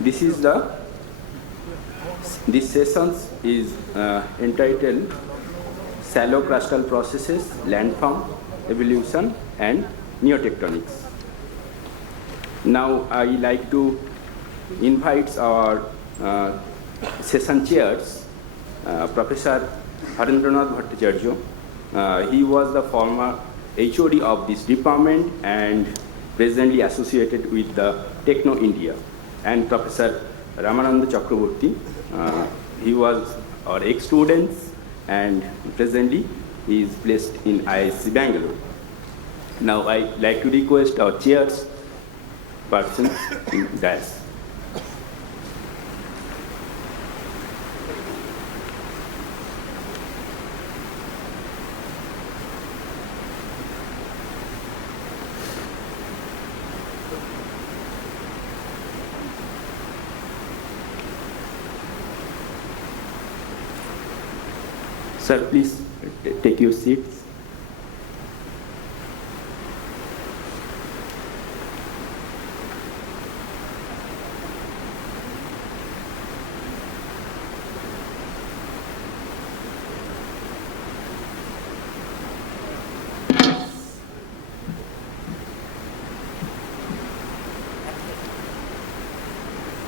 This is this session is entitled Shallow Crustal Processes, Landform, Evolution and Neotectonics. Now I like to invite our session chairs, Professor Harendranath Bhattacharya. He was the former HOD of this department and presently associated with the Techno India, and Professor Ramananda Chakraborty. He was our ex-student and presently he is placed in IISc Bangalore. Now I like to request our chairs persons in dais. Sir, please take your seats.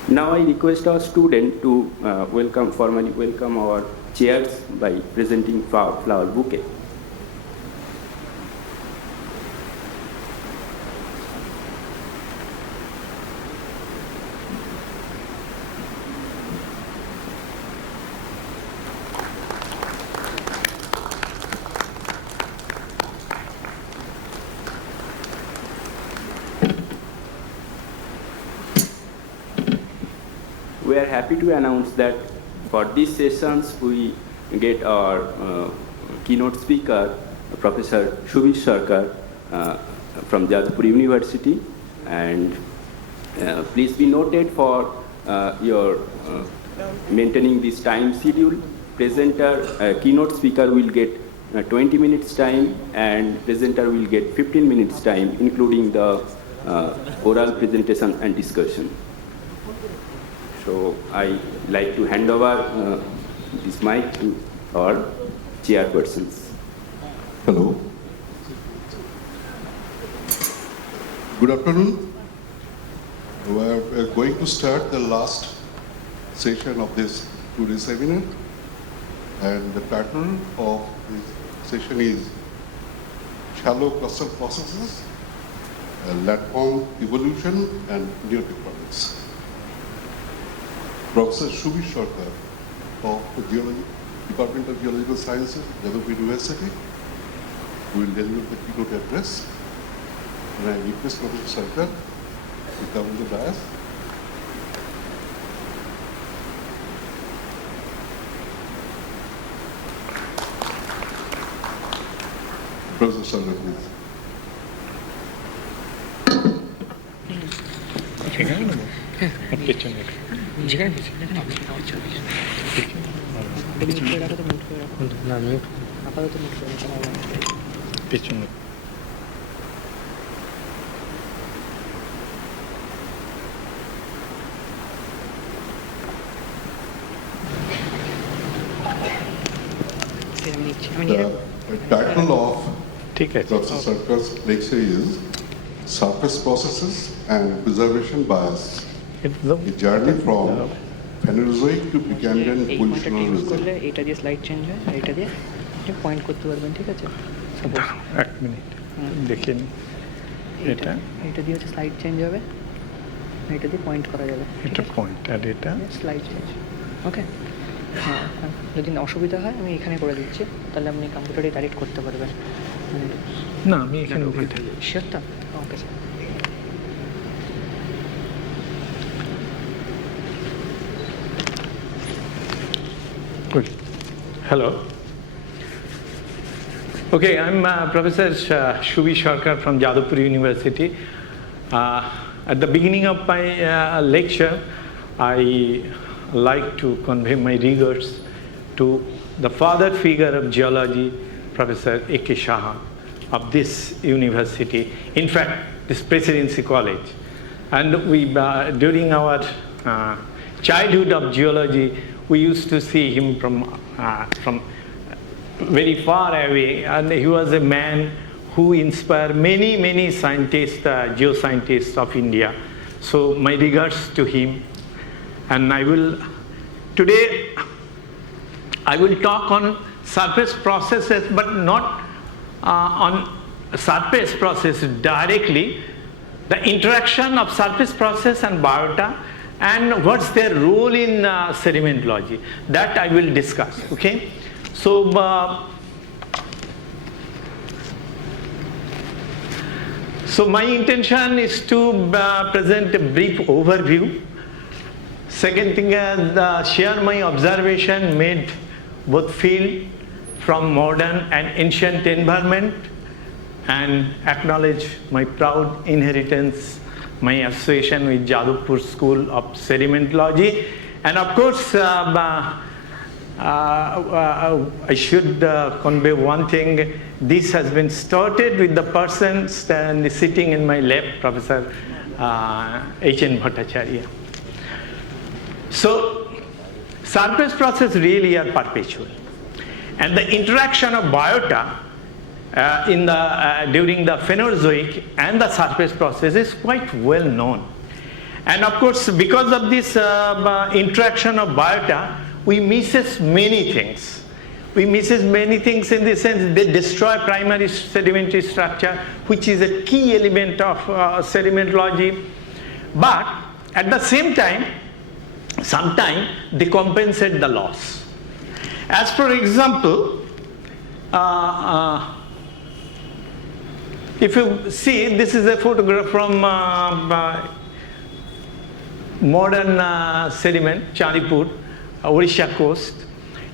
Now I request our student to formally welcome our chairs by presenting flower bouquet. We are happy to announce that for these sessions we get our keynote speaker, Professor Shubhi Sarkar from Jadavpur University, and please be noted for your maintaining this time schedule. Presenter, keynote speaker will get 20 minutes time and presenter will get 15 minutes time, including the oral presentation and discussion. So I like to hand over this mic to our chairpersons. Hello. Good afternoon. We are going to start the last session of this two-day seminar, and the title of this session is Shallow Crustal Processes, Landform Evolution and Neotectonics. Professor Shubhi Sarkar of the Department of Geological Sciences, Jadavpur University, will deliver the keynote address. And I request Professor Sarkar to come to the dais. Professor Sarkar, please. The title of Professor Sarkar's lecture is Surface Processes and Preservation Bias, a journey from Phanerozoic to Precambrian positional reserve. এটা দিয়ে slide change হয় আর এটা দিয়ে আপনি point করতে পারবেন, ঠিক আছে? এক মিনিট দেখে নিই। এটা দিয়ে হচ্ছে স্লাইড চেঞ্জ হবে, এটা দিয়ে পয়েন্ট করা যাবে। এটা পয়েন্ট আর এটা স্লাইড চেঞ্জ। ওকে, হ্যাঁ, যদি অসুবিধা হয় আমি এখানে করে দিচ্ছি, তাহলে আপনি কম্পিউটারে ডাইরেক্ট করতে পারবেন। না, আমি এখানে শিওর তো? Okay sir. Good. Hello. Okay, I'm Professor Shubhi Sarkar from Jadavpur University. At the beginning of my lecture, I like to convey my regards to the father figure of geology, Professor A.K. Shah of this university, in fact, this Presidency College. And we, during our childhood of geology, we used to see him from very far away, and he was a man who inspired many, many scientists, geoscientists of India. So my regards to him. And today I will talk on surface processes, but not on surface processes directly, the interaction of surface process and biota, and what's their role in sedimentology. That I will discuss, okay? So, my intention is to present a brief overview. Second thing is share my observation made both field from modern and ancient environment, and acknowledge my proud inheritance, my association with Jadavpur School of Sedimentology. And of course, I should convey one thing. This has been started with the person sitting in my lap, Professor H.N. Bhattacharya. So, surface processes really are perpetual. And the interaction of biota during the Phanerozoic and the surface process is quite well known. And of course, because of this interaction of biota, we misses many things. We misses many things in the sense they destroy primary sedimentary structure, which is a key element of sedimentology. But at the same time, sometimes they compensate the loss. As for example, if you see, this is a photograph from modern sediment, Chandipur, Odisha coast.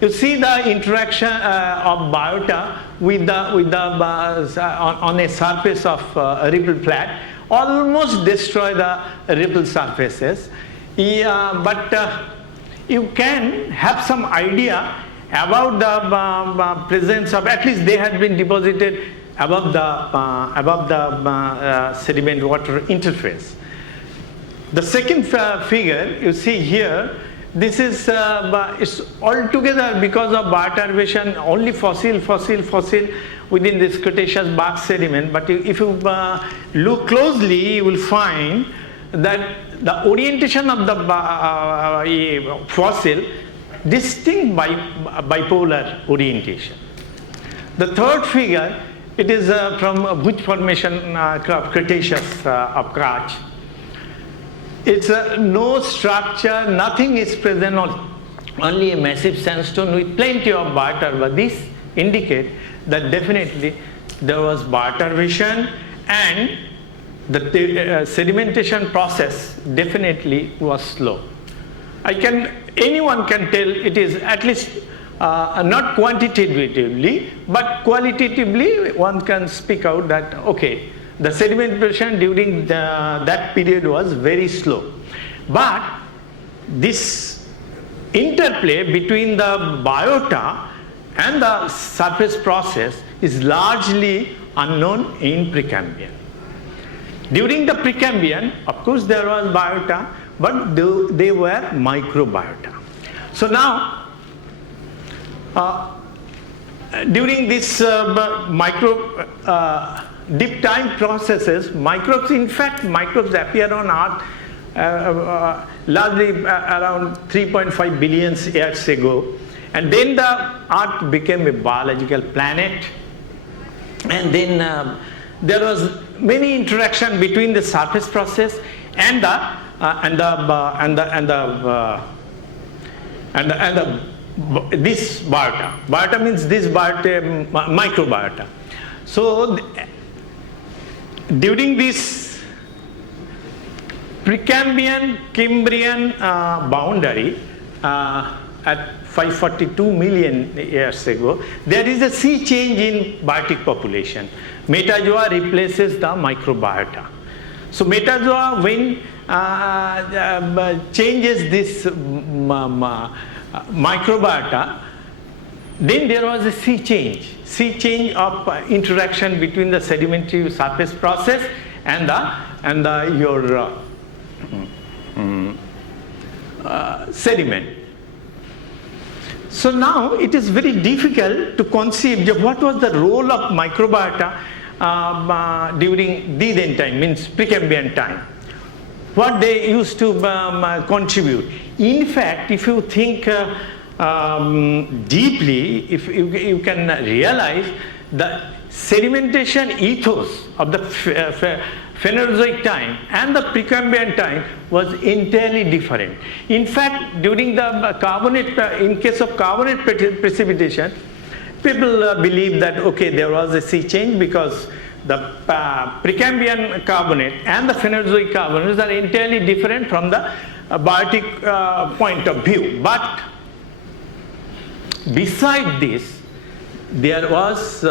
You see the interaction of biota with on a surface of a ripple flat, almost destroy the ripple surfaces. But you can have some idea about the presence of, at least they had been deposited above the sediment water interface. The second figure you see here, this is it's altogether because of bioturbation, only fossil within this Cretaceous bark sediment. But if you look closely, you will find that the orientation of the fossil distinct bipolar orientation. The third figure, it is from Bhuj formation Cretaceous of Kutch. It's no structure, nothing is present, only a massive sandstone with plenty of bioturba. This indicate that definitely there was bioturbation, and the sedimentation process definitely was slow. Anyone can tell it is at least not quantitatively, but qualitatively one can speak out that, okay, the sedimentation during that period was very slow. But this interplay between the biota and the surface process is largely unknown in Precambrian. During the Precambrian, of course, there was biota, but they were microbiota. So now, during this deep time processes, microbes appear on Earth largely around 3.5 billion years ago. And then the Earth became a biological planet. And then there was many interaction between the surface process and this biota. Biota means this biota, microbiota. So during this Precambrian Cambrian boundary at 542 million years ago, there is a sea change in biotic population. Metazoa replaces the microbiota. So metazoa, when changes this microbiota, then there was a sea change of interaction between the sedimentary surface process and your sediment. So now it is very difficult to conceive what was the role of microbiota during Deaden time, means Precambrian time. What they used to contribute. In fact, if you think deeply, if you can realize the sedimentation ethos of the Phanerozoic time and the Precambrian time was entirely different. In fact, during the carbonate, in case of carbonate precipitation, people believe that okay, there was a sea change because the Precambrian carbonate and the Phanerozoic carbonates are entirely different from the biotic point of view. But beside this, there was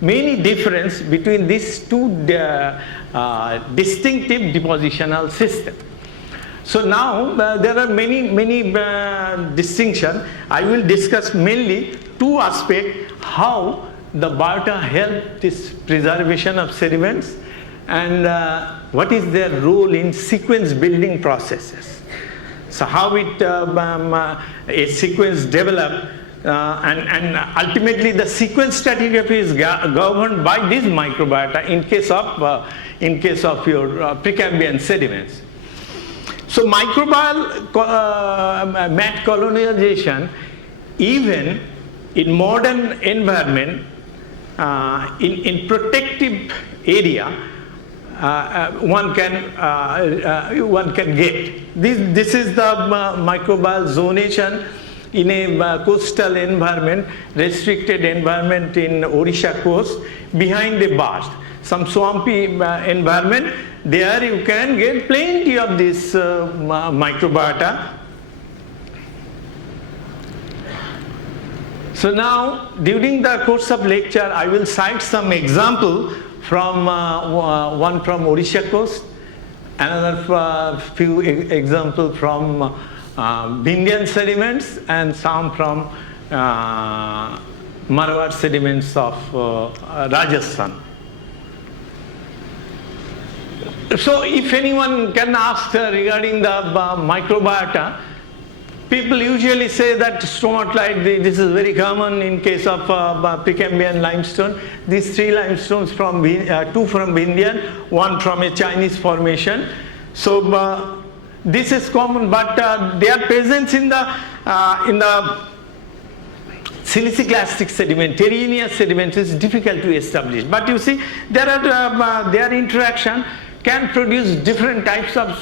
many difference between these two distinctive depositional systems. So now there are many distinctions. I will discuss mainly two aspects: how the biota help this preservation of sediments, and what is their role in sequence building processes. So how it a sequence develop, and ultimately the sequence stratigraphy is governed by this microbiota in case of your Precambrian sediments. So microbial mat colonization, even in modern environment, in protective area, one can get. This is the microbial zonation in a coastal environment, restricted environment in Odisha coast, behind the bast, some swampy environment. There you can get plenty of this microbiota. So now, during the course of lecture, I will cite some example from one from Odisha coast, another few example from Vindhyan sediments, and some from Marwar sediments of Rajasthan. So if anyone can ask regarding the microbiota, people usually say that stromatolite, this is very common in case of Precambrian limestone. These three limestones, from two from Vindhyan, one from a Chinese formation. So this is common, but their presence in the siliciclastic sediment, terraneous sediments, is difficult to establish. But you see, there are their interaction can produce different types of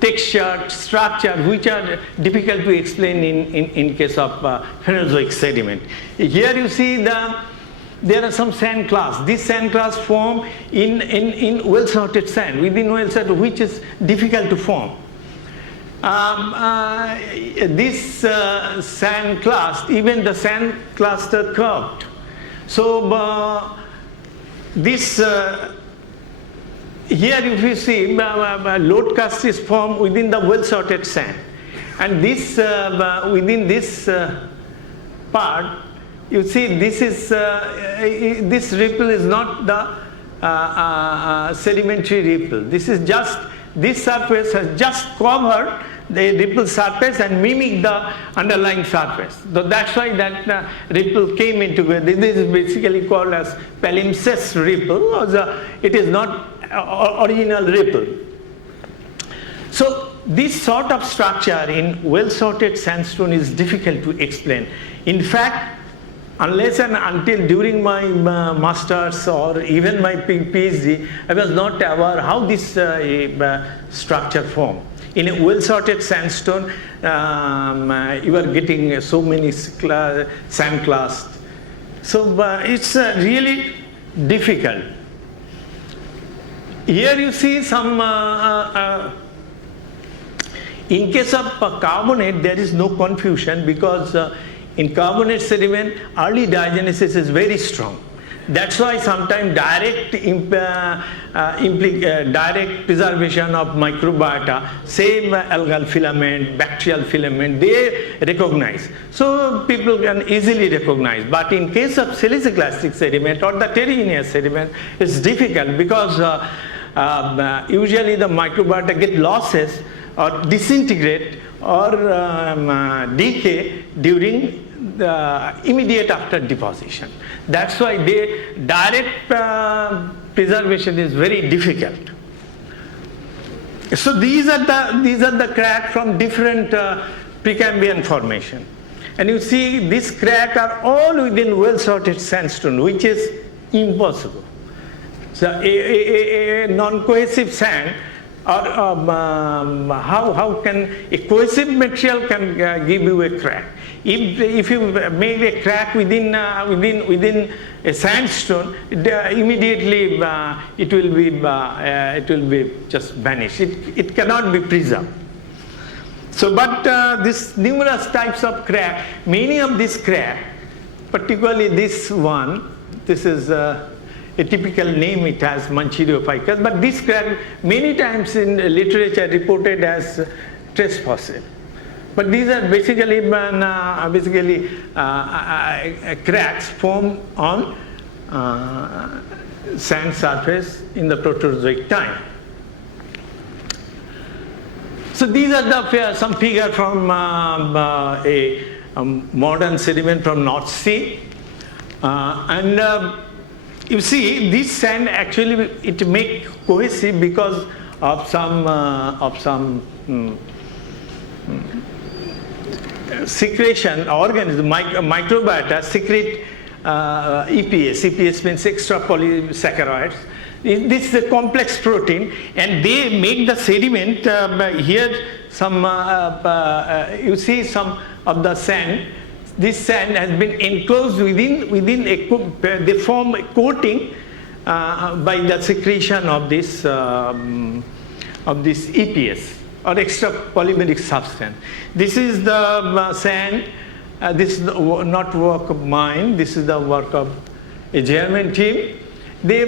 texture, structure, which are difficult to explain in case of Phanerozoic sediment. Here you see there are some sand clasts. These sand clasts form in well-sorted sand, within well-sorted, which is difficult to form. This sand clast, even the sand cluster curved. So this here if you see, load cast is formed within the well-sorted sand, and this within this part, you see this is this ripple is not the sedimentary ripple. This is just, this surface has just covered the ripple surface and mimic the underlying surface. So that's why that ripple came into it. This is basically called as palimpsest ripple. It is not original ripple. So this sort of structure in well-sorted sandstone is difficult to explain. In fact, unless and until during my master's or even my PhD, I was not aware how this structure formed. In a well-sorted sandstone, you are getting so many sand clasts. So it's really difficult. Here you see some, in case of carbonate, there is no confusion, because in carbonate sediment, early diagenesis is very strong. That's why sometimes direct preservation of microbiota, same algal filament, bacterial filament, they recognize. So people can easily recognize. But in case of siliciclastic sediment or the terraneous sediment, it's difficult, because usually the microbiota get losses or disintegrate or decay during the immediate after deposition. That's why direct preservation is very difficult. So these are the cracks from different Precambrian formation. And you see these cracks are all within well-sorted sandstone, which is impossible. So a non-cohesive sand, or how can a cohesive material can give you a crack? If you make a crack within a sandstone, immediately it will be just vanish. It cannot be preserved. So, but this numerous types of crack, many of these crack, particularly this one, this is a typical name, it has Manchuriophycus, but this crack many times in literature reported as trespassing. But these are basically cracks formed on sand surface in the Proterozoic time. So these are some figure from a modern sediment from North Sea, and you see this sand actually it make cohesive because of some secretion organism, microbiota secrete EPS. EPS means extra polysaccharides. This is a complex protein, and they make the sediment. Here, some you see some of the sand. This sand has been enclosed within a. They form a coating by the secretion of this EPS or extra polymeric substance. This is the sand. This is not work of mine. This is the work of a German team. They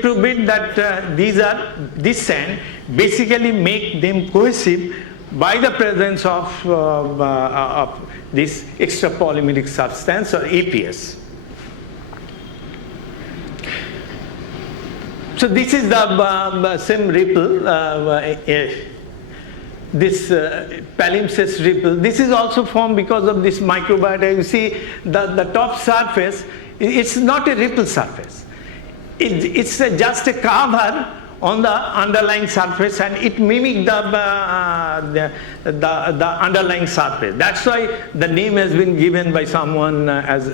prove it that this sand basically make them cohesive by the presence of this extra polymeric substance or EPS. So this is the same ripple, this palimpsest ripple. This is also formed because of this microbiota. You see the top surface, it's not a ripple surface. It's just a cover on the underlying surface, and it mimics the underlying surface. That's why the name has been given by someone as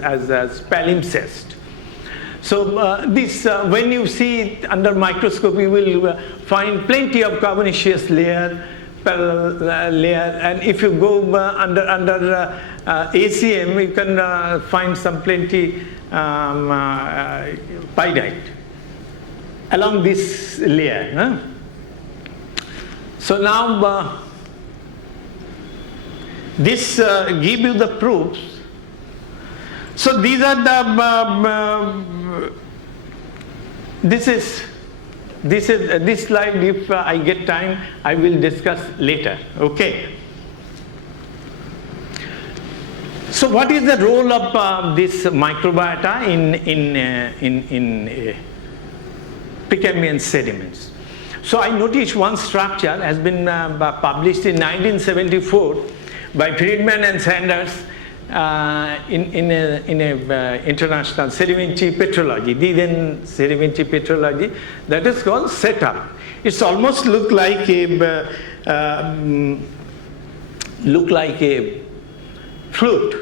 palimpsest. So when you see under microscope, you will find plenty of carbonaceous layer, and if you go under ACM, you can find some plenty pyrite along this layer. Huh? So now this give you the proofs. So these are the this slide, if I get time, I will discuss later. Okay. So what is the role of this microbiota in Precambrian sediments? So I noticed one structure has been published in 1974 by Friedman and Sanders in a international sedimentary petrology, then sedimentary petrology, that is called setup. It's almost look like a flute,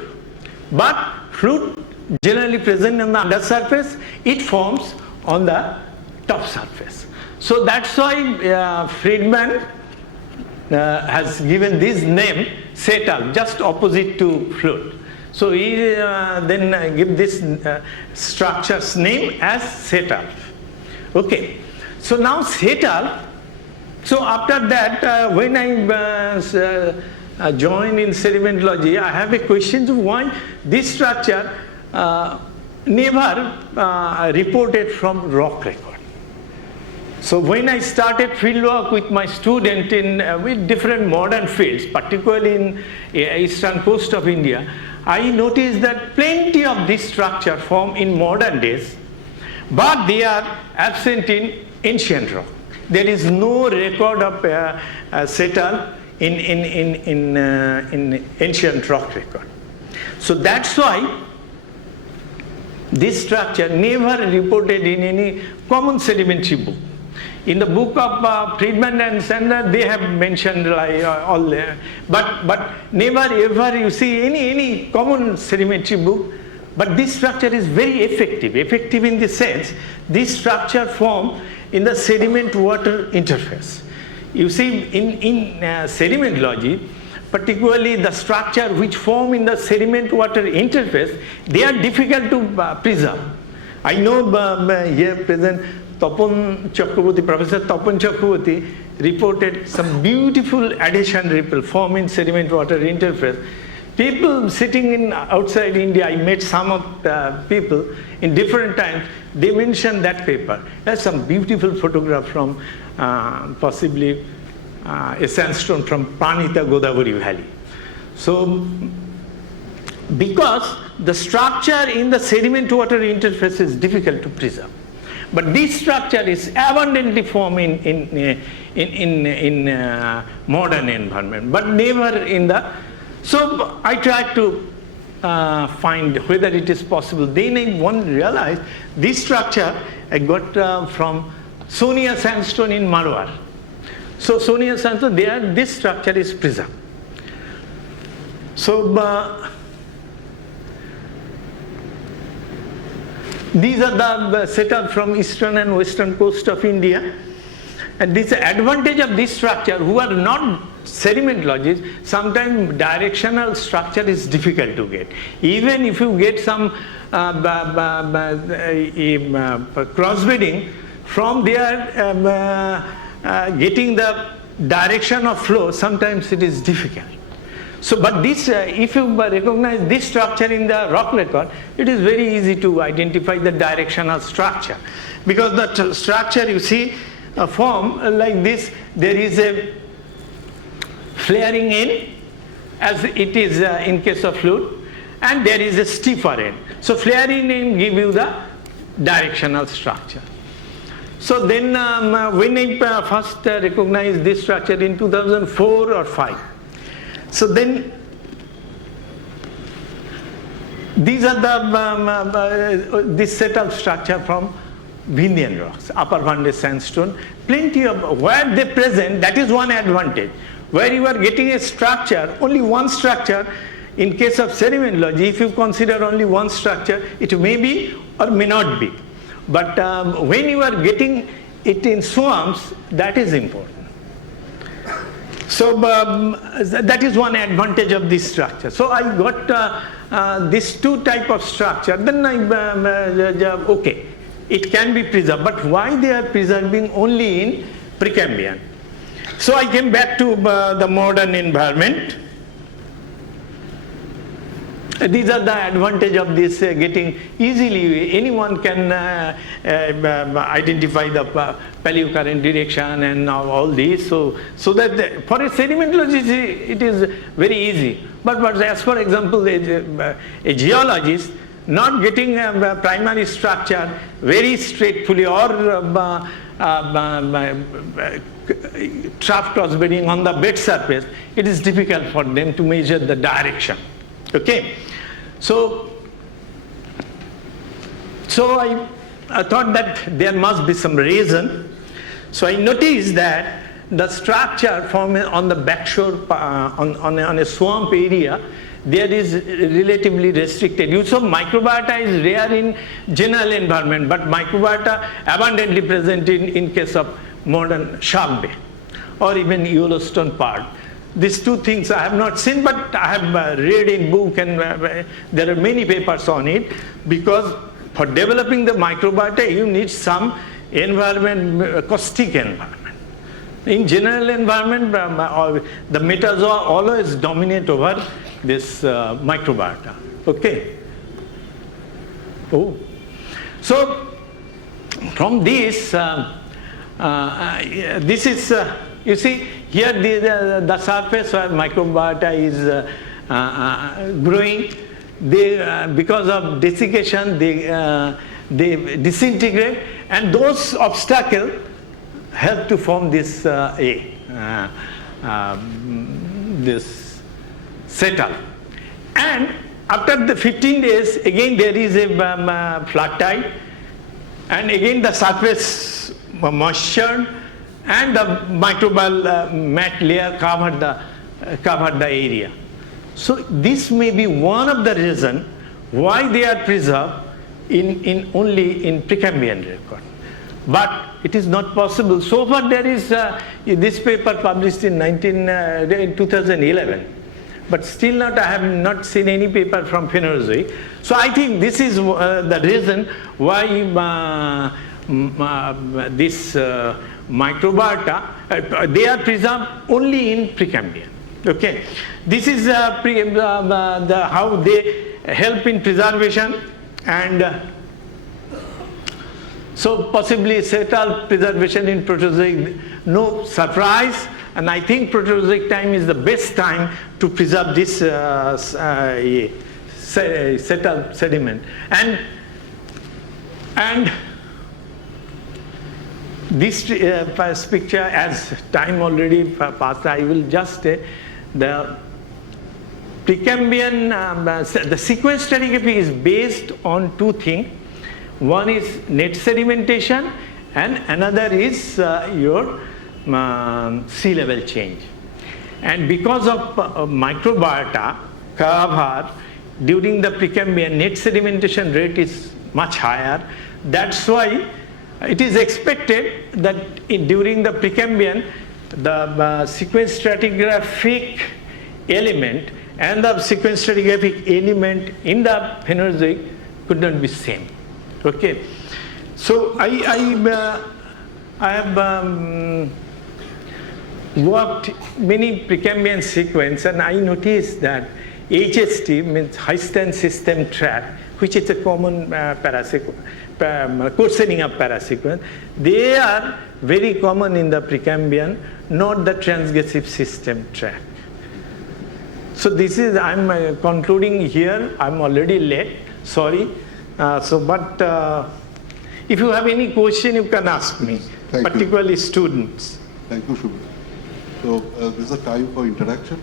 but flute generally present on the undersurface, it forms on the top surface. So that's why Friedman has given this name setup, just opposite to flute. So he then give this structure's name as setup. Okay, so now setup. So after that, when I joined in sedimentology, I have a question of why this structure never reported from rock record. So when I started field work with my student with different modern fields, particularly in eastern coast of India, I noticed that plenty of this structure form in modern days, but they are absent in ancient rock. There is no record of settled in ancient rock record. So that's why this structure never reported in any common sedimentary book. In the book of Friedman and Sandler, they have mentioned like all, but never ever you see any common sedimentary book. But this structure is very effective. Effective in the sense, this structure form in the sediment-water interface. You see, in sedimentology, particularly the structure which form in the sediment-water interface, they are difficult to preserve. I know here present Professor Tapan Chakraborty reported some beautiful adhesion ripple form in sediment-water interface. People sitting in outside India, I met some of the people in different times, they mentioned that paper. There's some beautiful photograph from possibly a sandstone from Pranita Godavari Valley. So, because the structure in the sediment-water interface is difficult to preserve. But this structure is abundantly formed in modern environment, but never in the. So I tried to find whether it is possible. Then one realized this structure I got from Sonia sandstone in Marwar. So Sonia sandstone, there this structure is preserved. So these are the setup from eastern and western coast of India. And this advantage of this structure, who are not sedimentologists, sometimes directional structure is difficult to get. Even if you get some crossbedding, from there getting the direction of flow, sometimes it is difficult. So, but this, if you recognize this structure in the rock record, it is very easy to identify the directional structure. Because the structure you see a form like this, there is a flaring end, as it is in case of fluid, and there is a stiffer end. So flaring end give you the directional structure. So then when I first recognized this structure in 2004 or 5, so then these are the this set of structure from Vindhyan rocks, Upper Vande sandstone. Plenty of where they present, that is one advantage. Where you are getting a structure, only one structure, in case of sedimentology, if you consider only one structure, it may be or may not be. But when you are getting it in swamps, that is important. So that is one advantage of this structure. So I got this two type of structure. Then I, okay, it can be preserved. But why they are preserving only in Precambrian? So I came back to the modern environment. These are the advantage of this getting easily, anyone can identify the paleocurrent direction and all these. So that for a sedimentologist it is very easy. But as for example, a geologist not getting a primary structure very straightfully or trough crossbedding on the bed surface, it is difficult for them to measure the direction. Okay, so I thought that there must be some reason. So I noticed that the structure formed on the backshore on a swamp area, there is relatively restricted. You saw microbiota is rare in general environment, but microbiota abundantly present in case of modern Shark Bay or even Yellowstone Park. These two things I have not seen, but I have read in book and there are many papers on it, because for developing the microbiota you need some environment, caustic environment. In general environment, the metazoa always dominate over this microbiota. Okay. Oh, so from this, this is you see here the surface where microbiota is growing. They because of desiccation they disintegrate, and those obstacles help to form this this settle. And after the 15 days, again there is a flood tide, and again the surface moisture and the microbial mat layer covered the area. So this may be one of the reasons why they are preserved only in Precambrian record. But it is not possible. So far there is this paper published in 2011. But still I have not seen any paper from Phanerozoic. So I think this is the reason why this microbiota, they are preserved only in Precambrian. Okay, this is how they help in preservation, and so possibly settle preservation in Proterozoic, no surprise. And I think Proterozoic time is the best time to preserve this settled sediment. And this picture, as time already passed, I will just say the Precambrian, the sequence stratigraphy is based on two things. One is net sedimentation, and another is your sea level change. And because of microbiota cover during the Precambrian, net sedimentation rate is much higher. That's why it is expected that during the Precambrian, the sequence stratigraphic element and the sequence stratigraphic element in the Phanerozoic could not be same. Okay, so I have worked many Precambrian sequence, and I noticed that HST means high-stand system trap, which is a common coarsening of parasequence. They are very common in the Precambrian, not the transgressive system trap. So this is, I'm concluding here. I'm already late, sorry. But if you have any question, you can ask me, particularly students. Thank you, Shubha. So this is a time for interaction.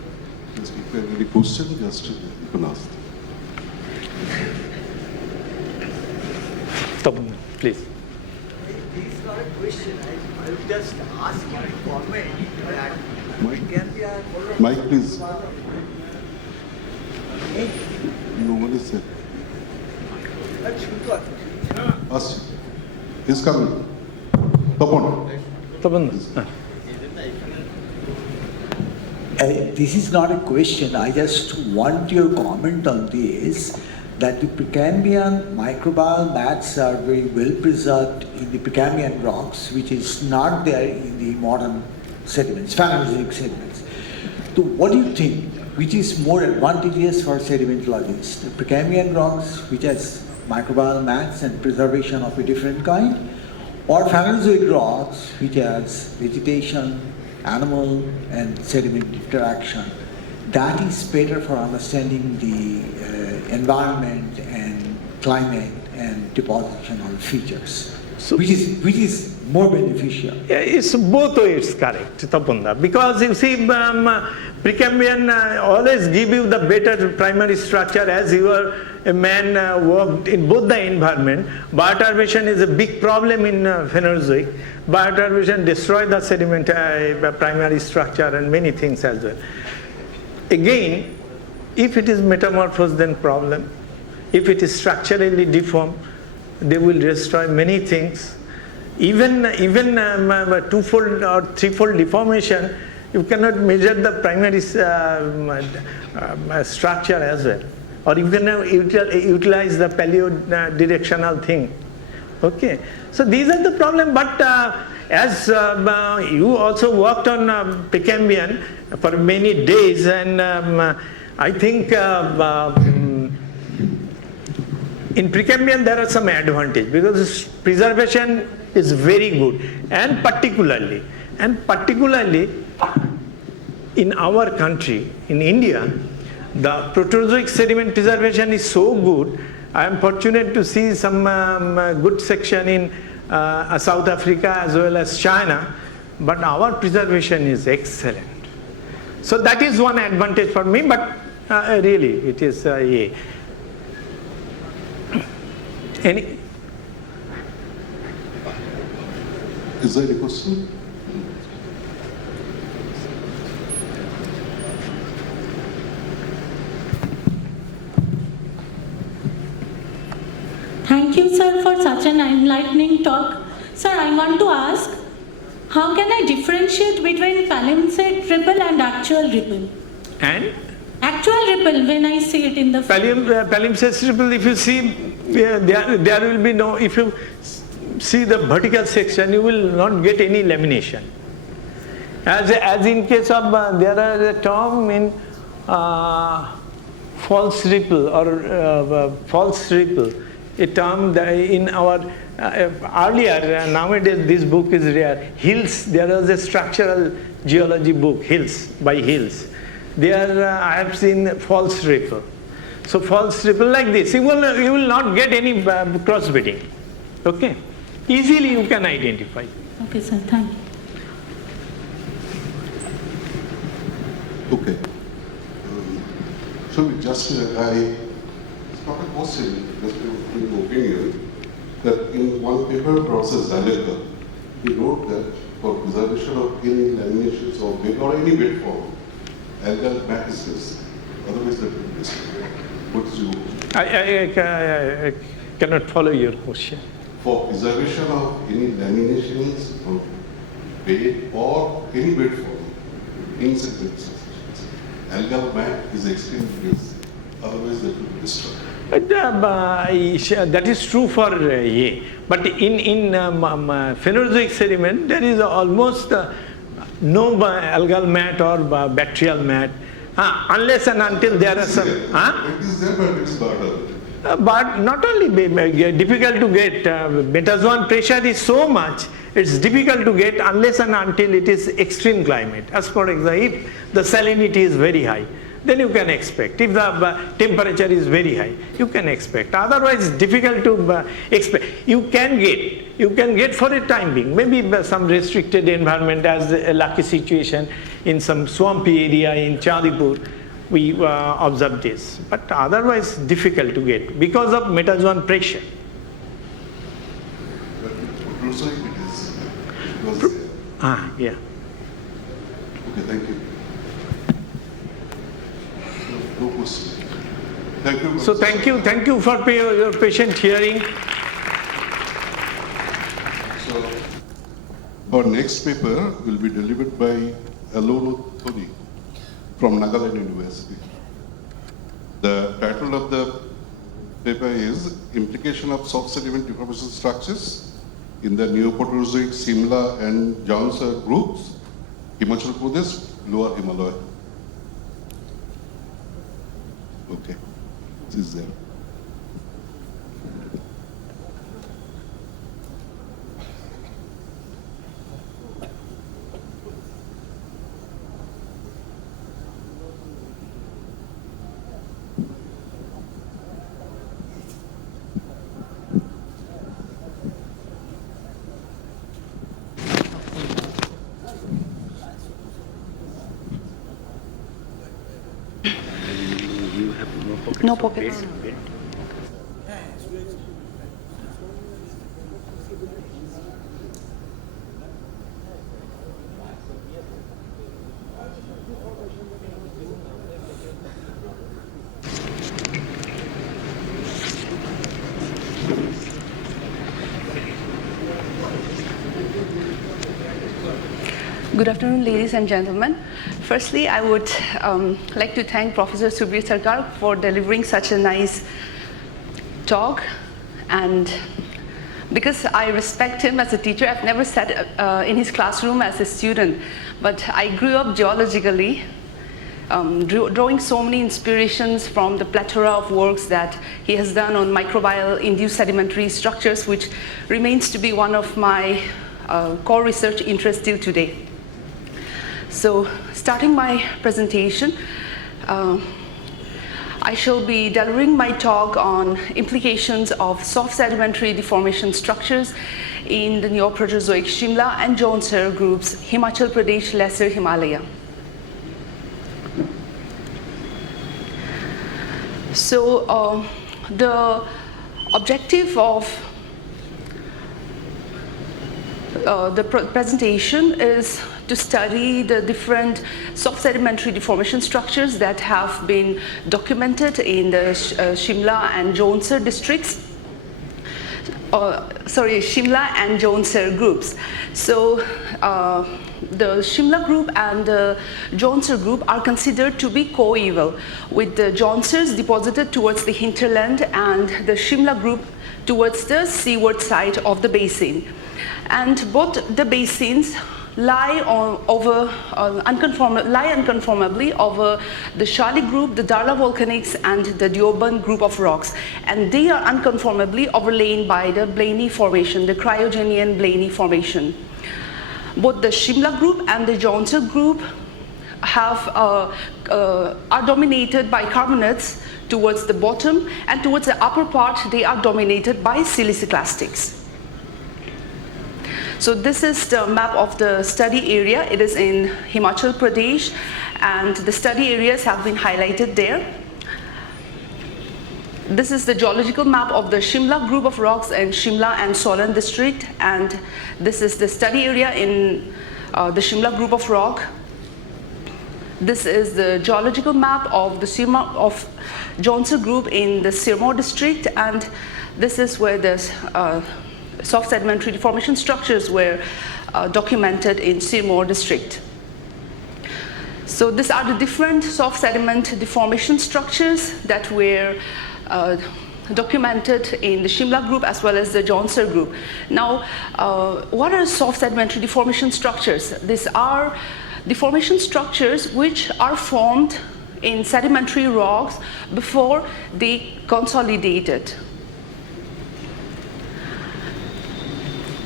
Just if you have any question, just you can ask. Please. This is not a question. I will just ask you to comment that Mike, please. No one is there. Ask. He's coming. Tapon. This is not a question. I just want your comment on this, that the Precambrian microbial mats are very well preserved in the Precambrian rocks, which is not there in the modern sediments, Phanerozoic sediments. So what do you think, which is more advantageous for sedimentologists? The Precambrian rocks, which has microbial mats and preservation of a different kind, or Phanerozoic rocks, which has vegetation, animal and sediment interaction? That is better for understanding the environment and climate and depositional features. So, which is more beneficial? Yeah, it's both ways correct, Tapunda, because you see, Precambrian always give you the better primary structure as you are a man worked in both the environment. Bioturbation is a big problem in Phanerozoic. Bioturbation destroys the sedimentary primary structure and many things as well. Again, if it is metamorphosed, then problem. If it is structurally deformed, they will destroy many things. Even twofold or threefold deformation, you cannot measure the primary structure as well. Or you cannot utilize the paleo-directional thing. Okay, so these are the problem. But as you also worked on Precambrian for many days, and I think in Precambrian there are some advantage because preservation is very good, and particularly in our country, in India, the Proterozoic sediment preservation is so good. I am fortunate to see some good section in South Africa as well as China, but our preservation is excellent. So that is one advantage for me, but really it is any. Is there a question? Thank you, sir, for such an enlightening talk. Sir, I want to ask, how can I differentiate between palimpsest ripple and actual ripple? And Actual ripple, when I see it in the palimpsest ripple, if you see, there will be no, if you see the vertical section, you will not get any lamination. As in case of, there is a term in false ripple or false ripple, a term that in our earlier, nowadays this book is rare, Hills, there was a structural geology book, Hills, by Hills. There I have seen false ripple. So false ripple like this, you will not get any crossbedding. Okay? Easily you can identify. Okay, sir, thank you. Okay. So it's not a question, just an opinion, that in one paper, Professor Zaleka, he wrote that for preservation of any laminations or bed or any bed form, algal mat is necessary. Otherwise, that will be destroyed. What is your I cannot follow your question. For preservation of any laminations of bed or any bed form, insect algal mat is extremely necessary. Otherwise, that will be destroyed. That is true for but in Phanerozoic sediment there is almost no algal mat or bacterial mat, unless and until there are some. It is there, but it is harder. But not only difficult to get, metazoan pressure is so much, it's difficult to get unless and until it is extreme climate. As for example, if the salinity is very high, then you can expect. If the temperature is very high, you can expect. Otherwise, difficult to expect. You can get for a time being, maybe some restricted environment, as a lucky situation in some swampy area in Chandipur, we observe this. But otherwise, difficult to get because of metazoan pressure. But also it is. It was there. Yeah. Okay, thank you. No question. Thank you. So thank you for your patient hearing. So, our next paper will be delivered by Alono Thodi from Nagaland University. The title of the paper is Implication of Soft Sediment Deformation Structures in the Neoproterozoic Simla and Jaunsar groups, Himachal Pradesh, Lower Himalaya. Okay, this is there. No pockets. Good afternoon, ladies and gentlemen. Firstly, I would like to thank Professor Subir Sarkar for delivering such a nice talk. And because I respect him as a teacher, I've never sat in his classroom as a student, but I grew up geologically, drawing so many inspirations from the plethora of works that he has done on microbial-induced sedimentary structures, which remains to be one of my core research interests till today. So, starting my presentation, I shall be delivering my talk on implications of soft sedimentary deformation structures in the Neoproterozoic Shimla and Jaunsar groups, Himachal Pradesh, Lesser Himalaya. So the objective of the presentation is to study the different soft sedimentary deformation structures that have been documented in the Shimla and Jaunsar districts. Shimla and Jaunsar groups. So the Shimla group and the Jaunsar group are considered to be coeval, with the Jaunsars deposited towards the hinterland and the Shimla group towards the seaward side of the basin. And both the basins lie unconformably over the Shali group, the Darla volcanics, and the Deoband group of rocks. And they are unconformably overlain by the Blaney formation, the cryogenian Blaney formation. Both the Shimla group and the Jaunsar group are dominated by carbonates towards the bottom, and towards the upper part they are dominated by siliciclastics. So this is the map of the study area. It is in Himachal Pradesh, and the study areas have been highlighted there. This is the geological map of the Shimla group of rocks in Shimla and Solan district, and this is the study area in the Shimla group of rock. This is the geological map of the Jaunsar group in the Sirmaur district, and this is where the soft sedimentary deformation structures were documented in Sirmaur district. So these are the different soft sediment deformation structures that were documented in the Shimla group as well as the Jaunsar group. Now, what are soft sedimentary deformation structures? These are deformation structures which are formed in sedimentary rocks before they consolidated.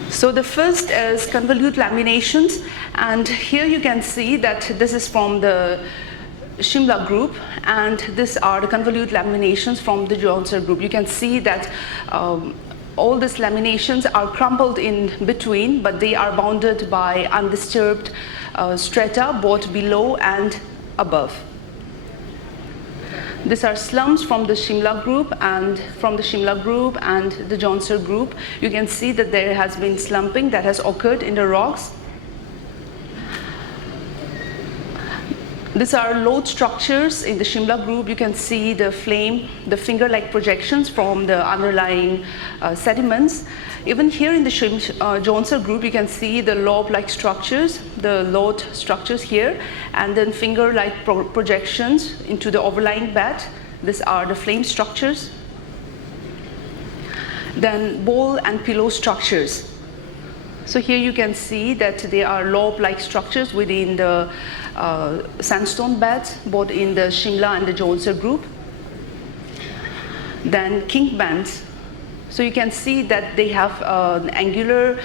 So the first is convolute laminations, and here you can see that this is from the Shimla group, and these are the convolute laminations from the Jaunsar group. You can see that all these laminations are crumpled in between, but they are bounded by undisturbed strata both below and above. These are slumps from the Shimla group and the Jaunsar group. You can see that there has been slumping that has occurred in the rocks. These are lode structures in the Shimla group. You can see the finger-like projections from the underlying sediments. Even here in the Jaunsar group, you can see the lobe-like structures, the lode structures here, and then finger-like projections into the overlying bed. These are the flame structures. Then bowl and pillow structures. So here you can see that they are lobe-like structures within the sandstone beds, both in the Shimla and the Jaunsar group. Then kink bands. So you can see that they have an angular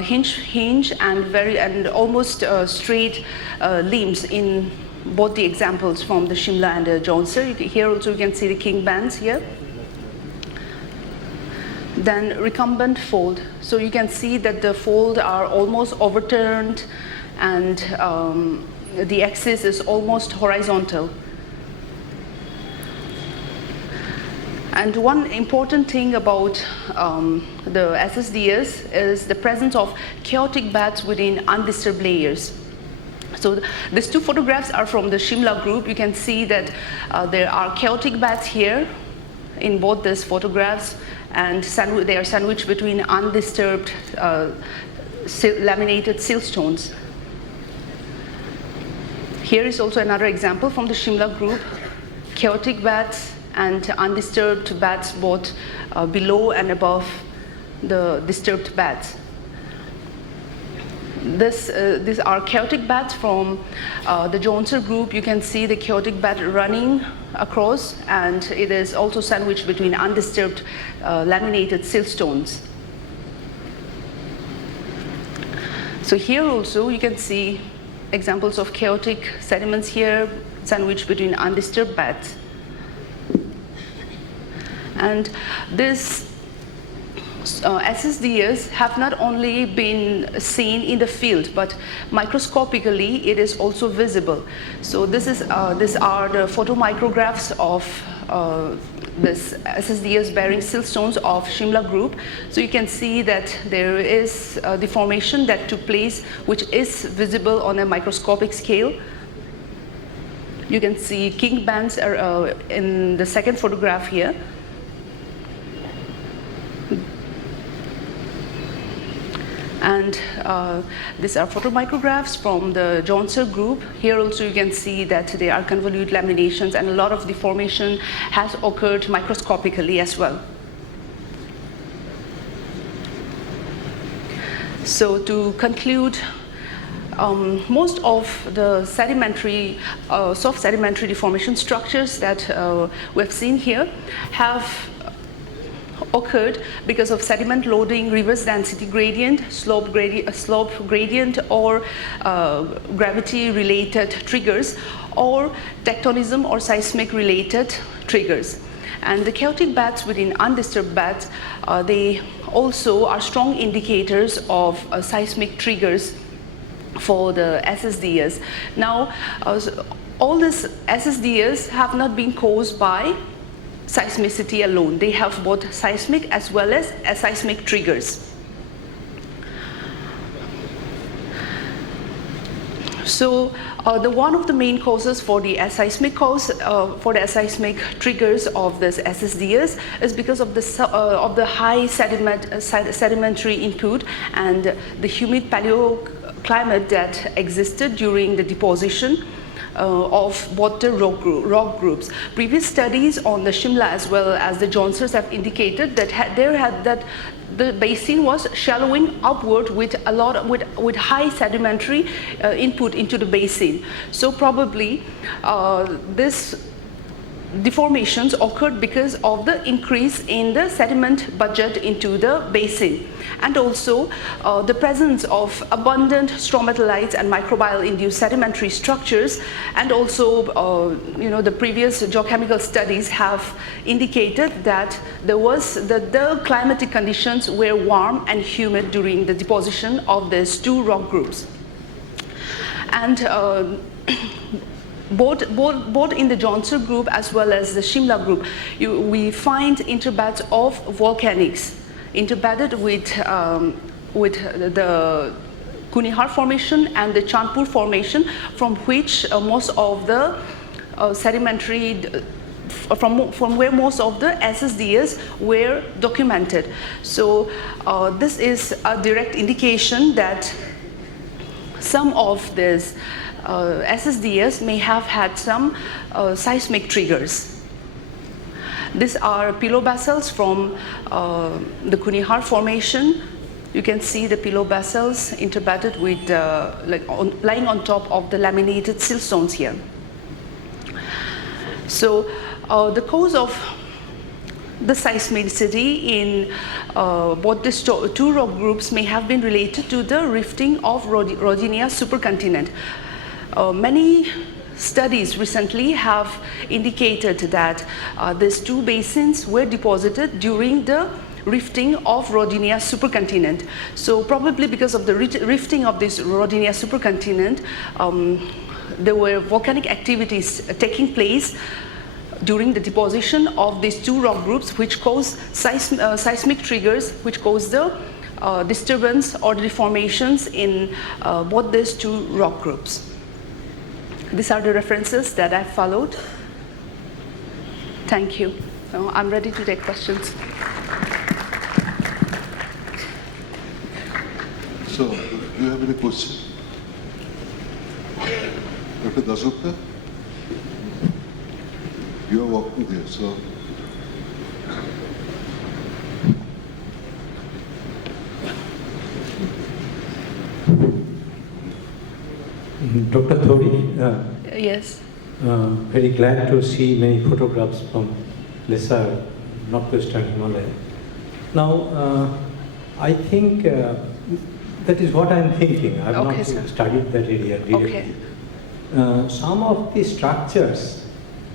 hinge and almost straight limbs in both the examples from the Shimla and the Jaunsar. Here also you can see the kink bands here. Then recumbent fold. So you can see that the fold are almost overturned, and the axis is almost horizontal. And one important thing about the SSDs is the presence of chaotic beds within undisturbed layers. So these two photographs are from the Shimla group. You can see that there are chaotic beds here in both these photographs, and they are sandwiched between undisturbed laminated siltstones. Here is also another example from the Shimla group, chaotic beds and undisturbed beds both below and above the disturbed beds. These are chaotic beds from the Jaunsar group. You can see the chaotic bed running across, and it is also sandwiched between undisturbed laminated siltstones. So here also you can see examples of chaotic sediments here sandwiched between undisturbed beds. And this SSDs have not only been seen in the field, but microscopically it is also visible. So these are the photomicrographs of this SSDS bearing siltstones of Shimla group. So you can see that there is a deformation that took place, which is visible on a microscopic scale. You can see kink bands in the second photograph here. And these are photomicrographs from the Johnser group. Here also you can see that there are convolute laminations and a lot of deformation has occurred microscopically as well. So to conclude, most of the sedimentary, soft sedimentary deformation structures that we have seen here have occurred because of sediment loading, reverse density gradient, slope gradient, or gravity related triggers, or tectonism or seismic related triggers. And the chaotic beds within undisturbed beds, they also are strong indicators of seismic triggers for the SSDS. Now, all these SSDS have not been caused by seismicity alone. They have both seismic as well as aseismic triggers. So one of the main causes for the aseismic triggers of this SSDS is because of the high sedimentary input and the humid paleoclimate that existed during the deposition of both the rock groups. Previous studies on the Shimla as well as the Johnsers have indicated that the basin was shallowing upward with with high sedimentary input into the basin. So probably this deformations occurred because of the increase in the sediment budget into the basin, and also the presence of abundant stromatolites and microbial induced sedimentary structures, and also the previous geochemical studies have indicated that the climatic conditions were warm and humid during the deposition of these two rock groups. And both in the Johnser group as well as the Shimla group, we find interbeds of volcanics interbedded with the Kunihar formation and the Chandpur formation, from which most of the sedimentary from where most of the SSDS were documented. So this is a direct indication that some of these SSDS may have had some seismic triggers. These are pilobasals from the Kunihar formation. You can see the pilobasals interbedded with lying on top of the laminated siltstones here. So the cause of the seismicity in both these two rock groups may have been related to the rifting of Rodinia supercontinent. Many studies recently have indicated that these two basins were deposited during the rifting of Rodinia supercontinent. So probably because of the rifting of this Rodinia supercontinent, there were volcanic activities taking place during the deposition of these two rock groups, which cause seismic triggers, which cause the disturbance or deformations in both these two rock groups. These are the references that I followed. Thank you. So I'm ready to take questions. So, do you have any question? Dr. Dasgupta? You are walking there, so. Dr. Thori, Yes. Very glad to see many photographs from lesser northwestern Himalaya. Now, I think that is what I'm thinking. I've Okay, not sir. studied that area directly. Okay. Some of the structures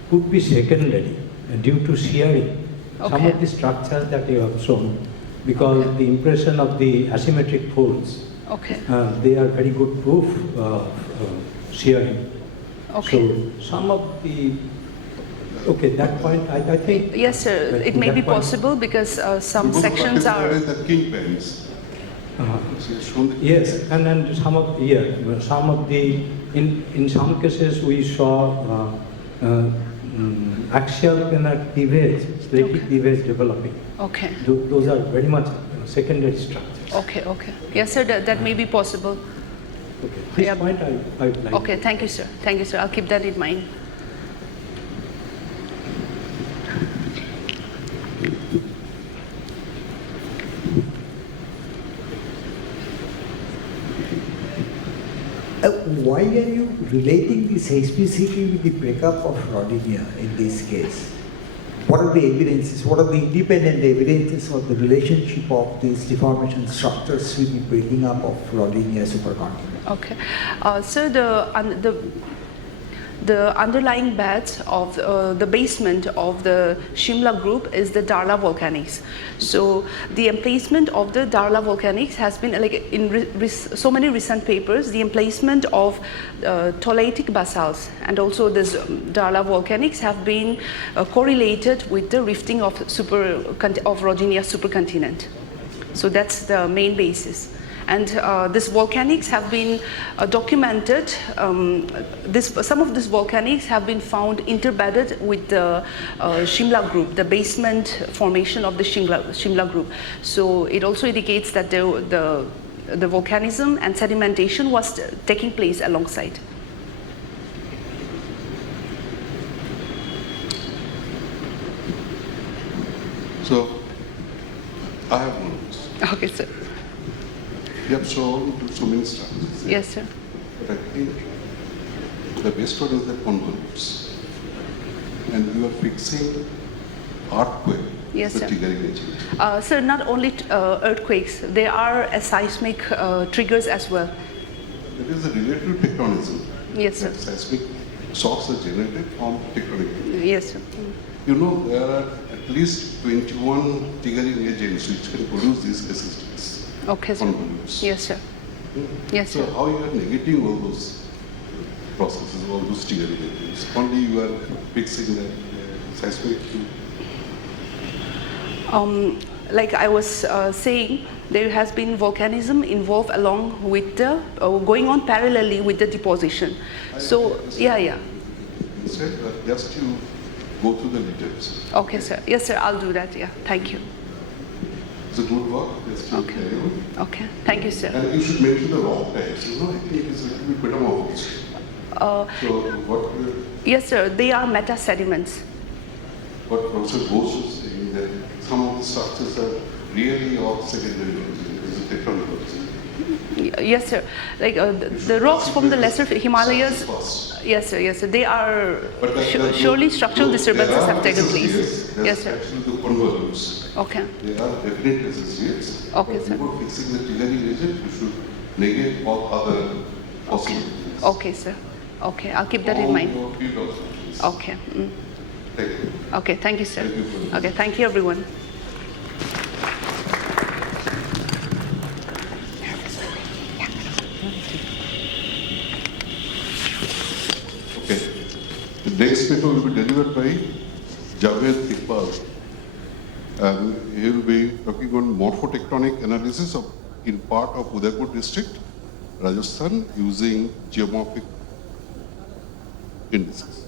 could be secondary due to shearing. Some Okay. of the structures that you have shown, because the impression of the asymmetric folds, Okay. they are very good proof of shearing. Okay. So some of the Okay, that point, I think. Yes, sir. that It in may that be point- possible because some Both sections parties are. the king pens. So it's shown the Yes, and then some of the in some cases we saw axial planar cleavage, slaty cleavage developing. Okay. Those are very much secondary structures. Okay. Okay. Yes, sir. That may be possible. Okay. This Yeah. point I would like. Okay. Thank you, sir. Thank you, sir. I'll keep that in mind. Why are you relating this HPCT with the breakup of Rodinia in this case? What are the evidences, what are the independent evidences of the relationship of these deformation structures with the breaking up of Rodinia supercontinent? Okay. So the underlying beds of the basement of the Shimla group is the Darla volcanics. So the emplacement of the Darla volcanics has been like in so many recent papers, the emplacement of tholeiitic basalts and also this Darla volcanics have been correlated with the rifting of Rodinia supercontinent. So that's the main basis. And these volcanics have been documented. Some of these volcanics have been found interbedded with the Shimla group, the basement formation of the Shimla group. So it also indicates that the volcanism and sedimentation was taking place alongside. So I have one question. Okay, sir. You have shown so many structures. Yes, sir. But I think the best one is the convolutes. And you are fixing earthquake. Yes, the sir. triggering agent. Sir, not only earthquakes, there are seismic triggers as well. It is related to tectonism. Yes, sir. That seismic shocks are generated from tectonic. Yes, sir. You know, there are at least 21 triggering agents which can produce these resistances. Okay, sir. Convolutes. Yes, sir. Yes, So sir. how you are negating all those processes, all those triggering agents? Only you are fixing that seismic. Like I was saying, there has been volcanism involved along with the going on parallelly with the deposition. So yeah. Instead, just you go through the details. Okay, sir. Yes, sir. I'll do that. Yeah. Thank you. It's a good work. Just you Okay. carry on. Okay. Thank you, sir. And you should mention the rock types. You know, I think it's a little bit metamorphosed. So Yes, sir. They are meta sediments. what Professor Bose was saying that some of the structures are really of secondary origin. It's a tectonic origin. Yes, sir. Like the rocks from the lesser Himalayas. Yes, sir. Yes, sir. They are surely structural disturbances have taken place. Yes, sir. Actually, the convolutes. Okay. They are definite associates. Okay, but sir. before fixing the triggering agent, you should negate all other possibilities. Okay, sir. Okay, I'll keep that in All mind. your field also, please. Okay. Thank you. Okay. Thank you, sir. Thank you for this. Okay. Thank you, everyone. Okay. The next paper will be delivered by Javed Iqbal. And he will be talking on morphotectonic analysis in part of Udaipur district, Rajasthan, using geomorphic indices.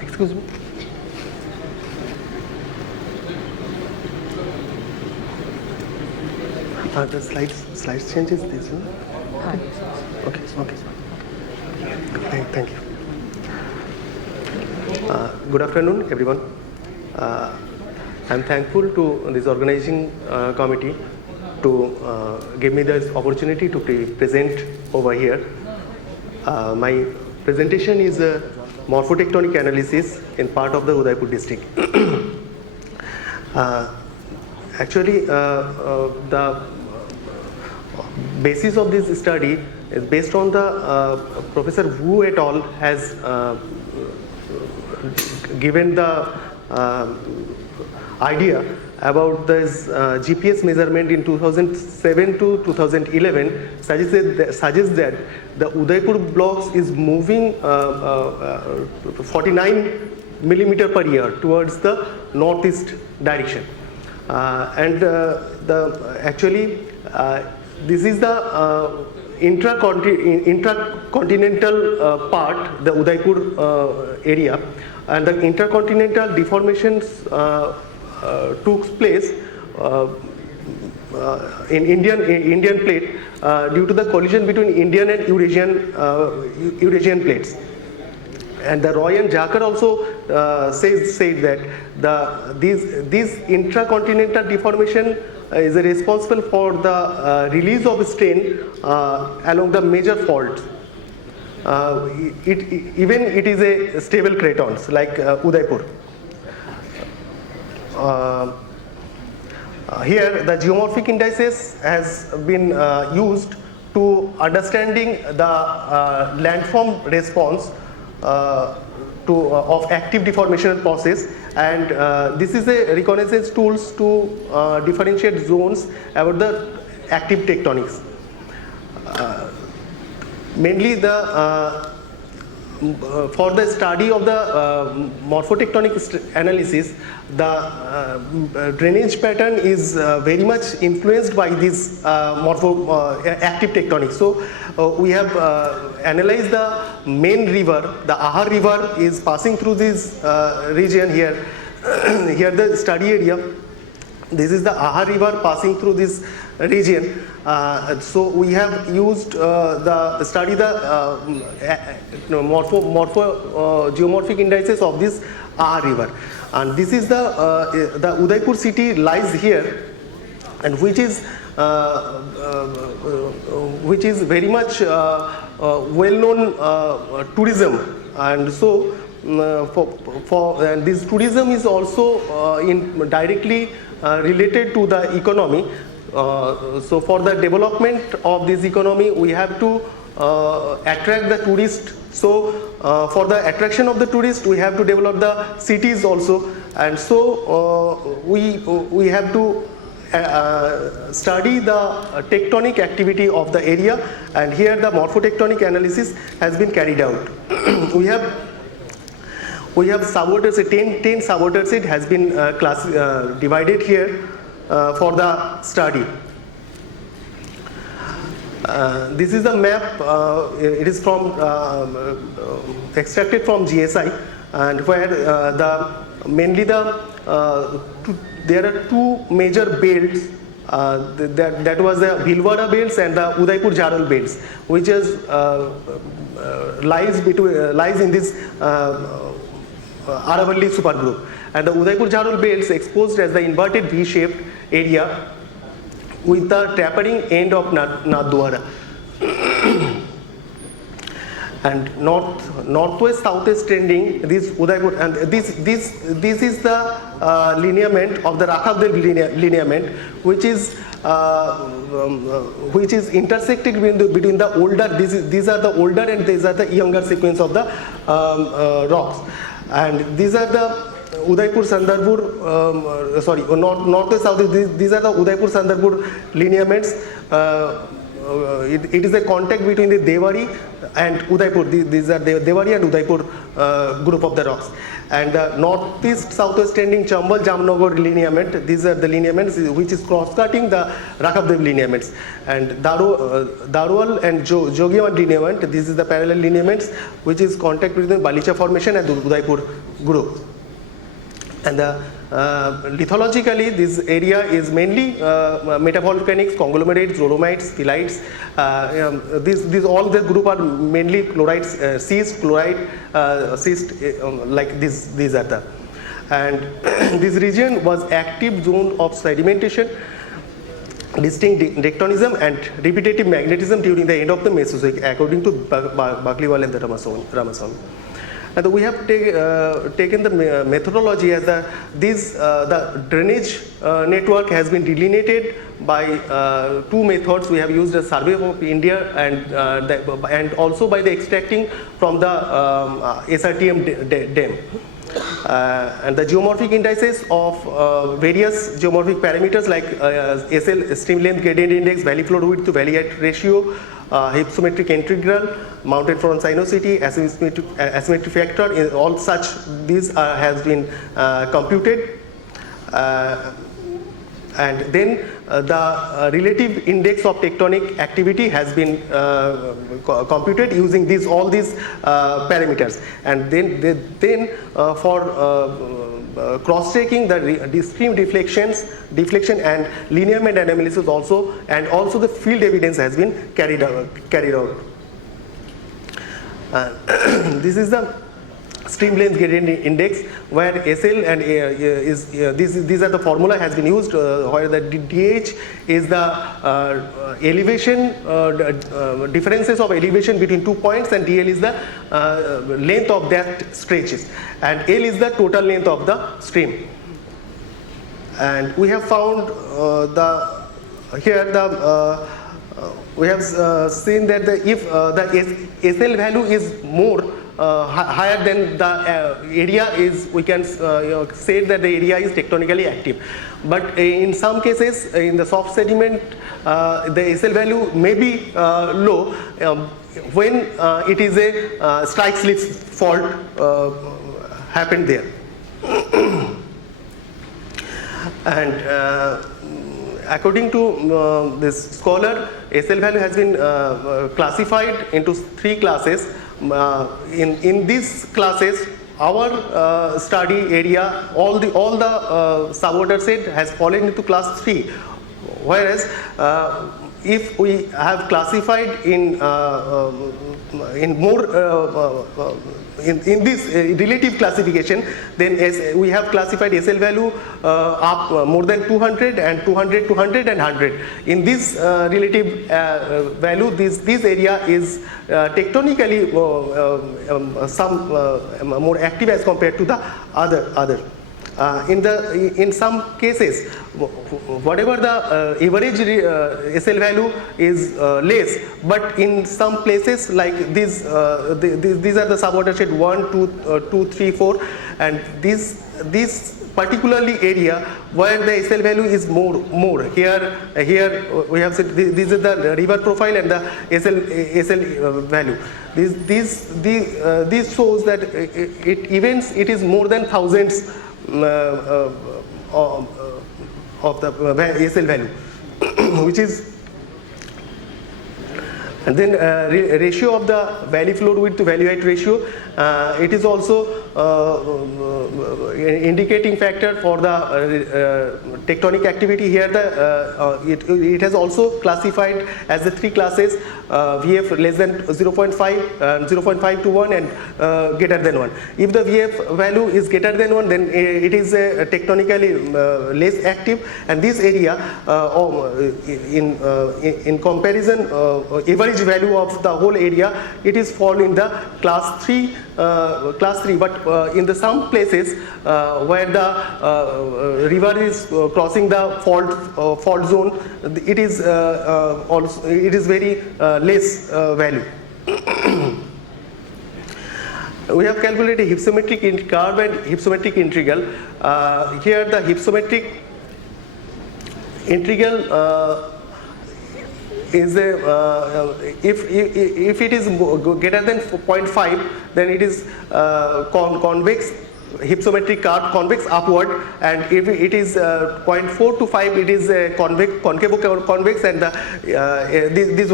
Excuse me. The slides changes this one. Okay. Thank you. Good afternoon, everyone. I'm thankful to this organizing committee to give me this opportunity to present over here. My presentation is a morphotectonic analysis in part of the Udaipur district. Actually, the basis of this study is based on the Professor Wu et al. Has given the idea about this GPS measurement in 2007 to 2011 suggests that the Udaipur blocks is moving 49 millimeter per year towards the northeast direction. Actually this is the intercontinental part, the Udaipur area, and the intercontinental deformations took place in Indian plate due to the collision between Indian and Eurasian plates. And the Roy and Jacker also said that this intracontinental deformation is responsible for the release of strain along the major faults. It is a stable cratons like Udaipur. Here the geomorphic indices has been used to understanding the landform response of active deformation process, and this is a reconnaissance tools to differentiate zones about the active tectonics. Mainly for the study of the morphotectonic analysis, the drainage pattern is very much influenced by this active tectonics. So we have analyzed the main river. The Ahar river is passing through this region here. Here the study area. This is the Ahar river passing through this region. So we have used study the geomorphic indices of this Ahar river, and this is the Udaipur city lies here, and which is very much well-known tourism, and so and this tourism is also directly related to the economy. So for the development of this economy, we have to attract the tourist. So for the attraction of the tourist, we have to develop the cities also, and so we have to study the tectonic activity of the area, and here the morphotectonic analysis has been carried out. We have subwater set, 10 subwater set has been divided here for the study. This is the map. It is from extracted from GSI, and where mainly there are two major belts. That was the Bhilwara belts and the Udaipur Jaral belts, which is lies in this Aravalli supergroup, and the Udaipur Jaral belts exposed as the inverted V-shaped area with the tapering end of Nathdwara. And northwest southwest trending this Udaipur, and this is the lineament of the Rakhavdev lineament, which is intersected between the older. These are the older and these are the younger sequence of the rocks, and these are the Udaipur Sandarbur, northwest southwest. These are the Udaipur Sandarbur lineaments. It is a contact between the Devari and Udaipur. These are the Devari and Udaipur group of the rocks. And northeast southwest trending Chambal Jamnagar lineament. These are the lineaments which is cross-cutting the Rakhavdev lineaments. And Darwal and Jogiawan lineament. This is the parallel lineaments which is contact between the Balicha formation and the Udaipur group. And the lithologically, this area is mainly metavolcanics, conglomerates, dolomites, phyllites. These all the group are mainly chlorides, schist, chloride, schist, like these are the. And this region was active zone of sedimentation, distinct tectonism and repetitive magnetism during the end of the Mesozoic, according to Buckley-Wall and the Ramaswamy. And we have taken the methodology as the drainage network has been delineated by two methods. We have used a survey of India and also by the extracting from the SRTM dam. And the geomorphic indices of various geomorphic parameters like SL, stream length gradient index, valley flow width to valley height ratio, hypsometric integral, mountain front sinuosity, asymmetry factor, all such these has been computed. And then the relative index of tectonic activity has been computed using all these parameters. And then for cross-checking the stream deflection and lineament analysis also, and also the field evidence has been carried out. This is the stream length gradient index, where SL and these are the formula has been used, where the DH is the elevation differences of elevation between 2 points, and DL is the length of that stretches, and L is the total length of the stream. And we have found we have seen that if the SL value is more higher than the area is, we can say that the area is tectonically active. But in some cases, in the soft sediment, the SL value may be low when it is a strike slip fault happened there. And according to this scholar, SL value has been classified into 3 classes. In these classes, our study area, all the subwater set has fallen into class 3, whereas if we have classified in this relative classification, then we have classified SL value up more than 200 and 200, 200 and 100. In this relative value, this area is tectonically more active as compared to the other. In some cases, whatever the average SL value is less, but in some places like these are the subwater shed 1, 2, 3, 4, and this particularly area where the SL value is more. Here we have said this is the river profile and the SL value. This shows that it is more than thousands of the SL value, which is. And then ratio of the valley flow width to valley height ratio, it is also indicating factor for the tectonic activity. Here it has also classified as the 3 classes, VF less than 0.5, 0.5 to 1 and greater than 1. If the VF value is greater than 1, then it is tectonically less active, and this area in comparison average value of the whole area, it is fall in the class 3, but in the some places where the river is crossing the fault zone, it is very less value. We have calculated hypsometric curve and hypsometric integral. Here the hypsometric integral is if it is greater than 0.5, then it is convex. Hypsometric curve convex upward, and if it is 0.4 to 5, it is concave convex, and this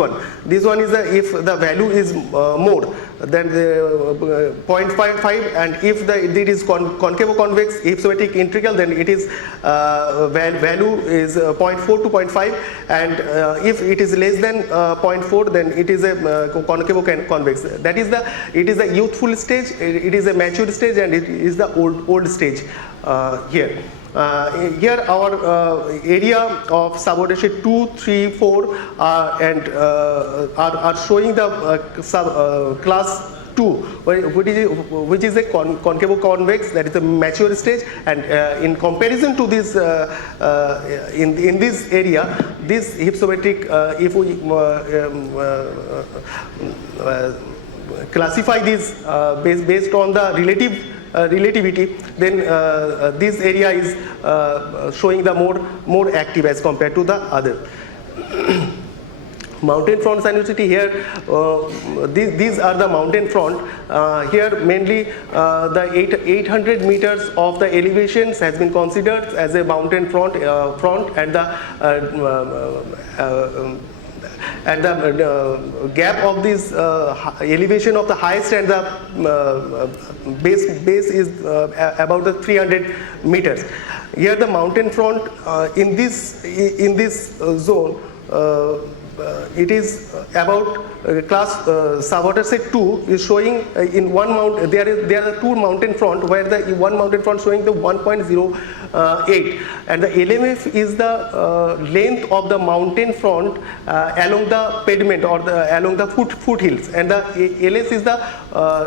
one is if the value is more, then the 0.55, and if it is concavo convex hypsometric integral, then it is value is 0.4 to 0.5, and if it is less than 0.4, then it is a concavo convex. That is it is a youthful stage, it is a mature stage, and it is the old stage here. Here our area of subordination 2, 3, 4 are showing the class 2, which is a concavo convex, that is a mature stage, and in comparison to this in this area, this hypsometric, if we classify this based on the relativity, then this area is showing the more active as compared to the other. Mountain front sinuosity here, these are the mountain front. Here mainly the 800 meters of the elevations has been considered as a mountain front, and the gap of this elevation of the highest and the base is about the 300 meters. Here the mountain front in this zone, it is about class subwater set 2 is showing in one mount, there are two mountain front, where the one mountain front showing the 1.08, and the LMF is the length of the mountain front along the pediment or along the foothills, and the LS is the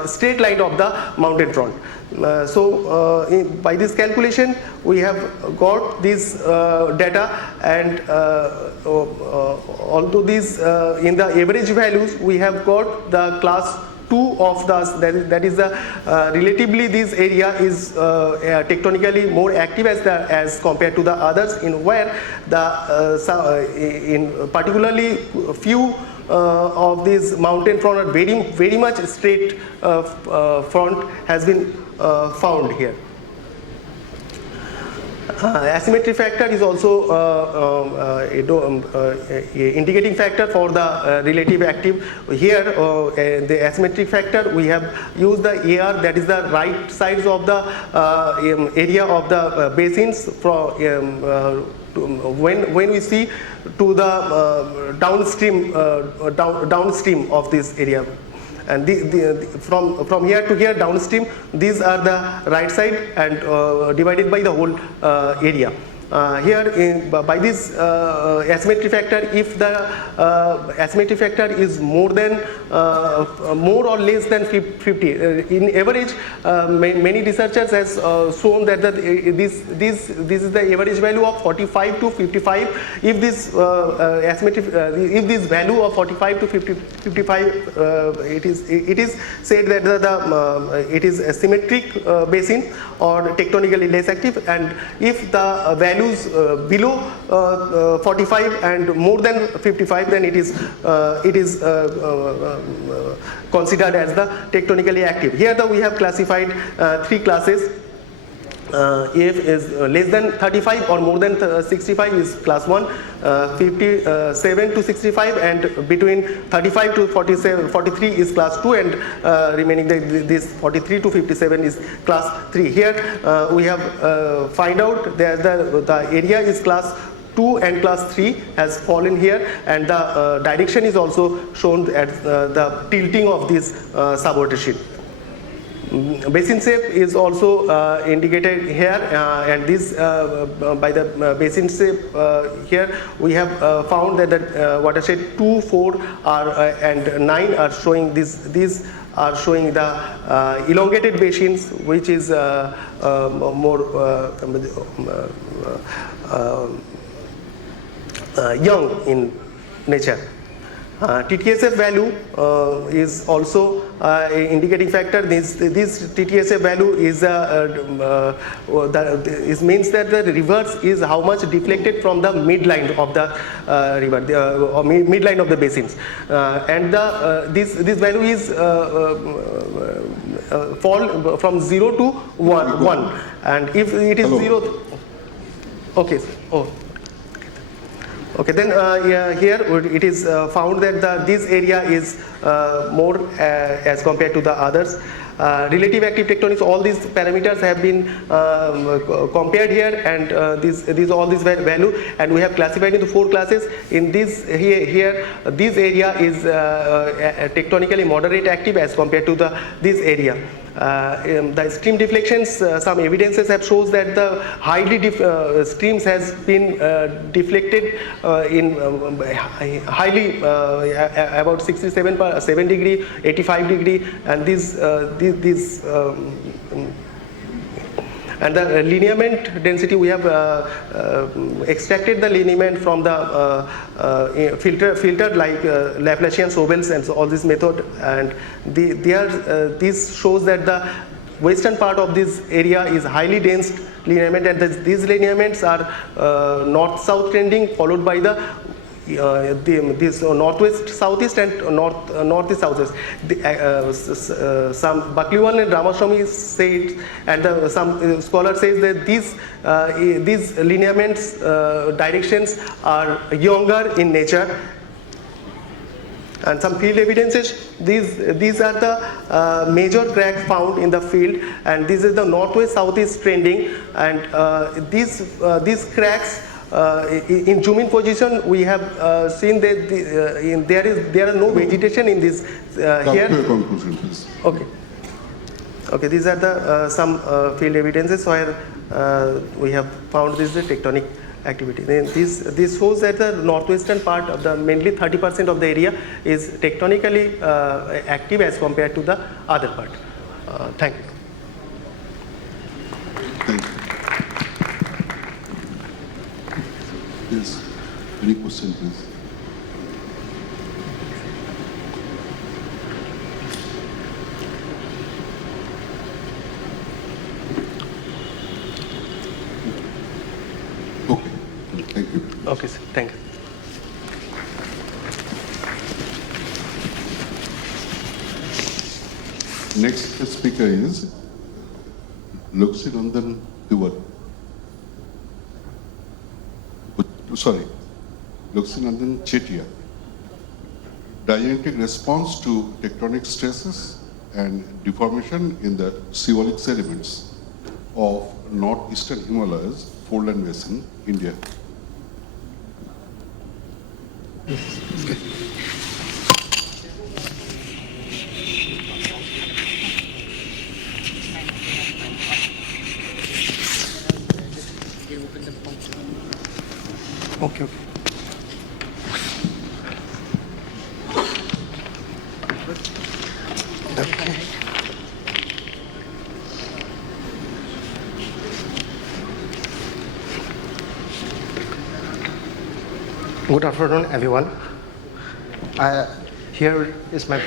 straight line of the mountain front. By this calculation we have got this data, and although these in the average values we have got the class 2 of the, that is the relatively this area is tectonically more active as compared to the others, in where the in particularly few of these mountain front are very much straight front has been found here. Asymmetry factor is also indicating factor for the relative active. Here the asymmetric factor, we have used the AR, that is the right sides of the area of the basins from when we see to the downstream of this area. And from here to here downstream, these are the right side and divided by the whole area. Here by this asymmetry factor, if the asymmetry factor is more or less than 50, in average many researchers has shown that this is the average value of 45 to 55. If this if this value of 45 to 55 it is said that it is a symmetric basin or tectonically less active, and if the values below 45 and more than 55, then it is considered as the tectonically active. Here we have classified three classes. If is less than 35 or more than 65 is class 1, 57 to 65, and between 35 to 43 is class 2, and remaining this 43 to 57 is class 3. Here we have find out that the area is class 2 and class 3 has fallen here, and the direction is also shown at the tilting of this subaortic sheet. Basin shape is also indicated here, and this by the basin shape here we have found that the watershed 2, 4 and 9 are showing these are showing the elongated basins, which is more young in nature. TTSF value is also indicating factor. This TTSF value is means that the reverse is how much deflected from the midline of the river or midline of the basins, and this value is fall from 0 to 1, and if it is 0, okay. Oh. Okay, then here it is found that this area is more as compared to the others. Relative active tectonics, all these parameters have been compared here, and all these value, and we have classified into 4 classes. In this here this area is tectonically moderate active as compared to this area. The stream deflections, some evidences have shows that the highly streams has been deflected in highly about 7 degree, 85 degree, and these and the lineament density, we have extracted the lineament from the filtered like Laplacian Sobels and so all this method, and this shows that the western part of this area is highly dense lineament, and these lineaments are north-south trending, followed by this northwest southeast and northeast southwest. Some Bakliwal and Ramaswamy said, and some scholars says that these lineaments directions are younger in nature. And some field evidences, these are the major cracks found in the field, and this is the northwest southeast trending, and these cracks in zoom in position we have seen that there are no vegetation in this here. Conclusion, please. Okay, these are the some field evidences where we have found this tectonic activity. Then this shows that the northwestern part of the mainly 30% of the area is tectonically active as compared to the other part. Thank you. Thank you. Yes. Any question, please? Okay. Thank you. Okay, sir. Thank you. Next speaker is Loksinandan Tiwari. Loksinandan Chetia. Diagenetic response to tectonic stresses and deformation in the seawallic sediments of northeastern Himalayas, foreland basin, India. Okay. Good afternoon, everyone. Here is my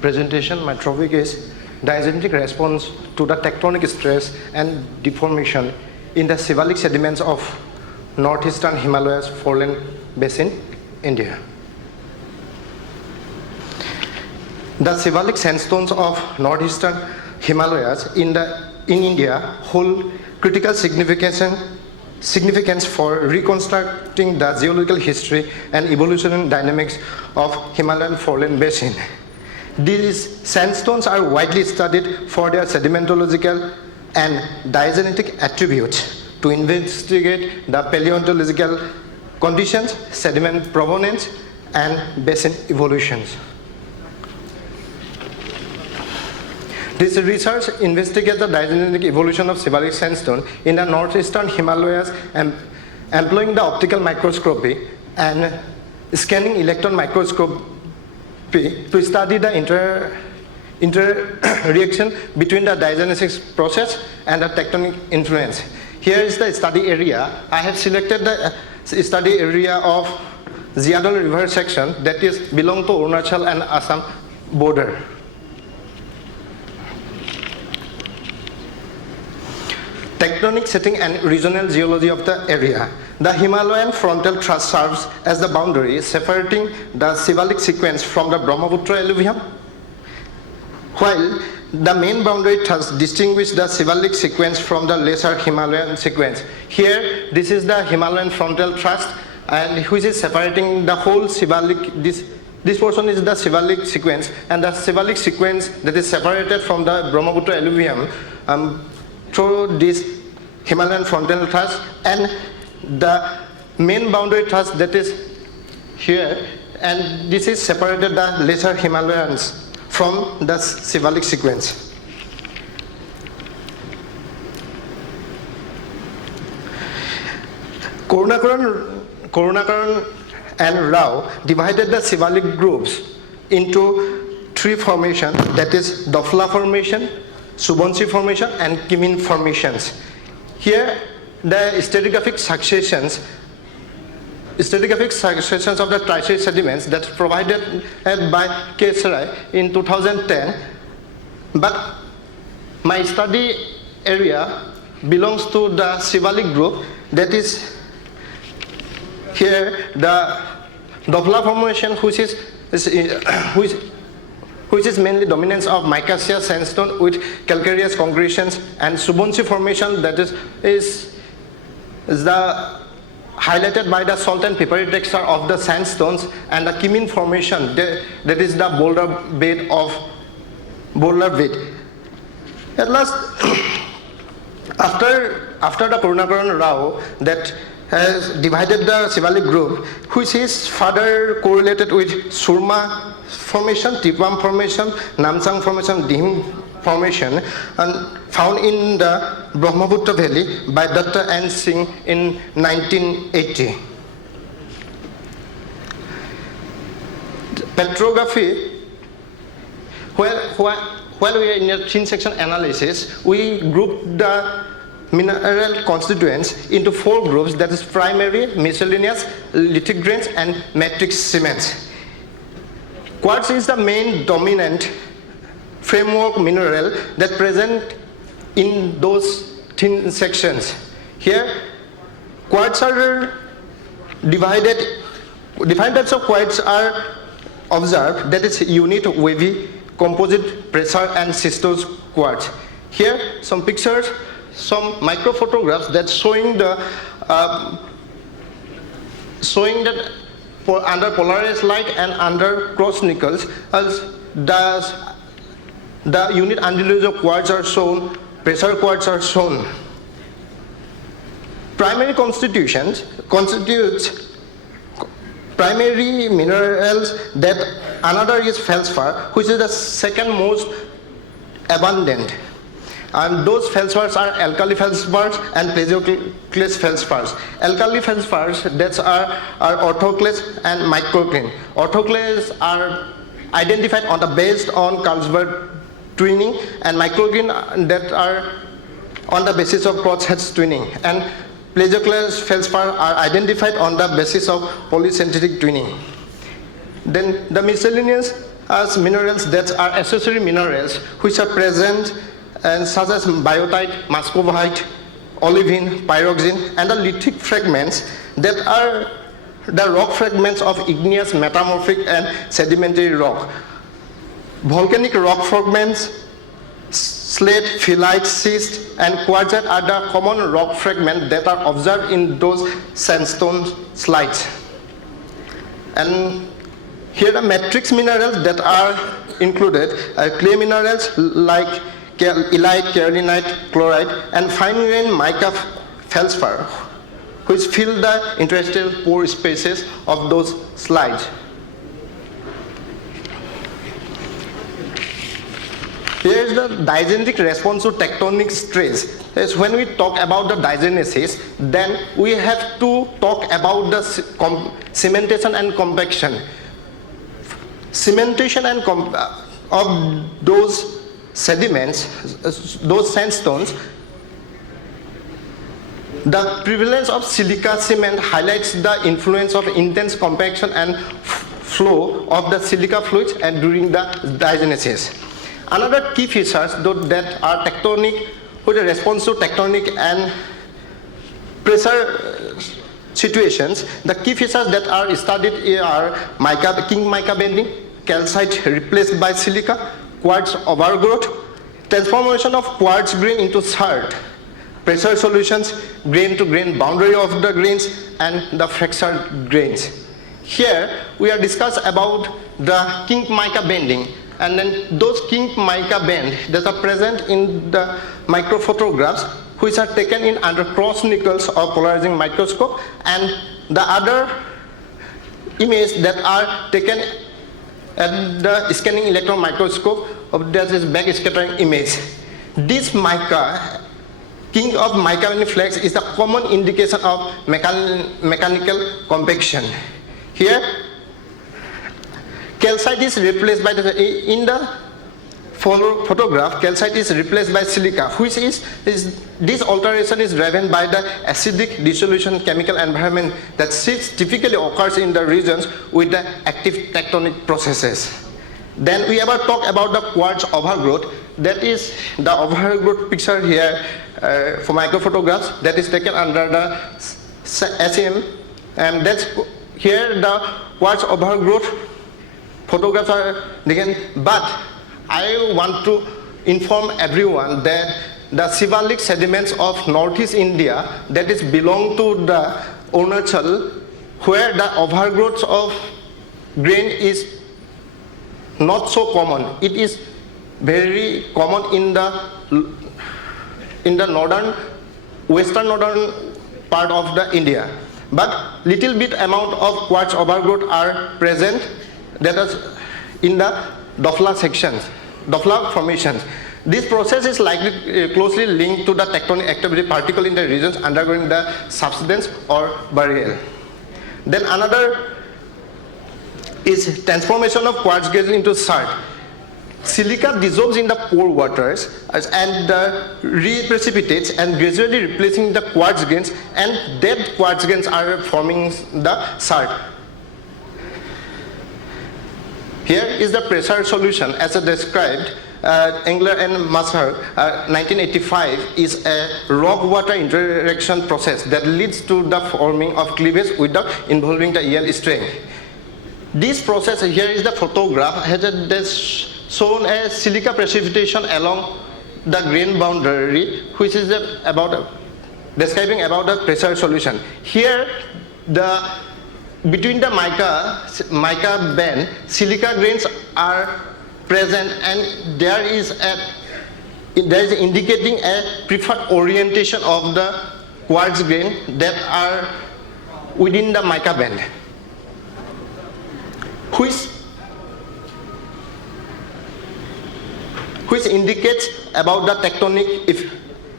presentation. My topic is diagenetic response to the tectonic stress and deformation in the seawallic sediments of northeastern Himalayas foreland basin, India. The seawallic sandstones of northeastern Himalayas in India hold critical significance for reconstructing the geological history and evolutionary dynamics of Himalayan foreland basin. These sandstones are widely studied for their sedimentological and diagenetic attributes to investigate the paleontological conditions, sediment provenance, and basin evolutions. This research investigates the diagenetic evolution of seawallic sandstone in the northeastern Himalayas and employing the optical microscopy and scanning electron microscopy to study the interreaction between the diagenesis process and the tectonic influence. Here is the study area. I have selected the study area of Ziadol River section that is belong to Arunachal and Assam border. Tectonic setting and regional geology of the area. The Himalayan frontal thrust serves as the boundary separating the seawallic sequence from the Brahmaputra alluvium, while the main boundary thrust distinguishes the seawallic sequence from the lesser Himalayan sequence. Here, this is the Himalayan frontal thrust and which is separating the whole Shivalik. This portion is the Shivalik sequence, and the Shivalik sequence that is separated from the Brahmaputra alluvium through this Himalayan frontal thrust, and the main boundary thrust that is here, and this is separated the lesser Himalayans from the Shivalik sequence. Karunakaran and Rao divided the Shivalik groups into three formations, that is Dofla formation, Subansi formation, and Kimin formations. Here the stratigraphic successions of the tertiary sediments that provided by K. Sarai in 2010, but my study area belongs to the Shivalik group, that is here the Dofla formation, which is mainly dominance of micaceous sandstone with calcareous concretions, and Subansi formation that is the highlighted by the salt and peppery texture of the sandstones, and the Kimin formation that is the boulder bed. At last, after the Karunakaran Rao that has divided the Shivalik group, which is further correlated with Surma formation, Tipam formation, Namsang formation, Dim formation, and found in the Brahmaputra Valley by Dr. N. Singh in 1980. Petrography, while we are in a thin section analysis, we grouped the mineral constituents into four groups, that is primary, miscellaneous, lithic grains, and matrix cements. Quartz is the main dominant framework mineral that present in those thin sections. Here, quartz are divided, different types of quartz are observed, that is unit, wavy, composite, pressure, and schistose quartz. Here, some pictures, some micro photographs that showing that for under polarized light and under cross nickels, as the unit undulates of quartz are shown, pressure quartz are shown. Primary constitutes primary minerals, that another is feldspar, which is the second most abundant. And those feldspars are alkali feldspars and plesioklase feldspars. Alkali feldspars that are orthoclase and microcline. Orthoclase are identified based on Carlsberg twinning, and microcline that are on the basis of cross-hatch twinning. And plesioklase feldspar are identified on the basis of polysynthetic twinning. Then the miscellaneous as minerals that are accessory minerals which are present, and such as biotite, muscovite, olivine, pyroxene, and the lithic fragments that are the rock fragments of igneous, metamorphic, and sedimentary rock. Volcanic rock fragments, slate, phyllite, schist, and quartzite are the common rock fragments that are observed in those sandstone slides. And here the matrix minerals that are included are clay minerals like elite, kaolinite, chloride, and fine-grained mica feldspar, which fill the interstitial pore spaces of those slides. Here is the diagenetic response to tectonic stress. Yes, when we talk about the diagenesis, then we have to talk about the cementation and compaction. Cementation and of those sediments, those sandstones, the prevalence of silica cement highlights the influence of intense compaction and flow of the silica fluids and during the diagenesis. Another key features that are tectonic, with a response to tectonic and pressure situations, the key features that are studied are king mica bending, calcite replaced by silica, quartz overgrowth, transformation of quartz grain into chert, pressure solutions, grain-to-grain boundary of the grains, and the fractured grains. Here, we are discussing about the kink mica bending, and then those kink mica bend that are present in the microphotographs, which are taken in under cross-nickels or polarizing microscope, and the other image that are taken at the scanning electron microscope of that is backscattering image. This mica, king of mica flex, is the common indication of mechanical compaction. Here, calcite is replaced by in the photograph, calcite is replaced by silica, which is this alteration is driven by the acidic dissolution chemical environment that typically occurs in the regions with the active tectonic processes. Then we ever talk about the quartz overgrowth. That is the overgrowth picture here for microphotographs that is taken under the SEM, and that's here the quartz overgrowth photographs are taken. But I want to inform everyone that the Shivalik sediments of northeast India that is belong to the Arunachal, where the overgrowth of grain is not so common. It is very common in the northern, western northern part of the India. But little bit amount of quartz overgrowth are present that is in the Dofla sections, Dofla formations. This process is likely closely linked to the tectonic activity, particularly in the regions undergoing the subsidence or burial. Then another is transformation of quartz grains into salt. Silica dissolves in the pore waters and reprecipitates and gradually replacing the quartz grains, and dead quartz grains are forming the salt. Here is the pressure solution as described. Engler and Masser, 1985, is a rock water interaction process that leads to the forming of cleavage without involving the yield strength. This process, here is the photograph, has shown a silica precipitation along the grain boundary, which is describing about the pressure solution. Here, between the mica band, silica grains are present, and there is indicating a preferred orientation of the quartz grain that are within the mica band, which indicates about the tectonic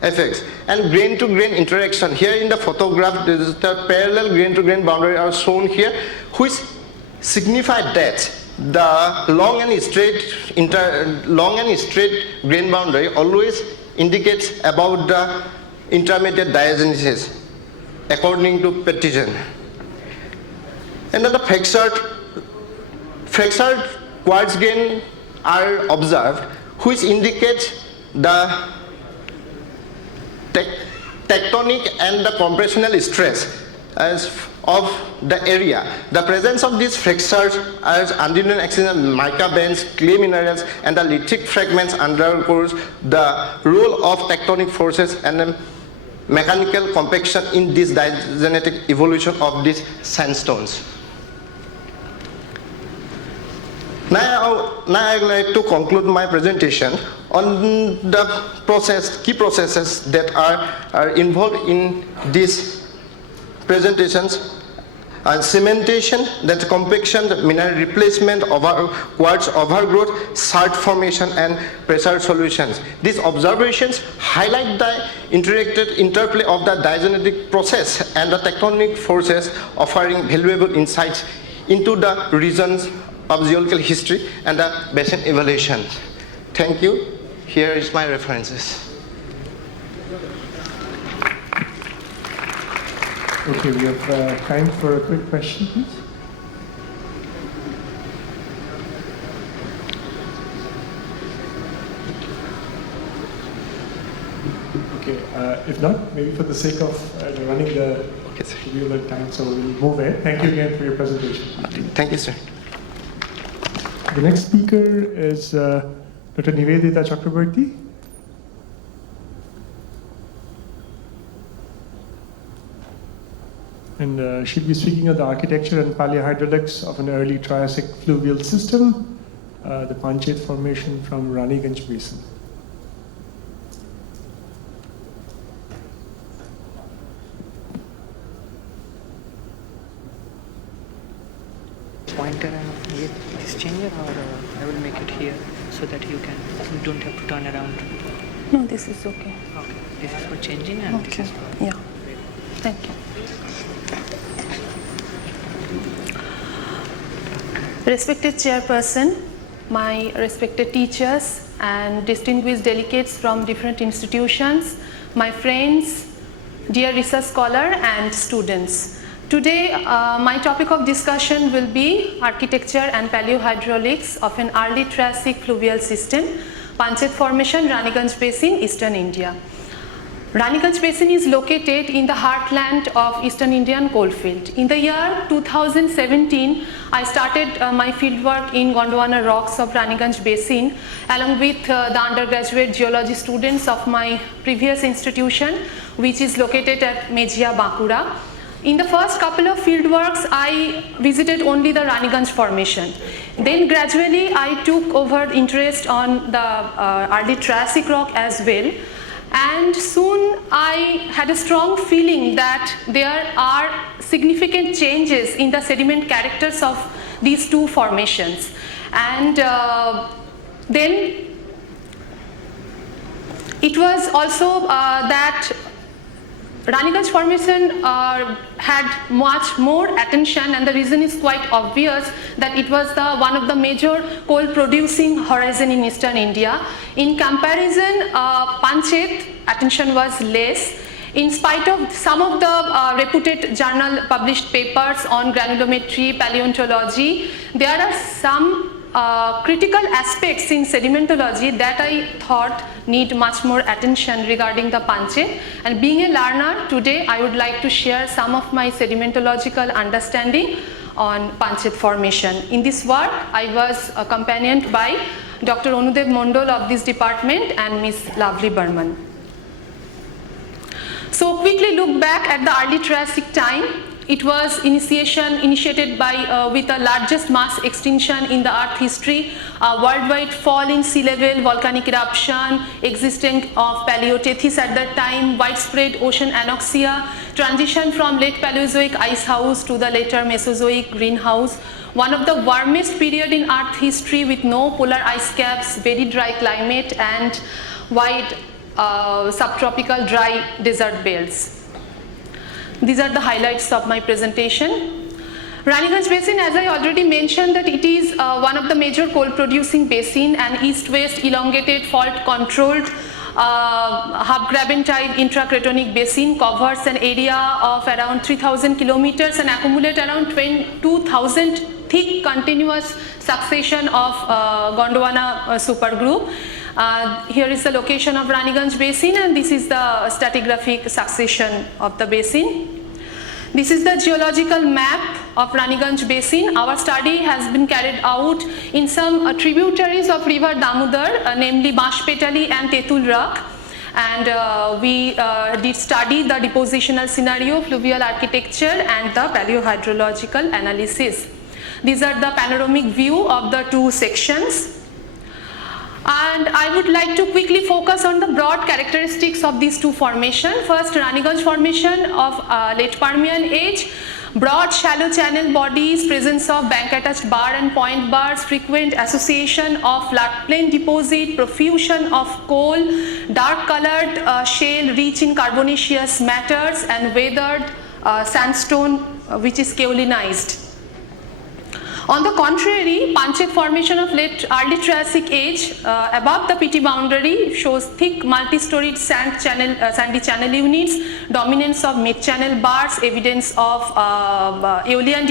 effects and grain-to-grain interaction. Here in the photograph, the parallel grain-to-grain boundary are shown here, which signify that the long and straight grain boundary always indicates about the intermediate diagenesis, according to Peterson. And then the fractured quartz grain are observed, which indicates the tectonic and the compressional stress of the area. The presence of these fractures as undulating axis mica bands, clay minerals, and the lithic fragments undergoes the role of tectonic forces and mechanical compaction in this diagenetic evolution of these sandstones. Now I would like to conclude my presentation on the key processes that are involved in these presentations. Cementation, that's compaction, mineral replacement, quartz overgrowth, salt formation, and pressure solutions. These observations highlight the interplay of the diagenetic process and the tectonic forces, offering valuable insights into the regions of geological history and the basin evolution. Thank you. Here is my references. Okay, we have time for a quick question, please. Okay, if not, maybe for the sake of running the wheel at time, so we'll move ahead. Thank you again for your presentation. Thank you, sir. The next speaker is Dr. Nivedita Chakraborty. and she'll be speaking of the architecture and paleohydraulics of an early Triassic fluvial system, the Panchet Formation from Raniganj Basin. Pointer and this changer, or I will make it here so that you don't have to turn around. No, this is okay. Okay, this is for changing and this is for... Yeah, thank you. Respected Chairperson, my respected teachers and distinguished delegates from different institutions, my friends, dear research scholar and students. Today, my topic of discussion will be architecture and paleohydraulics of an early Triassic fluvial system, Panchet Formation, Raniganj Basin, Eastern India. Raniganj Basin is located in the heartland of Eastern Indian coalfield. In the year 2017, I started my fieldwork in Gondwana rocks of Raniganj Basin along with the undergraduate geology students of my previous institution, which is located at Mejia, Bankura. In the first couple of fieldworks, I visited only the Raniganj Formation. Then gradually, I took over interest on the early Triassic rock as well. And soon I had a strong feeling that there are significant changes in the sediment characters of these two formations. And then it was also that Raniganj Formation had much more attention, and the reason is quite obvious that it was one of the major coal producing horizon in Eastern India. In comparison, Panchet attention was less. In spite of some of the reputed journal published papers on granulometry, paleontology, there are some critical aspects in sedimentology that I thought need much more attention regarding the Panchet. And being a learner, today I would like to share some of my sedimentological understanding on Panchet Formation. In this work, I was accompanied by Dr. Anudev Mondol of this department and Ms. Lovely Burman. So quickly look back at the early Triassic time. It was initiated by with the largest mass extinction in the Earth history, worldwide fall in sea level, volcanic eruption, existence of Paleotethys at that time, widespread ocean anoxia, transition from late Paleozoic ice house to the later Mesozoic greenhouse, one of the warmest period in Earth history with no polar ice caps, very dry climate and wide subtropical dry desert belts. These are the highlights of my presentation. Raniganj Basin, as I already mentioned, that it is one of the major coal producing basin and east-west elongated fault controlled half graben type intracratonic basin, covers an area of around 3,000 kilometers and accumulate around 22,000 thick continuous succession of Gondwana supergroup. Here is the location of Raniganj Basin, and this is the stratigraphic succession of the basin. This is the geological map of Raniganj Basin. Our study has been carried out in some tributaries of river Damodar, namely Bashpetali and Tetul Rock. And we did study the depositional scenario, fluvial architecture and the paleohydrological analysis. These are the panoramic view of the two sections. And I would like to quickly focus on the broad characteristics of these two formations. First, Raniganj Formation of late Permian age, broad shallow channel bodies, presence of bank attached bar and point bars, frequent association of floodplain deposit, profusion of coal, dark colored shale rich in carbonaceous matters and weathered sandstone which is kaolinized. On the contrary, Panchet Formation of late early Triassic age above the PT boundary shows thick multi-storied sandy channel units, dominance of mid-channel bars, evidence of aeolian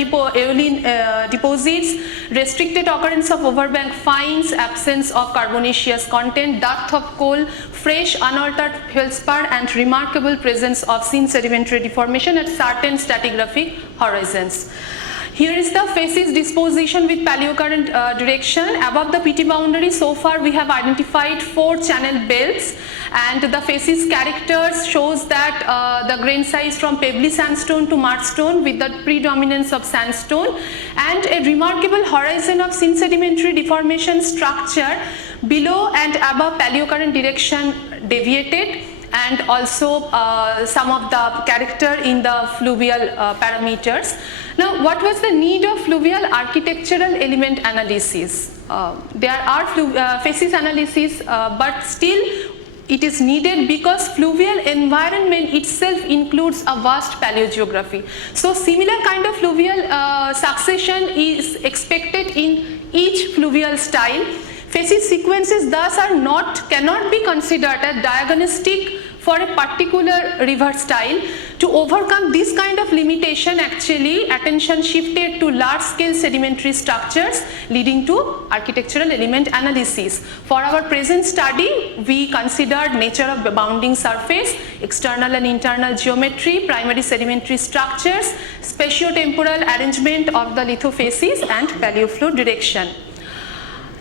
deposits, restricted occurrence of overbank finds, absence of carbonaceous content, depth of coal, fresh unaltered feldspar and remarkable presence of sedimentary deformation at certain stratigraphic horizons. Here is the facies disposition with paleocurrent direction. Above the PT boundary, so far we have identified 4 channel belts, and the facies characters shows that the grain size from pebbly sandstone to mudstone with the predominance of sandstone, and a remarkable horizon of sedimentary deformation structure below and above paleocurrent direction deviated, and also some of the character in the fluvial parameters. Now, what was the need of fluvial architectural element analysis? There are facies analysis, but still it is needed because fluvial environment itself includes a vast paleogeography. So similar kind of fluvial succession is expected in each fluvial style. Facies sequences thus cannot be considered as diagnostic for a particular river style. To overcome this kind of limitation, actually attention shifted to large scale sedimentary structures leading to architectural element analysis. For our present study, we considered nature of the bounding surface, external and internal geometry, primary sedimentary structures, spatio-temporal arrangement of the lithofacies, and paleoflow direction.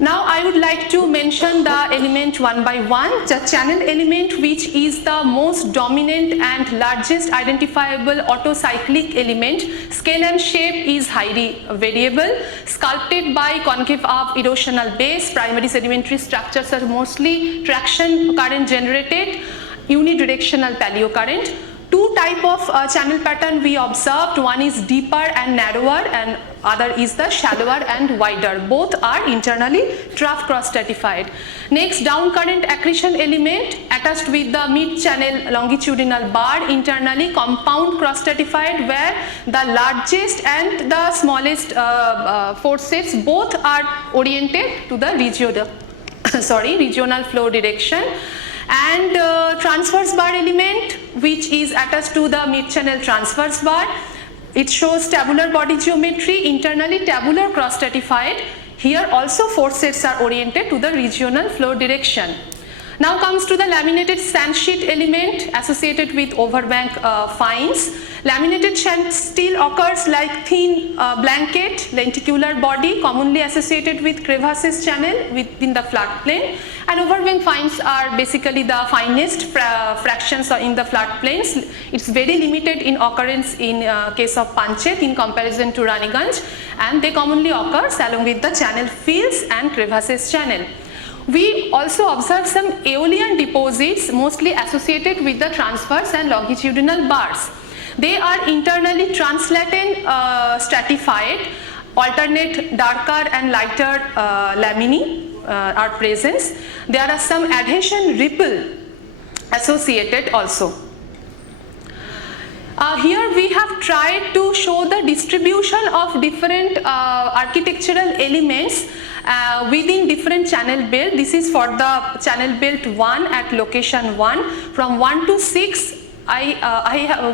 Now I would like to mention the element one by one. The channel element, which is the most dominant and largest identifiable autocyclic element. Scale and shape is highly variable, sculpted by concave up erosional base. Primary sedimentary structures are mostly traction current generated, unidirectional paleocurrent. 2 type of channel pattern we observed. One is deeper and narrower, and other is the shallower and wider. Both are internally trough cross stratified. Next, down current accretion element attached with the mid channel longitudinal bar, internally compound cross stratified, where the largest and the smallest forces both are oriented to the regional flow direction. And transverse bar element, which is attached to the mid channel transverse bar. It shows tabular body geometry, internally tabular cross stratified. Here also forces are oriented to the regional flow direction. Now comes to the laminated sand sheet element associated with overbank fines. Laminated sand still occurs like thin blanket lenticular body, commonly associated with crevasses channel within the floodplain, and overbank fines are basically the finest fractions in the floodplains. It's very limited in occurrence in case of Panchet in comparison to Raniganj, and they commonly occur along with the channel fields and crevasses channel. We also observe some aeolian deposits mostly associated with the transverse and longitudinal bars. They are internally translated stratified, alternate darker and lighter laminae are present. There are some adhesion ripple associated also. Here we have tried to show the distribution of different architectural elements within different channel belt. This is for the channel belt 1 at location 1. From 1 to 6,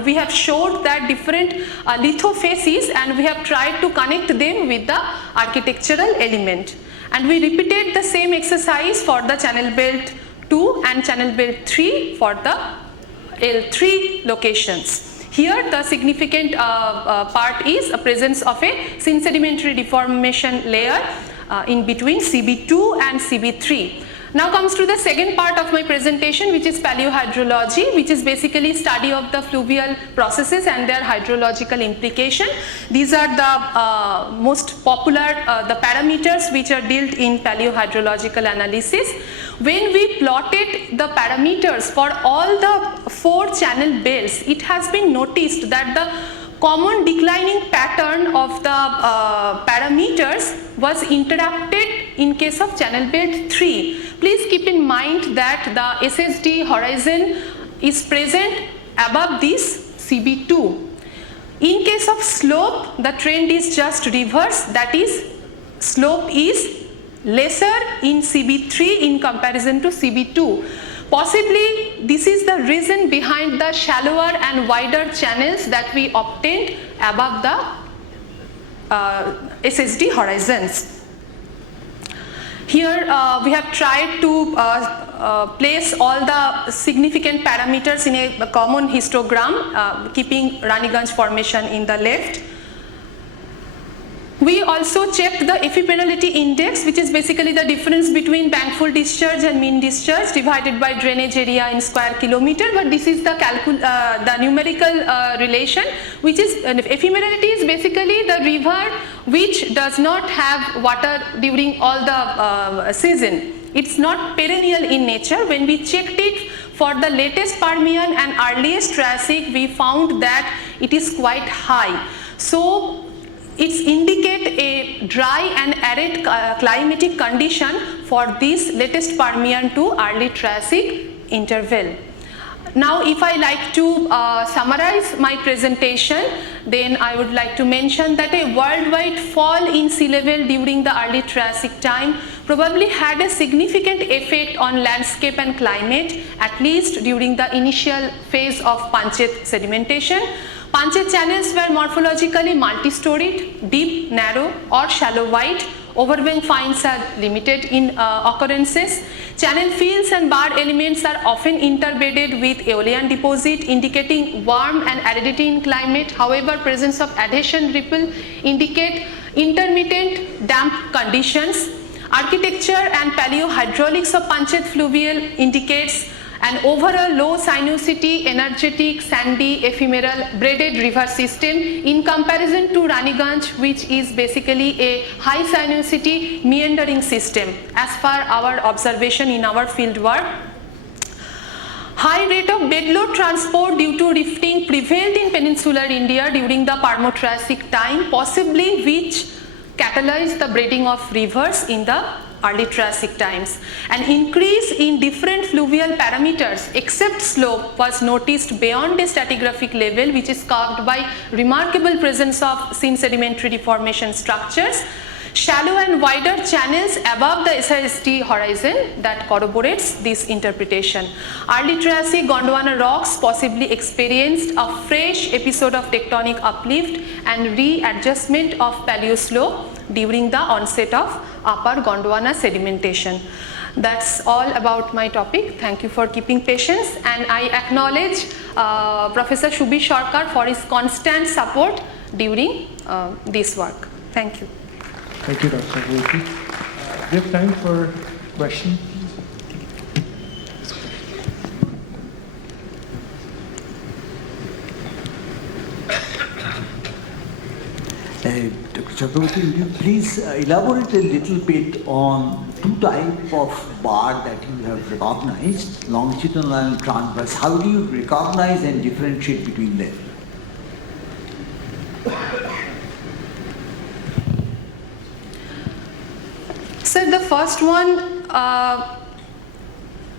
we have showed that different lithofacies, and we have tried to connect them with the architectural element. And we repeated the same exercise for the channel belt 2 and channel belt 3 for the L3 locations. Here the significant part is a presence of a sedimentary deformation layer in between CB2 and CB3. Now comes to the second part of my presentation, which is paleohydrology, which is basically study of the fluvial processes and their hydrological implication. These are the most popular the parameters which are dealt in paleohydrological analysis. When we plotted the parameters for all the 4 channel belts, it has been noticed that the common declining pattern of the parameters was interrupted in case of channel belt 3. Please keep in mind that the SSD horizon is present above this CB2. In case of slope, the trend is just reverse, that is, slope is lesser in CB3 in comparison to CB2. Possibly this is the reason behind the shallower and wider channels that we obtained above the SSD horizons. Here we have tried to place all the significant parameters in a common histogram, keeping Raniganj formation in the left. We also checked the ephemerality index, which is basically the difference between bankful discharge and mean discharge divided by drainage area in square kilometer. But this is the numerical relation, which is ephemerality is basically the river which does not have water during all the season. It's not perennial in nature. When we checked it for the latest Permian and earliest Triassic, we found that it is quite high. So it indicates a dry and arid climatic condition for this latest Permian to early Triassic interval. Now, if I like to summarize my presentation, then I would like to mention that a worldwide fall in sea level during the early Triassic time probably had a significant effect on landscape and climate, at least during the initial phase of Panchet sedimentation. Panchet channels were morphologically multi-storied, deep, narrow or shallow wide. Overwhelming finds are limited in occurrences. Channel fields and bar elements are often interbedded with aeolian deposit, indicating warm and aridity in climate. However, presence of adhesion ripple indicate intermittent damp conditions. Architecture and paleohydraulics of Panchet fluvial indicates an overall low sinuosity, energetic, sandy, ephemeral, braided river system in comparison to Raniganj, which is basically a high sinuosity meandering system as per our observation in our field work. High rate of bedload transport due to rifting prevailed in peninsular India during the Permo-Triassic time, possibly which catalyzed the braiding of rivers in the early Triassic times. An increase in different fluvial parameters except slope was noticed beyond a stratigraphic level, which is caused by remarkable presence of thin sedimentary deformation structures. Shallow and wider channels above the SRST horizon that corroborates this interpretation. Early Triassic Gondwana rocks possibly experienced a fresh episode of tectonic uplift and readjustment of paleoslope during the onset of upper Gondwana sedimentation. That's all about my topic. Thank you for keeping patience, and I acknowledge Professor Subir Sarkar for his constant support during this work. Thank you. Thank you, Dr. Chakraborty. We have time for questions. Dr. Chakraborty, will you please elaborate a little bit on two types of bar that you have recognized, longitudinal and transverse. How do you recognize and differentiate between them? So the first one,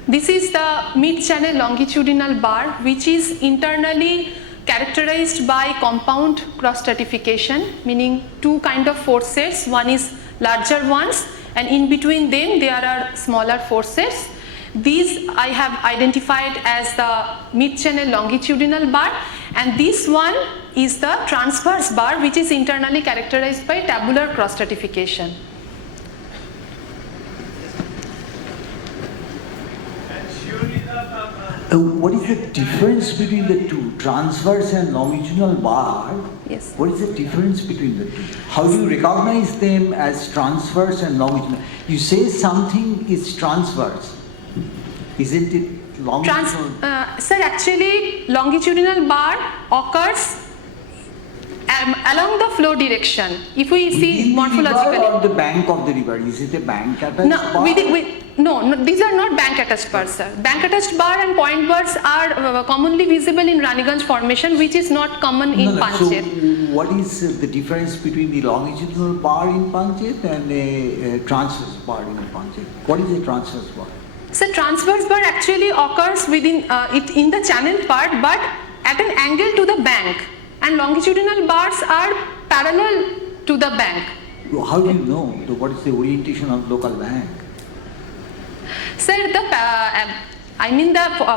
this is the mid-channel longitudinal bar, which is internally characterized by compound cross-stratification, meaning two kind of forces. One is larger ones, and in between them there are smaller forces. These I have identified as the mid-channel longitudinal bar, and this one is the transverse bar, which is internally characterized by tabular cross-stratification. What is the difference between the two, transverse and longitudinal bar? Yes. What is the difference between the two? How do you recognize them as transverse and longitudinal? You say something is transverse. Isn't it longitudinal? Sir, actually longitudinal bar occurs along the flow direction. If we see morphologically. Or the bank of the river, is it a bank attached bar? No, these are not bank attached bars, sir. Bank attached bar and point bars are commonly visible in Raniganj formation, which is not common in Panchet. So what is the difference between the longitudinal bar in Panchet and a transverse bar in Panchet? What is a transverse bar? So transverse bar actually occurs within it in the channel part, but at an angle to the bank, and longitudinal bars are parallel to the bank. How do you know what is the orientation of local bank? Sir,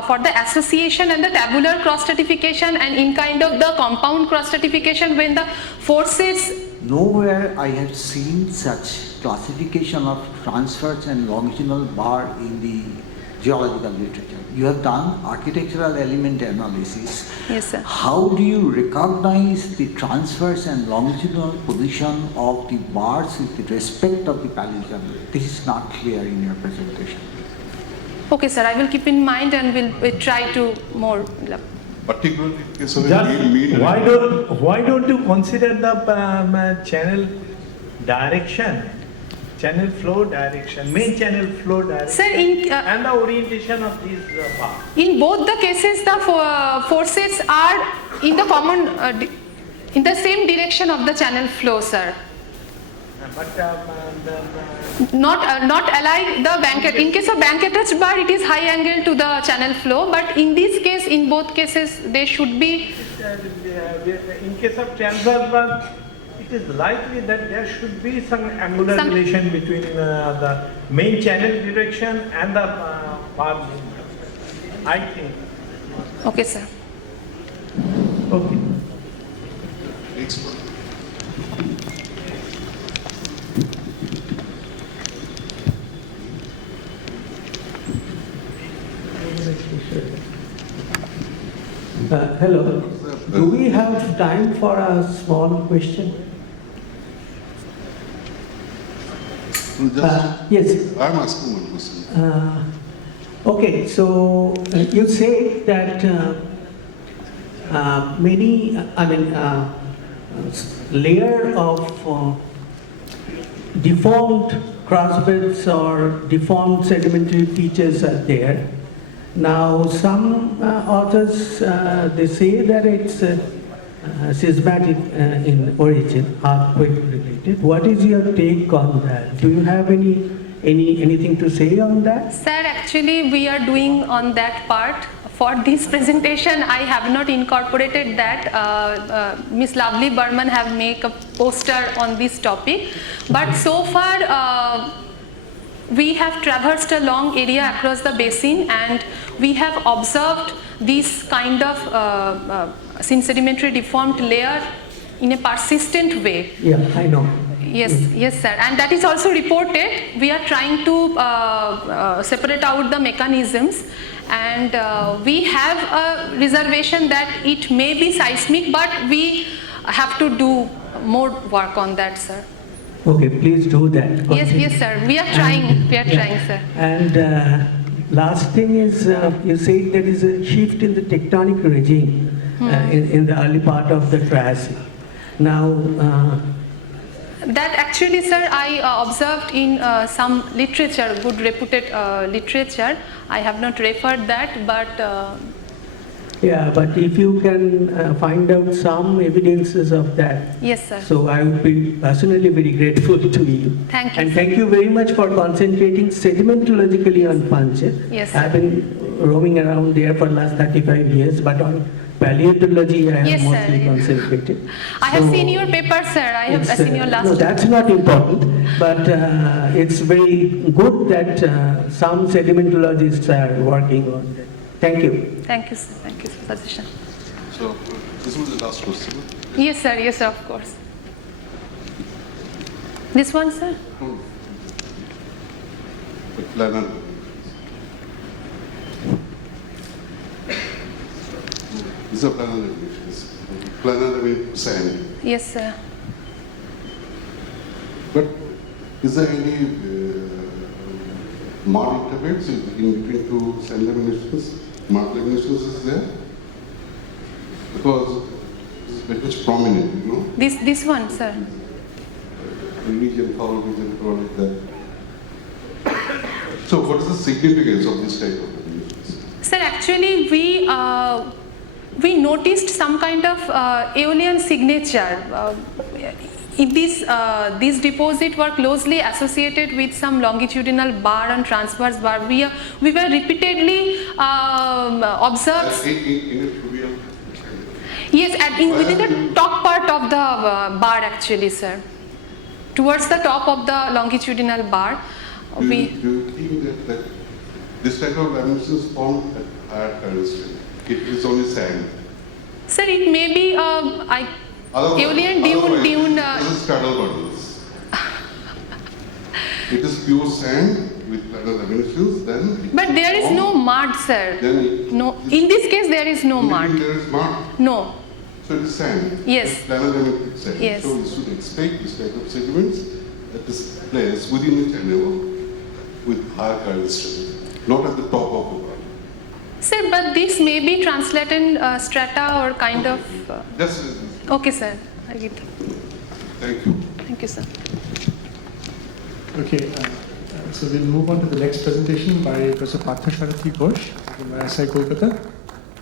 for the association and the tabular cross-stratification and in kind of the compound cross-stratification, when the forces... Nowhere I have seen such classification of transverse and longitudinal bar in the geological literature. You have done architectural element analysis. Yes, sir. How do you recognize the transverse and longitudinal position of the bars with respect of the Paleogen? This is not clear in your presentation. Okay, sir, I will keep in mind and we'll try to more. Particularly in case of Just why don't you consider the channel direction, channel flow direction, main channel flow direction, Sir, and the orientation of these bars? In both the cases, the forces are in the common, in the same direction of the channel flow, sir. But Not alike the bank. In case of bank attached bar, it is high angle to the channel flow. But in this case, in both cases, they should be. in case of transverse bar, it is likely that there should be some angular relation between the main channel direction and the bar movement. I think. Okay, sir. Okay. Next one. Hello. Do we have time for a small question? Yes. I'm asking one question. Okay, so you say that layer of deformed crossbeds or deformed sedimentary features are there. Now, some authors, they say that it's seismic in origin, earthquake related. What is your take on that? Do you have anything to say on that? Sir, actually, we are doing on that part. For this presentation, I have not incorporated that. Miss Lovely Burman have made a poster on this topic. But so far, we have traversed a long area across the basin and we have observed this kind of sedimentary deformed layer in a persistent way. Yeah, I know. Yes, yes, sir. And that is also reported. We are trying to separate out the mechanisms and we have a reservation that it may be seismic, but we have to do more work on that, sir. Okay, please do that. Yes, yes, sir. We are trying. We are trying, sir. And last thing is, you say there is a shift in the tectonic regime in the early part of the Triassic. Now, that actually, sir, I observed in some literature, good reputed literature. I have not referred that, but. Yeah, but if you can find out some evidences of that. Yes, sir. So I would be personally very grateful to you. Thank you. And thank you very much for concentrating sedimentologically on Panchet. Yes, sir. I've been roaming around there for the last 35 years, but on paleontology I have Yes, mostly sir. concentrated. I have seen your paper, sir. I have seen your last. No, that's not important, but it's very good that some sedimentologists are working on that. Thank you. Thank you, sir. Thank you for suggestion. So, this was the last question. Yes, sir. Yes, sir. Of course. This one, sir. The planar. These are planar elevations. Planar means sand. Yes, sir. But is there any mark interface in between two sand laminations? Mark laminations is there? Because it's very much prominent, you know? This one, sir. Region, follow region, like that. So what is the significance of this type of laminations? Sir, actually, we noticed some kind of aeolian signature. These deposits were closely associated with some longitudinal bar and transverse bar. We were repeatedly observed. In a fluvial. Yes, and within the top part of the bar, actually, sir. Towards the top of the longitudinal bar. Do you think that this type of laminations formed at higher terrestrial? It is only sand. Sir, it may be aeolian dune. This is straddle bundles. It is pure sand with other aminophils, then... But there is no mud, sir. No. In this case, there is no mud. There is mud? No. So it is sand? Yes. Planolamitic sand. Yes. So you should expect this type of sediments at this place within the channel with higher current strength, not at the top of the water. Sir, but this may be translated strata or kind of... That's Okay, sir. I get it. Thank you. Thank you, sir. Okay, so we'll move on to the next presentation by Professor Parthasarathi Ghosh from ISI Kolkata.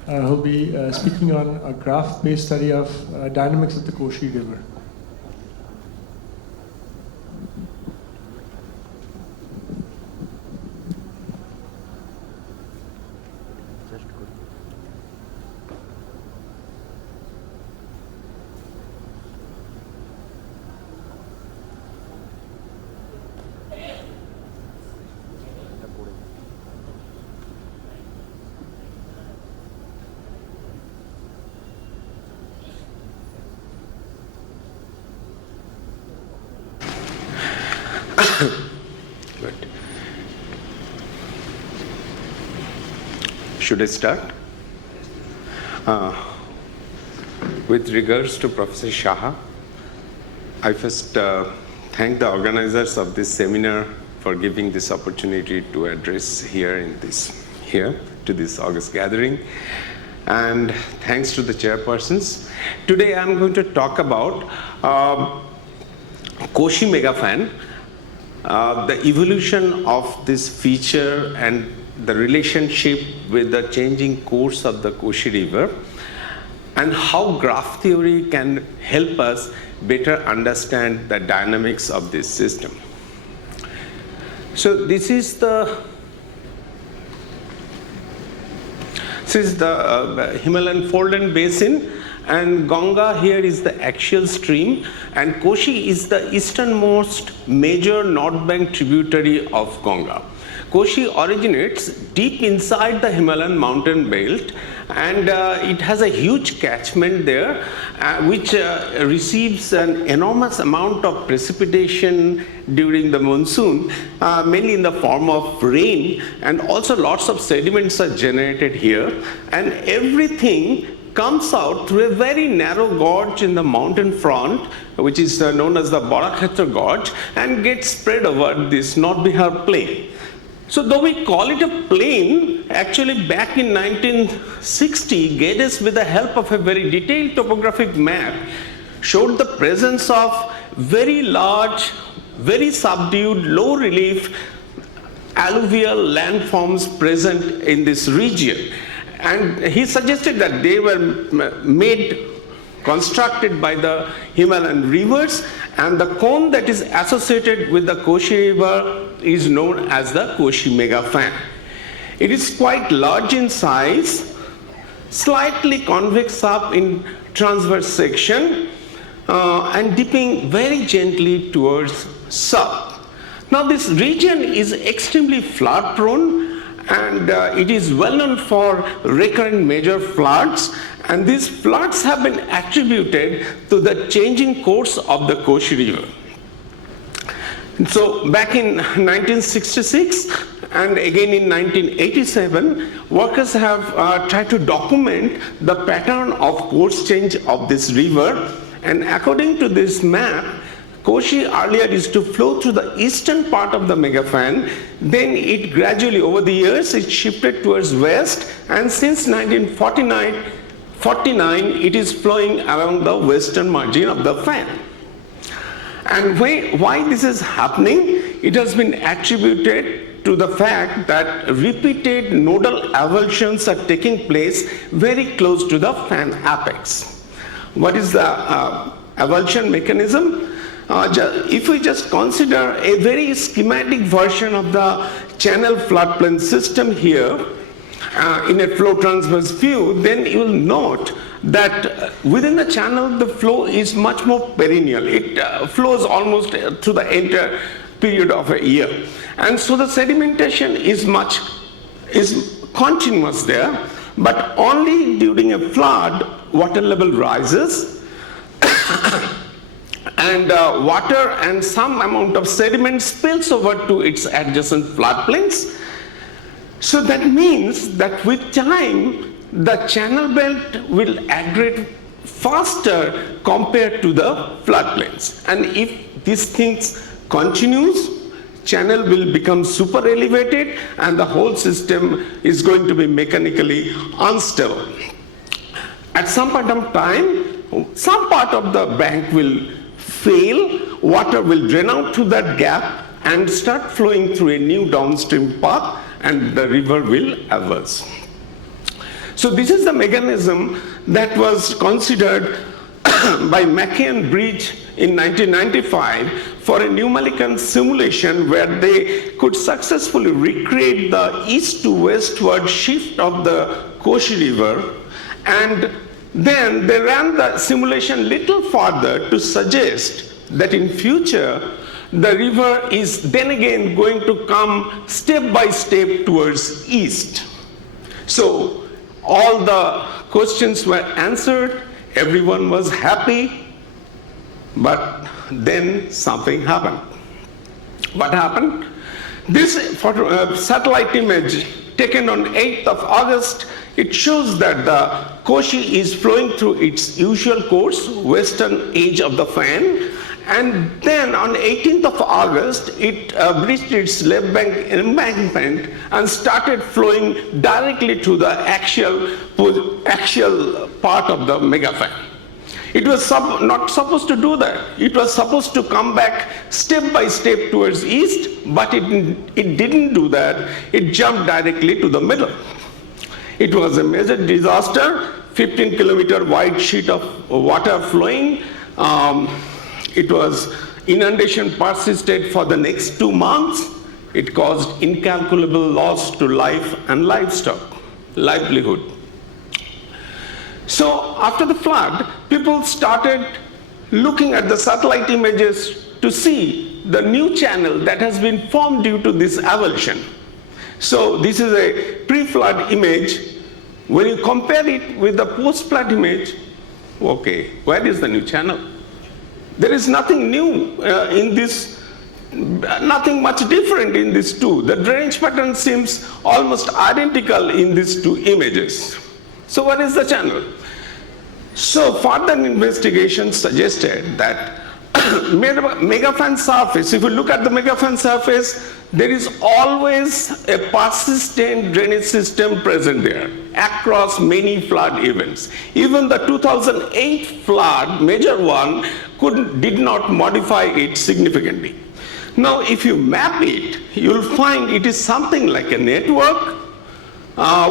Who'll be speaking on a graph-based study of dynamics of the Koshi River. Good. Should I start? With regards to Professor Shah, I first thank the organizers of this seminar for giving this opportunity to address here to this August gathering. And thanks to the chairpersons. Today I'm going to talk about Koshi megafan, the evolution of this feature and the relationship with the changing course of the Koshi River, and how graph theory can help us better understand the dynamics of this system. So this is the Himalayan fold-and basin, and Ganga here is the axial stream, and Koshi is the easternmost major north bank tributary of Ganga. Koshi originates deep inside the Himalayan mountain belt, and it has a huge catchment there which receives an enormous amount of precipitation during the monsoon, mainly in the form of rain, and also lots of sediments are generated here, and everything comes out through a very narrow gorge in the mountain front, which is known as the Barakhetra Gorge, and gets spread over this North Bihar plain. So though we call it a plain, actually back in 1960, Geddes, with the help of a very detailed topographic map, showed the presence of very large, very subdued, low relief alluvial landforms present in this region. And he suggested that they were constructed by the Himalayan rivers, and the cone that is associated with the Koshi River is known as the Koshi megafan. It is quite large in size, slightly convex up in transverse section, and dipping very gently towards south. Now this region is extremely flood prone, and it is well known for recurrent major floods, and these floods have been attributed to the changing course of the Koshi River. So back in 1966 and again in 1987, workers have tried to document the pattern of course change of this river, and according to this map, Koshi earlier used to flow through the eastern part of the megafan, then it gradually over the years it shifted towards west, and since 1949 it is flowing along the western margin of the fan. And why this is happening? It has been attributed to the fact that repeated nodal avulsions are taking place very close to the fan apex. What is the avulsion mechanism? If we just consider a very schematic version of the channel floodplain system here in a flow transverse view, then you will note that within the channel the flow is much more perennial. It flows almost through the entire period of a year, and so the sedimentation is continuous there, but only during a flood water level rises and water and some amount of sediment spills over to its adjacent floodplains. So that means that with time, the channel belt will aggregate faster compared to the floodplains. And if these things continues, channel will become super elevated and the whole system is going to be mechanically unstable. At some point of time, some part of the bank will fail, water will drain out through that gap and start flowing through a new downstream path, and the river will avulse. So this is the mechanism that was considered by Mackey and Bridge in 1995 for a numerical simulation where they could successfully recreate the east to westward shift of the Koshi River, and then they ran the simulation little further to suggest that in future the river is then again going to come step by step towards east. So all the questions were answered, everyone was happy, but then something happened. What happened? This satellite image taken on 8th of August, it shows that the Koshi is flowing through its usual course, western edge of the fan, and then on 18th of August, it breached its left bank embankment and started flowing directly to the axial part of the mega fan. It was not supposed to do that. It was supposed to come back step by step towards east, but it didn't do that. It jumped directly to the middle. It was a major disaster, 15-kilometer wide sheet of water flowing. It was inundation persisted for the next 2 months. It caused incalculable loss to life and livestock, livelihood. So after the flood, people started looking at the satellite images to see the new channel that has been formed due to this avulsion. So this is a pre-flood image. When you compare it with the post-flood image, okay, where is the new channel? There is nothing new in this, nothing much different in these two. The drainage pattern seems almost identical in these two images. So what is the channel? So further investigation suggested that megafan surface, if you look at the megafan surface, there is always a persistent drainage system present there across many flood events. Even the 2008 flood, major one, did not modify it significantly. Now, if you map it, you'll find it is something like a network,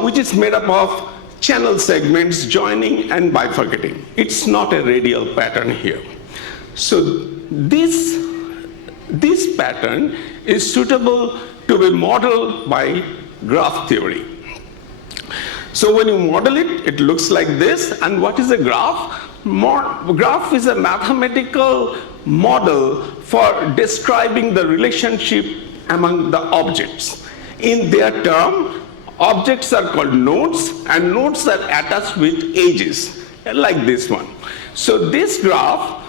which is made up of channel segments joining and bifurcating. It's not a radial pattern here. So this pattern is suitable to be modeled by graph theory. So when you model it, it looks like this. And what is a graph? Graph is a mathematical model for describing the relationship among the objects. In their term, objects are called nodes, and nodes are attached with edges, like this one. So this graph,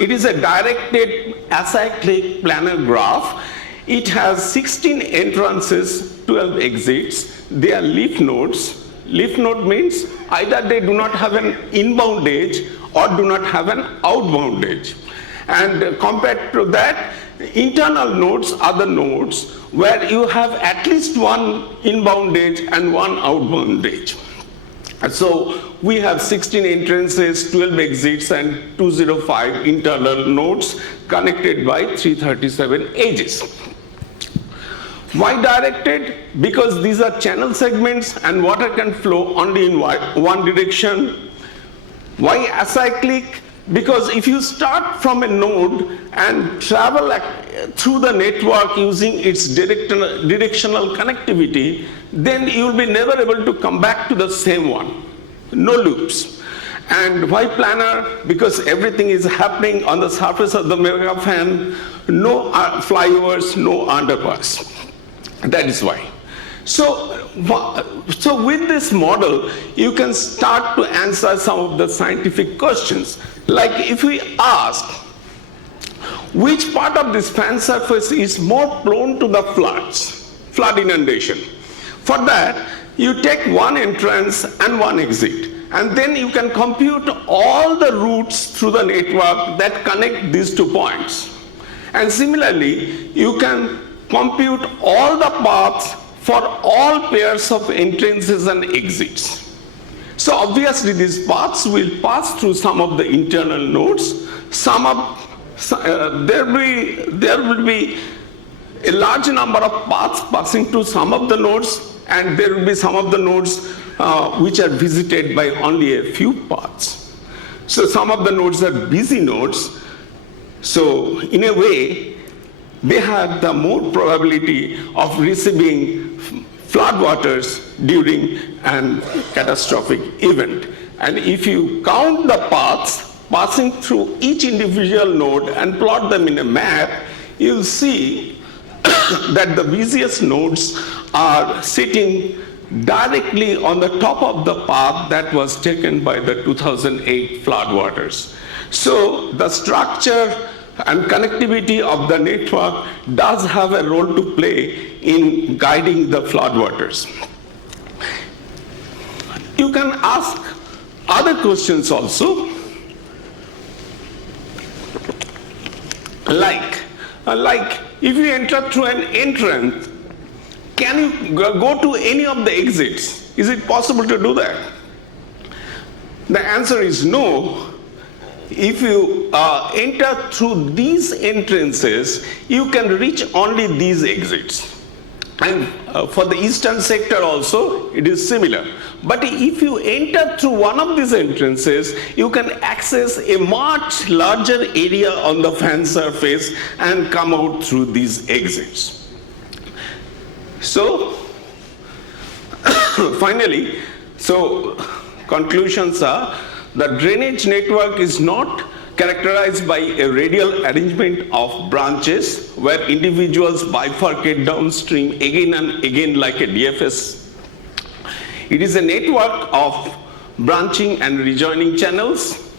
it is a directed acyclic planar graph. It has 16 entrances, 12 exits. They are leaf nodes. Leaf node means either they do not have an inbound edge or do not have an outbound edge. And compared to that, internal nodes are the nodes where you have at least one inbound edge and one outbound edge. So we have 16 entrances, 12 exits, and 205 internal nodes connected by 337 edges. Why directed? Because these are channel segments and water can flow only in one direction. Why acyclic? Because if you start from a node and travel through the network using its directional connectivity, then you will be never able to come back to the same one. No loops. And why planar? Because everything is happening on the surface of the mega fan, no flyovers, no underpass. That is why. So with this model, you can start to answer some of the scientific questions. Like if we ask, which part of this fan surface is more prone to the flood inundation. For that, you take one entrance and one exit, and then you can compute all the routes through the network that connect these 2 points. And similarly, you can compute all the paths for all pairs of entrances and exits. So obviously these paths will pass through some of the internal nodes. There will be a large number of paths passing through some of the nodes, and there will be some of the nodes which are visited by only a few paths. So some of the nodes are busy nodes. So in a way, they have the more probability of receiving floodwaters during a catastrophic event. And if you count the paths passing through each individual node and plot them in a map, you'll see that the busiest nodes are sitting directly on the top of the path that was taken by the 2008 floodwaters. So the structure and connectivity of the network does have a role to play in guiding the floodwaters. You can ask other questions also, like if you enter through an entrance, can you go to any of the exits? Is it possible to do that? The answer is no. If you enter through these entrances, you can reach only these exits. And for the eastern sector also, it is similar. But if you enter through one of these entrances, you can access a much larger area on the fan surface and come out through these exits. So, finally, conclusions are, the drainage network is not characterized by a radial arrangement of branches where individuals bifurcate downstream again and again like a DFS. It is a network of branching and rejoining channels.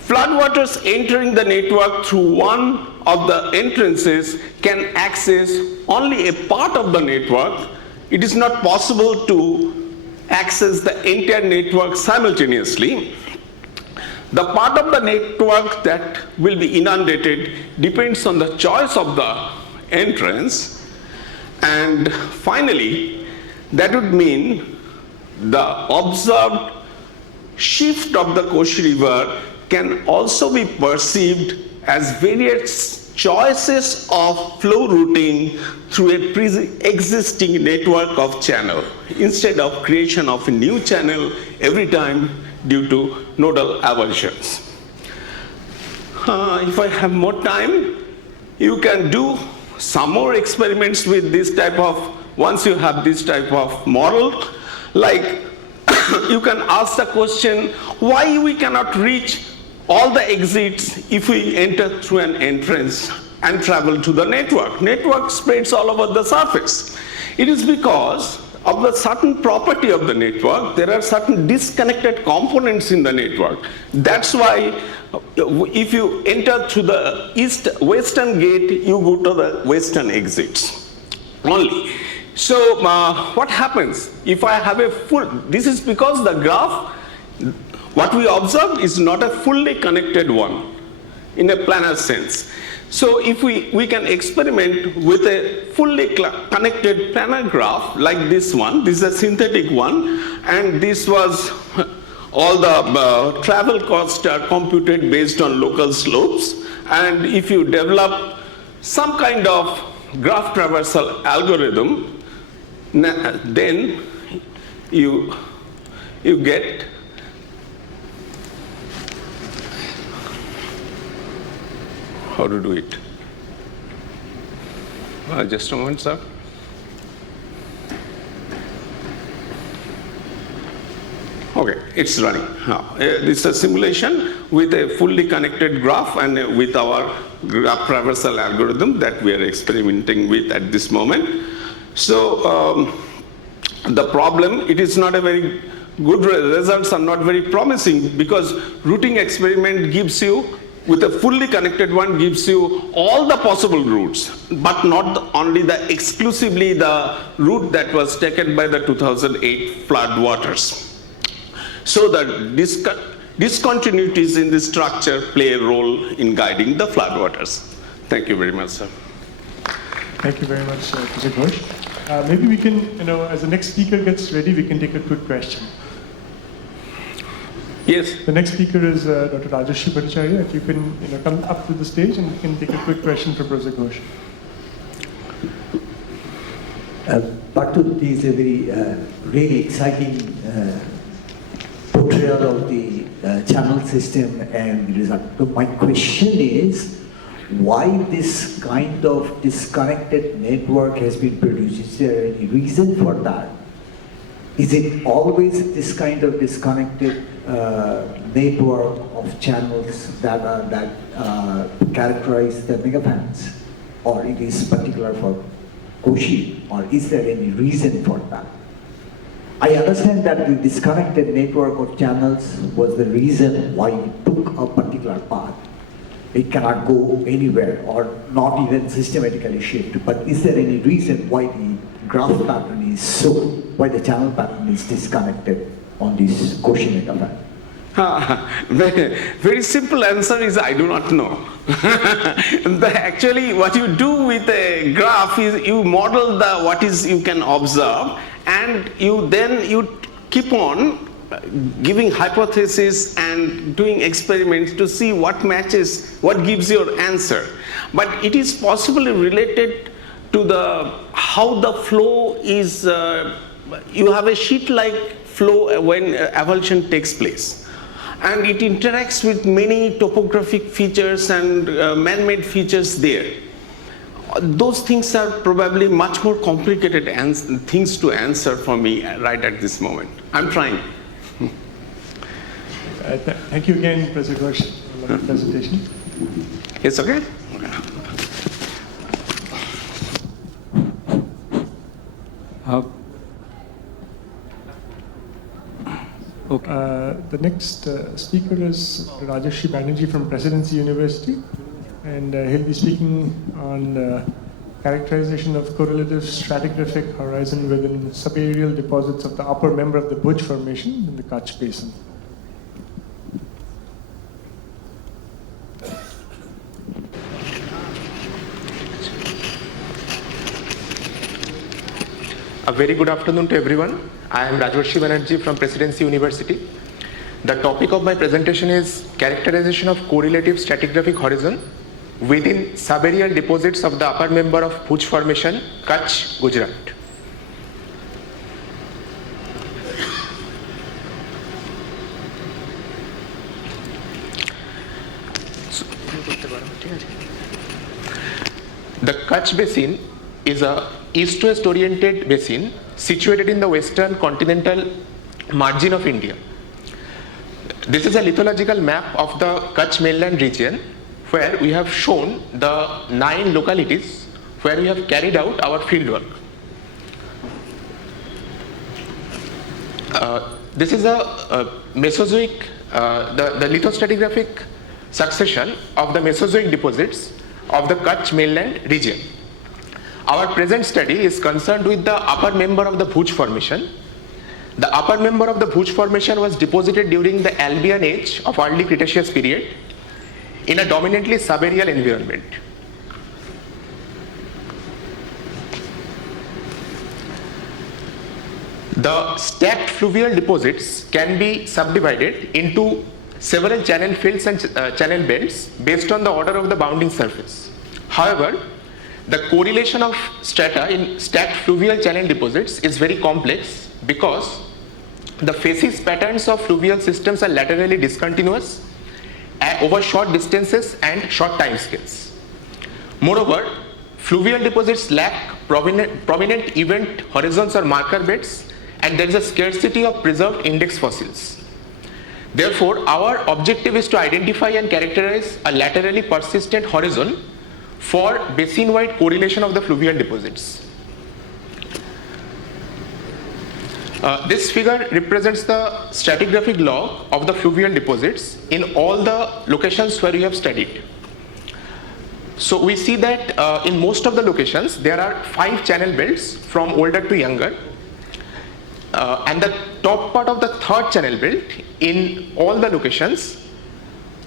Floodwaters entering the network through one of the entrances can access only a part of the network. It is not possible to access the entire network simultaneously. The part of the network that will be inundated depends on the choice of the entrance. And finally, that would mean the observed shift of the Koshi River can also be perceived as various choices of flow routing through a pre-existing network of channel instead of creation of a new channel every time due to nodal avulsions. If I have more time, you can do some more experiments with this type of, once you have this type of model, like you can ask the question, why we cannot reach all the exits if we enter through an entrance and travel to the network. Network spreads all over the surface. It is because of the certain property of the network, there are certain disconnected components in the network. That's why if you enter through the western gate, you go to the western exits only. So what happens if I have a this is because the graph, what we observe is not a fully connected one in a planar sense. So if we can experiment with a fully connected planar graph like this one, this is a synthetic one, and this was all the travel costs are computed based on local slopes. And if you develop some kind of graph traversal algorithm, then you get how to do it. Just a moment, sir. Okay, it's running. This is a simulation with a fully connected graph and with our graph traversal algorithm that we are experimenting with at this moment. So the problem, it is not a very good results are not very promising because routing experiment gives you with a fully connected one gives you all the possible routes, but not only exclusively the route that was taken by the 2008 flood waters. So the discontinuities in the structure play a role in guiding the flood waters. Thank you very much, sir. Thank you very much, Professor Ghosh. Maybe we can, as the next speaker gets ready, we can take a quick question. Yes. The next speaker is Dr. Rajeshri Bhattacharya. If you can come up to the stage and we can take a quick question for Professor Ghosh. Dr. is a very really exciting portrayal of the channel system and the result. So my question is, why this kind of disconnected network has been produced? Is there any reason for that? Is it always this kind of disconnected network of channels that characterize the megafans, or it is particular for Cauchy, or is there any reason for that? I understand that the disconnected network of channels was the reason why it took a particular path. It cannot go anywhere or not even systematically shaped. But is there any reason why the graph pattern is so, why the channel pattern is disconnected on this Cauchy megafan? Very simple answer is I do not know. Actually, what you do with a graph is you model what you can observe, and you keep on giving hypotheses and doing experiments to see what matches, what gives your answer. But it is possibly related to how the flow is. You have a sheet-like flow when avulsion takes place, and it interacts with many topographic features and man-made features there. Those things are probably much more complicated things to answer for me right at this moment. I'm trying. Thank you again, Professor Ghosh, for the presentation. It's okay? The next speaker is Rajeshri Banerjee from Presidency University, and he'll be speaking on characterization of correlative stratigraphic horizon within subaerial deposits of the upper member of the Bhuj Formation in the Kutch Basin. A very good afternoon to everyone. I am Rajeshri Banerjee from Presidency University. The topic of my presentation is characterization of correlative stratigraphic horizon within subaerial deposits of the upper member of Bhuj Formation, Kutch, Gujarat. The Kutch Basin is a east-west oriented basin situated in the western continental margin of India. This is a lithological map of the Kutch mainland region, where we have shown the 9 localities where we have carried out our fieldwork. This is a Mesozoic, the lithostratigraphic succession of the Mesozoic deposits of the Kutch mainland region. Our present study is concerned with the upper member of the Bhuj Formation. The upper member of the Bhuj Formation was deposited during the Albian age of early Cretaceous period in a dominantly subaerial environment. The stacked fluvial deposits can be subdivided into several channel fields and channel belts based on the order of the bounding surface. However, the correlation of strata in stacked fluvial channel deposits is very complex because the facies patterns of fluvial systems are laterally discontinuous over short distances and short time scales. Moreover, fluvial deposits lack prominent event horizons or marker beds, and there is a scarcity of preserved index fossils. Therefore, our objective is to identify and characterize a laterally persistent horizon for basin-wide correlation of the fluvial deposits. This figure represents the stratigraphic log of the fluvial deposits in all the locations where we have studied. So we see that in most of the locations there are 5 channel belts from older to younger, and the top part of the 3rd channel belt in all the locations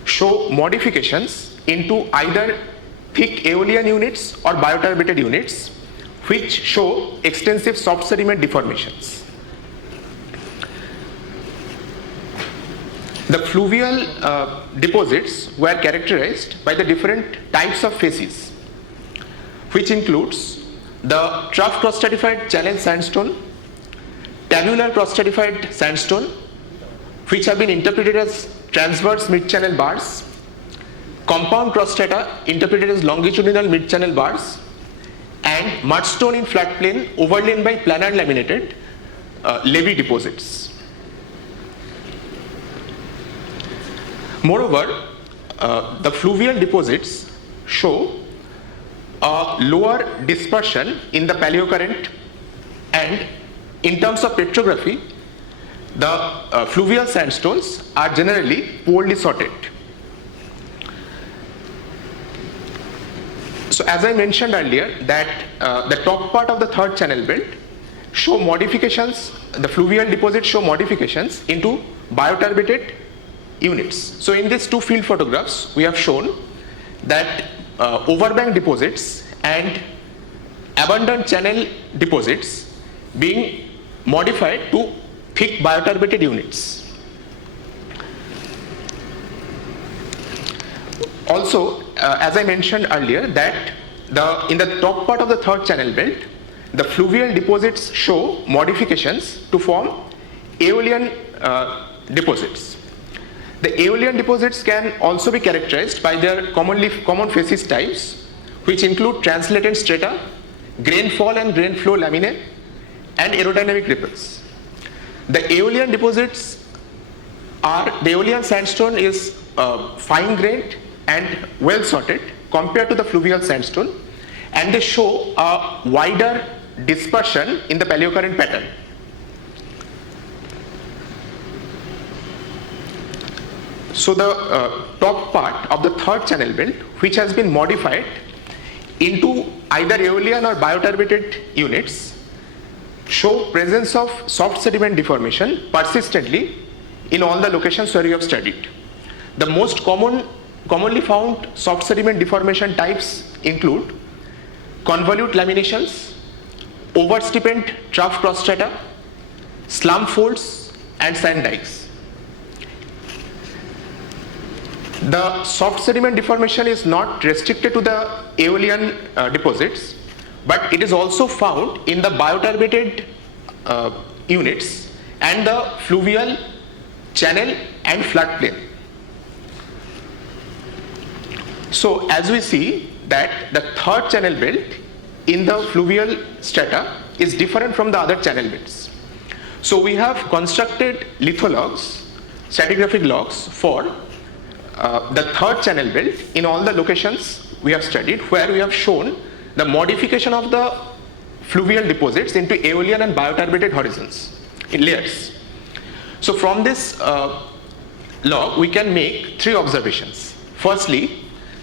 show modifications into either thick aeolian units or bioturbated units, which show extensive soft sediment deformations. The fluvial deposits were characterized by the different types of facies, which includes the trough cross-stratified channel sandstone, tabular cross-stratified sandstone, which have been interpreted as transverse mid-channel bars, compound cross strata interpreted as longitudinal mid-channel bars, and mudstone in flat plane overlain by planar laminated levee deposits. Moreover, the fluvial deposits show a lower dispersion in the paleocurrent, and in terms of petrography, the fluvial sandstones are generally poorly sorted. So as I mentioned earlier, that the top part of the 3rd channel belt show modifications, the fluvial deposits show modifications into bioturbated units. So in these 2 field photographs, we have shown that overbank deposits and abundant channel deposits being modified to thick bioturbated units. Also, as I mentioned earlier, that in the top part of the 3rd channel belt, the fluvial deposits show modifications to form aeolian deposits. The aeolian deposits can also be characterized by their common facies types, which include translated strata, grain fall and grain flow laminae, and aerodynamic ripples. The aeolian deposits the aeolian sandstone is fine grained and well sorted compared to the fluvial sandstone, and they show a wider dispersion in the paleocurrent pattern. So the top part of the 3rd channel belt, which has been modified into either aeolian or bioturbated units, show presence of soft sediment deformation persistently in all the locations where you have studied. The most commonly found soft sediment deformation types include convolute laminations, overstipend trough cross strata, slump folds, and sand dikes. The soft sediment deformation is not restricted to the aeolian deposits, but it is also found in the bioturbated units and the fluvial channel and floodplain. So as we see that the 3rd channel belt in the fluvial strata is different from the other channel belts. So we have constructed lithologs, stratigraphic logs for the 3rd channel belt in all the locations we have studied, where we have shown the modification of the fluvial deposits into aeolian and bioturbated horizons in layers. So from this log we can make 3 observations. Firstly,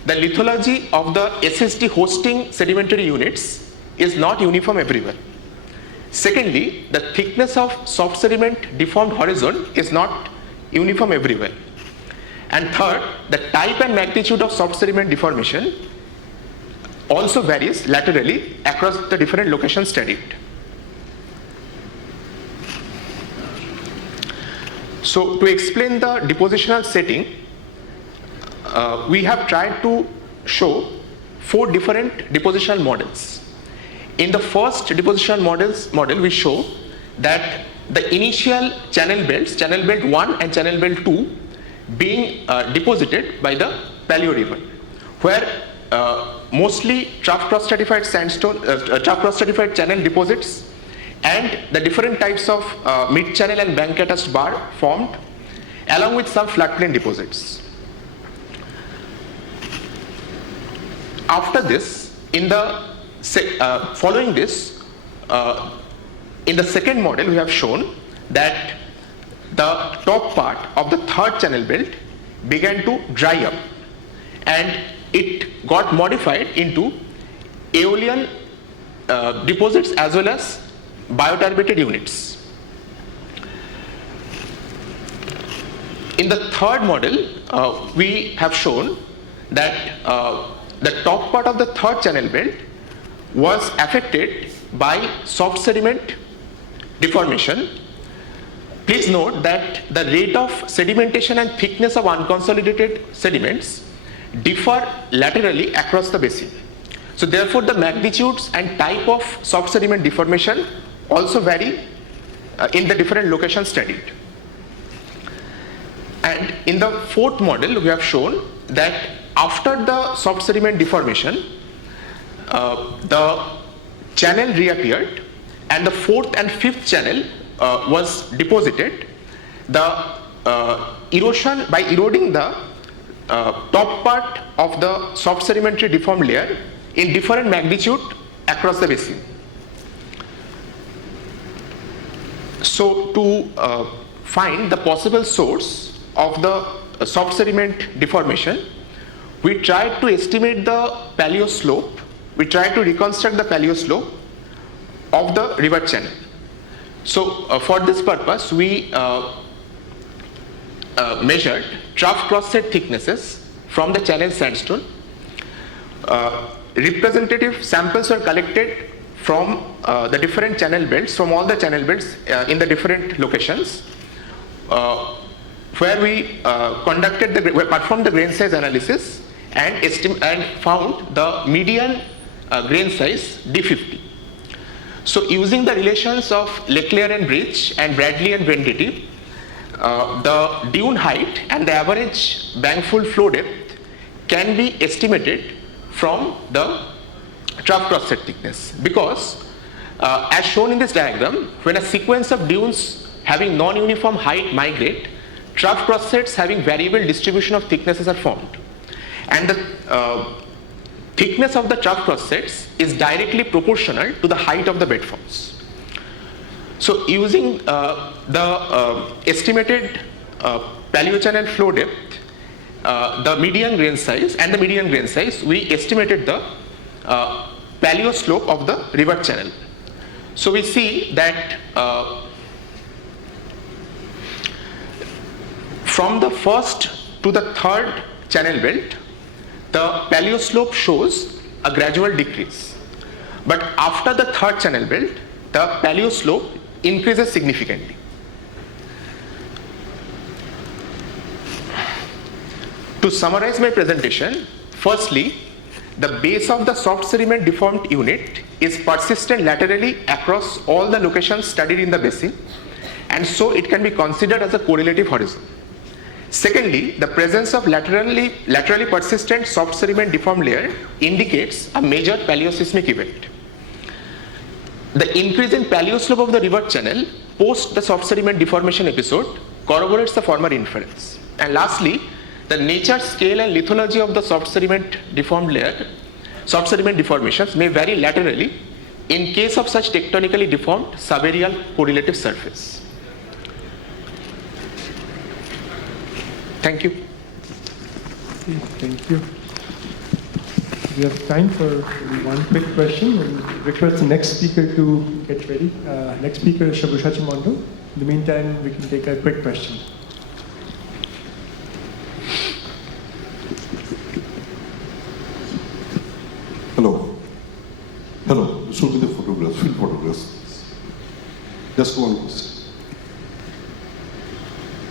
the lithology of the SSD hosting sedimentary units is not uniform everywhere. Secondly, the thickness of soft sediment deformed horizon is not uniform everywhere. And third, the type and magnitude of soft sediment deformation also varies laterally across the different locations studied. So to explain the depositional setting, we have tried to show 4 different depositional models. In the first depositional model, we show that the initial channel belts, channel belt 1 and channel belt 2, being deposited by the Paleo River, where mostly trough cross-stratified sandstone, trough cross-stratified channel deposits and the different types of mid-channel and bank-attached bar formed, along with some floodplain deposits. After this, in the following this, in the second model, we have shown that the top part of the third channel belt began to dry up, and it got modified into aeolian deposits as well as bioturbated units. In the third model, we have shown that the top part of the third channel belt was affected by soft sediment deformation. Please note that the rate of sedimentation and thickness of unconsolidated sediments differ laterally across the basin. So therefore the magnitudes and type of soft sediment deformation also vary in the different locations studied. And in the fourth model, we have shown that after the soft sediment deformation, the channel reappeared and the fourth and fifth channel was deposited. The erosion, by eroding the top part of the soft sedimentary deformed layer in different magnitude across the basin. So to find the possible source of the soft sediment deformation, we tried to estimate the paleo slope. We tried to reconstruct the paleo slope of the river channel. So for this purpose, we measured trough cross-set thicknesses from the channel sandstone. Representative samples were collected from the different channel belts, from all the channel belts in the different locations, where we performed the grain size analysis and found the median grain size D50. So using the relations of Leclerc and Bridge and Bradley and Venditti, the dune height and the average bankful flow depth can be estimated from the trough cross-set thickness, because as shown in this diagram, when a sequence of dunes having non-uniform height migrate, trough cross-sets having variable distribution of thicknesses are formed, and the thickness of the trough cross-sets is directly proportional to the height of the bed forms. So using the estimated paleochannel flow depth, the median grain size and the median grain size, we estimated the paleo slope of the river channel. So we see that from the first to the third channel belt, the paleo slope shows a gradual decrease. But after the third channel belt, the paleo slope increases significantly. To summarize my presentation, firstly, the base of the soft sediment deformed unit is persistent laterally across all the locations studied in the basin, and so it can be considered as a correlative horizon. Secondly, the presence of laterally persistent soft sediment deformed layer indicates a major paleoseismic event. The increase in paleo slope of the river channel post the soft sediment deformation episode corroborates the former inference. And lastly, the nature, scale and lithology of the soft sediment deformed layer, soft sediment deformations may vary laterally in case of such tectonically deformed subaerial correlative surface. Thank you. Thank you. We have time for one quick question, and request the next speaker to get ready. Next speaker is Shabushachi Mondo. In the meantime, we can take a quick question. Hello. Hello. Show me the photographs, field photographs. Just one question.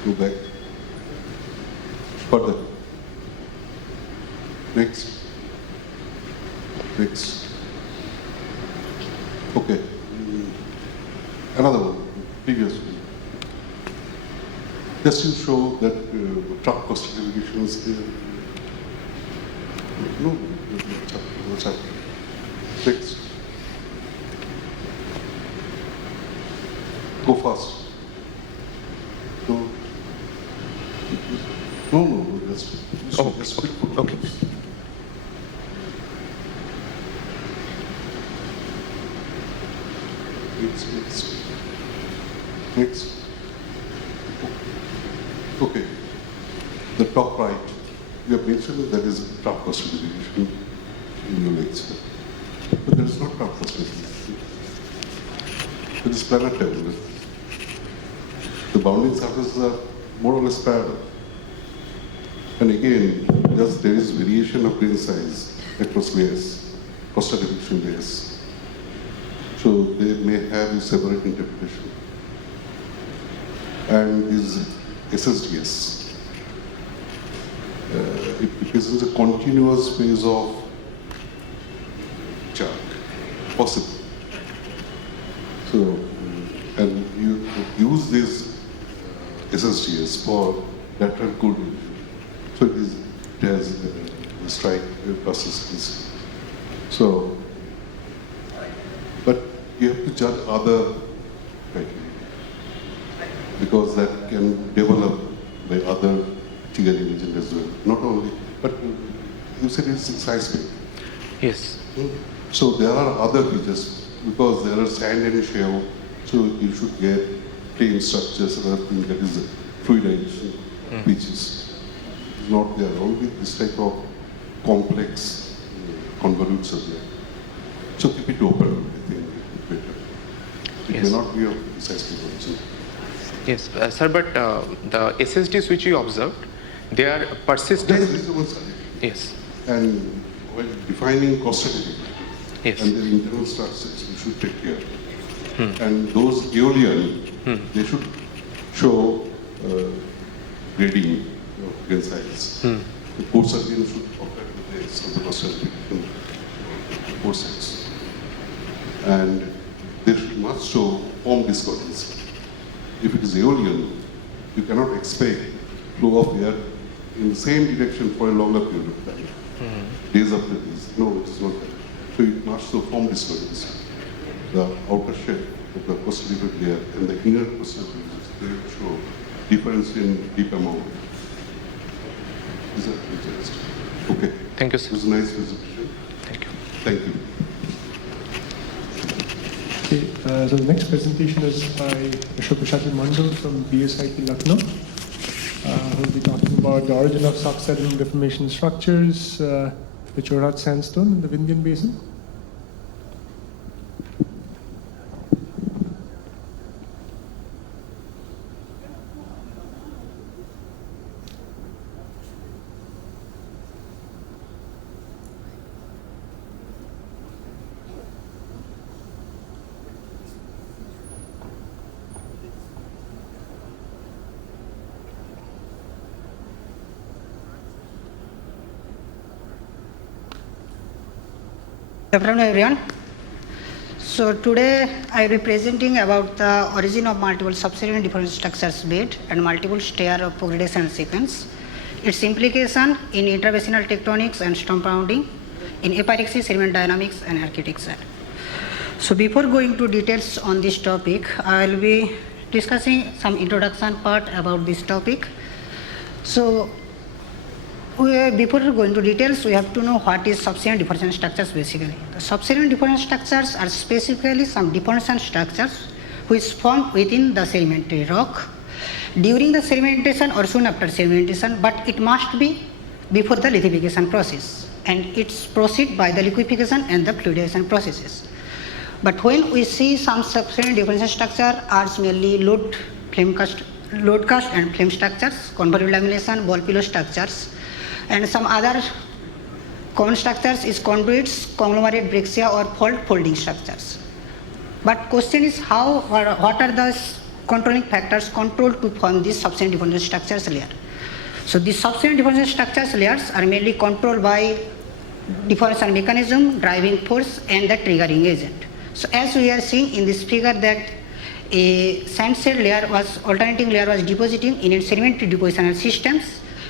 Go back. Further. Next. Next. Okay. Another one. Previous one. Just to show that truck cost irrigation is there. No. What's happening? Next. Go fast. No, just quick photos. Okay. Next. The top right, you have mentioned that there is top crustal deviation in your lecture. But there is not top crustal deviation. It is planar. The bounding surfaces are more or less parallel. And again, just there is variation of grain size across layers, crustal deviation layers. So they may have a separate interpretation. And is SSDS. It represents a continuous phase of chalk, possible. So, and you use this SSDS for lateral coordination. So it has the strike processes. So, but you have to judge other criteria because that can develop by other triggering agent as well. Not only, but you said it's seismic. Yes. So there are other features because there are sand and shale. So you should get plain structures and other things that is fluidization features. Not there. Only this type of complex convolutes are there. So keep it open, I think, better. It may not be of seismic origin. Yes, sir, but the SSDs which you observed, they are persistent. Yes. And while defining crustal yes. and their internal structures, you should take care. And those aeolian, they should show grading of grain size. The pore surgeon should occur with the base of the crustal pore size. And they must show form discordance. If it is aeolian, you cannot expect flow of air in the same direction for a longer period of time. Days after days. No, it is not that. So it must show form discordance. The outer shell of the crustal layer and the inner crustal layers, they show difference in deep amount. Is that just? Okay. Thank you, sir. It was a nice presentation. Thank you. Thank you. Okay, so the next presentation is by Mr. Prashant Mandal from BSIT Lucknow. Who will be talking about the origin of subsediment deformation structures, the Chorat sandstone in the Vindhyan Basin. Good afternoon, everyone. So today I will be presenting about the origin of multiple subsediment deformation structures bed and multiple stair of progression sequence, its implication in interbasinal tectonics and storm pounding, in epoxy sediment dynamics and architecture. So before going to details on this topic, I will be discussing some introduction part about this topic. So before going to details, we have to know what is subsediment deformation structures basically. The subsediment deformation structures are specifically some deformation structures which form within the sedimentary rock during the sedimentation or soon after sedimentation, but it must be before the lithification process, and it's proceed by the liquefaction and the fluidization processes. But when we see some subsediment deformation structure are merely load cast and flame structures, convoluted lamination, ball pillow structures, and some other common structures is conduits, conglomerate brachia or fault folding structures. But question is what are the controlling factors controlled to form these subsediment deformation structures layer. So these subsediment deformation structures layers are mainly controlled by deformation mechanism, driving force and the triggering agent. So as we are seeing in this figure that a sandstone layer alternating layer was depositing in its sedimentary depositional systems,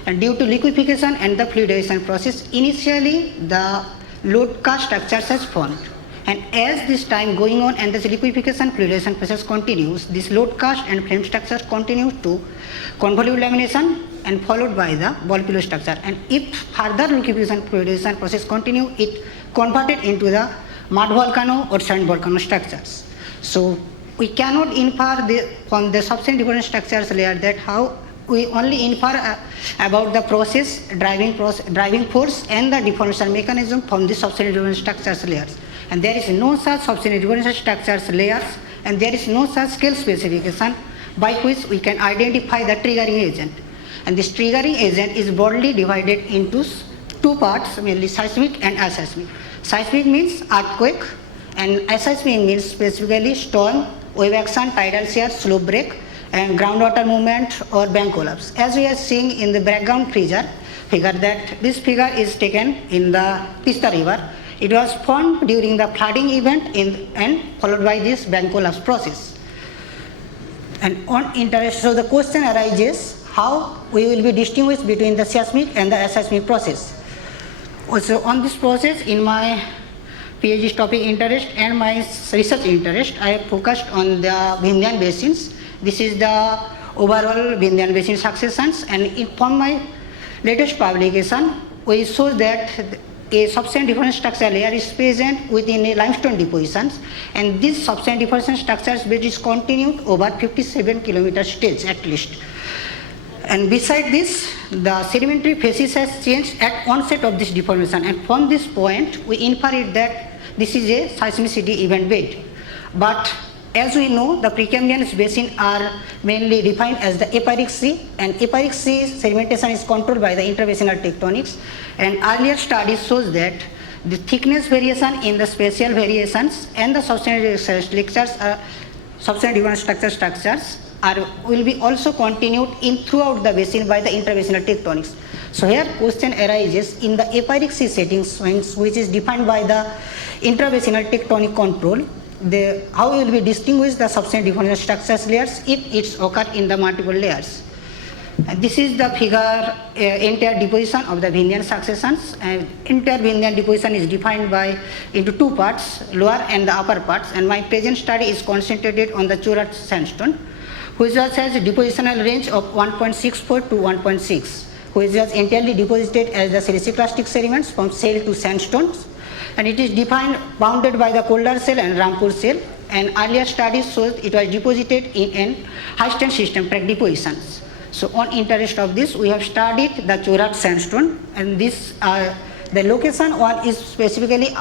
and due to liquefaction and the fluidization process, initially the load cast structures has formed. And as this time going on and the liquefaction fluidization process continues, this load cast and flame structure continue to convoluted lamination and followed by the ball pillow structure. And if further liquefaction fluidization process continue, it converted into the mud volcano or sand volcano structures. So we cannot infer from the subsediment deformation structures layer that how we only infer about the driving force and the deformation mechanism from the substrate deformation structures layers. And there is no such substrate deformation structures layers, and there is no such scale specification by which we can identify the triggering agent. And this triggering agent is broadly divided into two parts, mainly seismic and aseismic. Seismic means earthquake, and aseismic means specifically storm, wave action, tidal shear, slope break, and groundwater movement or bank collapse. As we are seeing in the background figure that this figure is taken in the Tista River. It was formed during the flooding event and followed by this bank collapse process. And on interest, so the question arises how we will be distinguished between the seismic and the aseismic process. Also on this process, in my PhD topic interest and my research interest, I have focused on the Vindhyan basins. This is the overall Vindhyan basin successions, and from my latest publication, we show that a substance different structure layer is present within a limestone depositions, and this substance different structures bed is continued over 57 km stage at least. And beside this, the sedimentary facies has changed at onset of this deformation, and from this point we infer it that this is a seismicity event bed. But as we know, the Precambrian basins are mainly defined as the Epiric Sea, and Epiric Sea sedimentation is controlled by the interbasinal tectonics. And earlier studies shows that the thickness variation in the spatial variations and the substantial structures will be also continued throughout the basin by the interbasinal tectonics. So here question arises in the Epiric Sea settings, which is defined by the interbasinal tectonic control. How will we distinguish the substance deformation structures layers if it's occur in the multiple layers? And this is the figure, entire deposition of the Vindhyan successions. And entire Vindhyan deposition is defined into two parts, lower and the upper parts. And my present study is concentrated on the Chorat sandstone, which has a depositional range of 1.64 to 1.6, which is entirely deposited as the siliciclastic sediments from shale to sandstones. And it is bounded by the Koldar shale and Rampur shale. And earlier studies showed it was deposited in an high strength system depositions. So on interest of this, we have studied the Chorat sandstone, and this the location one is specifically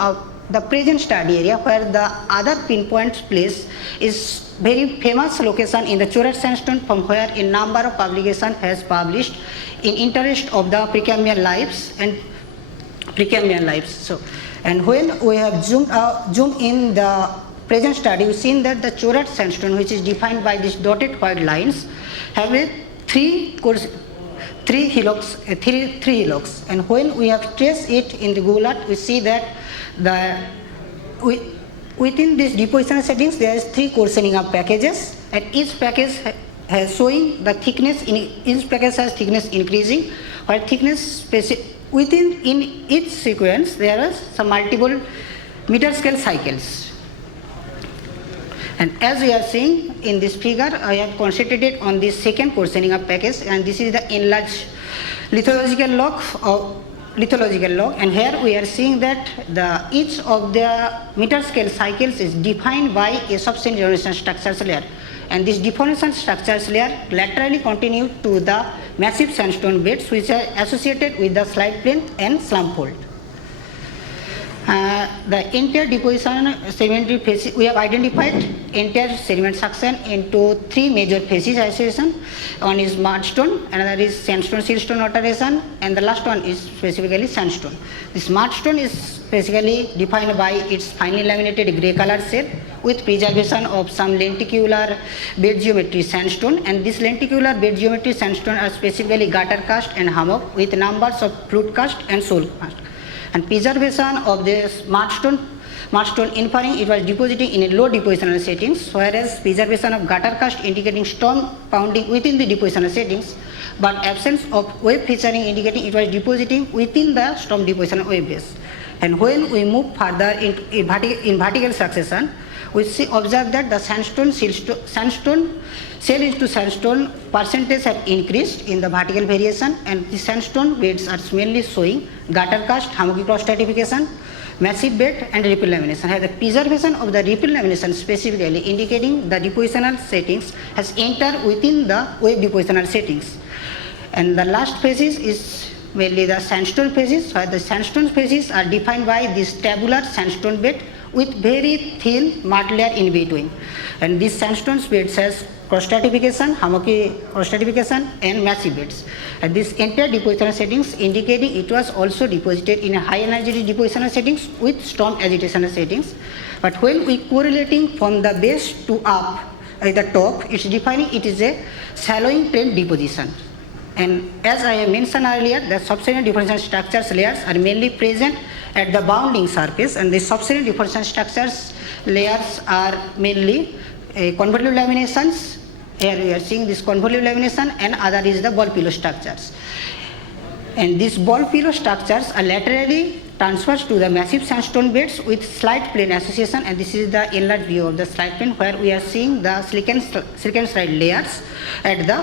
the present study area, where the other pinpoint place is very famous location in the Chorat sandstone, from where a number of publications has published in interest of the Precambrian lives and Precambrian lives. So, and when we have zoomed in the present study, we've seen that the Chorat sandstone, which is defined by these dotted white lines, have three hillocks, and when we have traced it in the Google Earth, we see that within these depositional settings there is three coarsening up packages, and each package has showing the thickness, each package has thickness increasing, while thickness in each sequence there are some multiple meter scale cycles. And as we are seeing in this figure, I have concentrated on this second coarsening up package, and this is the enlarged lithological log, and here we are seeing that each of the meter scale cycles is defined by a substance deformation structures layer, and this deformation structures layer laterally continue to the massive sandstone beds, which are associated with the slide plane and slump fault. The entire deposition sedimentary phases, we have identified entire sediment suction into three major phases association. One is mudstone, another is sandstone siltstone alteration, and the last one is specifically sandstone. This mudstone is basically defined by its finely laminated grey color shell with preservation of some lenticular bed geometry sandstone, and this lenticular bed geometry sandstone are specifically gutter cast and hammock with numbers of flute cast and soul cast. And preservation of this mudstone inferring it was depositing in a low depositional settings, whereas preservation of gutter cast indicating storm pounding within the depositional settings, but absence of wave featuring indicating it was depositing within the storm depositional wave base. And when we move further in vertical succession, we observe that the sandstone shell into sandstone percentage have increased in the vertical variation, and the sandstone beds are mainly showing gutter cast, hammocky cross stratification, massive bed and ripple lamination. Here the preservation of the ripple lamination specifically indicating the depositional settings has entered within the wave depositional settings. And the last phases is mainly the sandstone phases, where the sandstone phases are defined by this tabular sandstone bed with very thin mud layer in between. And these sandstone beds has cross-stratification, hammocky cross-stratification and massive beds. And this entire depositional settings indicating it was also deposited in a high energy depositional settings with storm agitational settings. But when we correlating from the base to up at the top, it's defining it is a shallowing trend deposition. And as I have mentioned earlier, the subsediment deposition structures layers are mainly present at the bounding surface, and the subsediment deposition structures layers are mainly convoluted laminations. Here we are seeing this convoluted lamination, and other is the ball pillow structures. And these ball pillow structures are laterally transferred to the massive sandstone beds with slight plane association, and this is the enlarged view of the slide plane where we are seeing the silicon slide layers at the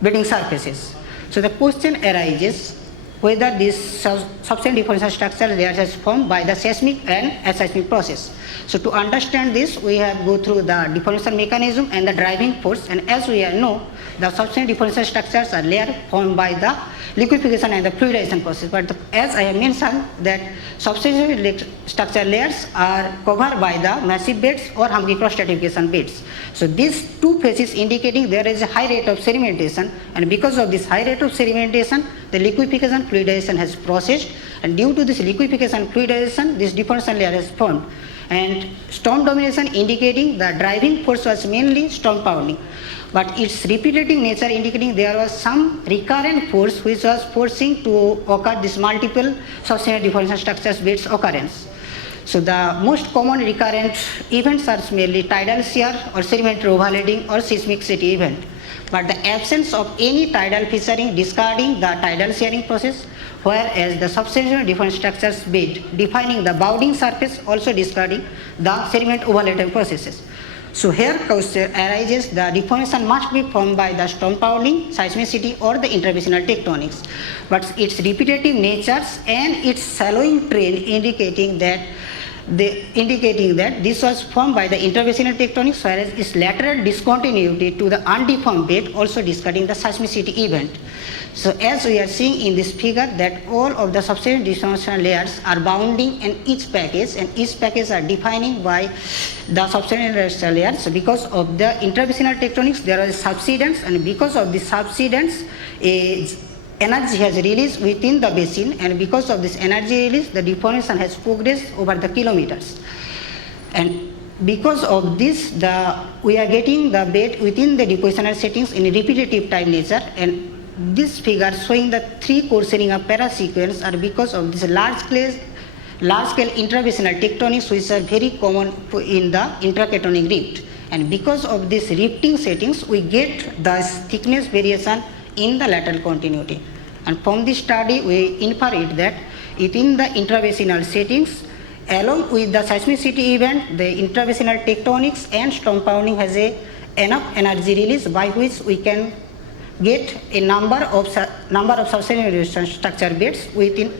bedding surfaces. So the question arises whether this subsediment deposition structure layers is formed by the seismic and aseismic process. So to understand this, we have go through the deformation mechanism and the driving force, and as we know, the subsediment deposition structures are layer formed by the liquefaction and the fluidization process. But as I have mentioned that subsediment structure layers are covered by the massive beds or hammocky cross-stratification beds. So these two phases indicating there is a high rate of sedimentation, and because of this high rate of sedimentation, the liquefaction fluidization has processed, and due to this liquefaction fluidization, this deformation layer has formed. And storm domination indicating the driving force was mainly storm pounding, but its repetitive nature indicating there was some recurrent force which was forcing to occur this multiple subsediment deformation structures beds occurrence. So the most common recurrent events are mainly tidal shear or sedimentary overloading or seismicity event. But the absence of any tidal featuring discarding the tidal shearing process, whereas the subsediment deformation structures bed defining the bounding surface also discarding the sediment overloading processes. So here question arises the deformation must be formed by the storm pounding, seismicity or the interbasinal tectonics. But its repetitive natures and its shallowing trend indicating that this was formed by the interbasinal tectonics, whereas its lateral discontinuity to the undeformed bed also discarding the seismicity event. So as we are seeing in this figure that all of the subsediment deformation layers are bounding in each package, and each package are defining by the subsediment layers. So because of the interbasinal tectonics there are subsidence, and because of the subsidence energy has released within the basin, and because of this energy release the deformation has progressed over the kilometers, and because of this we are getting the bed within the depositional settings in a repetitive time nature. And this figure showing the three coarsening of parasequence are because of this large scale intrabasinal tectonics which are very common in the intracatonic rift, and because of this rifting settings we get the thickness variation in the lateral continuity. And from this study we infer it that within the intrabasinal settings along with the seismicity event, the intrabasinal tectonics and storm pounding has enough energy release by which we can get a number of subsediment structure beds within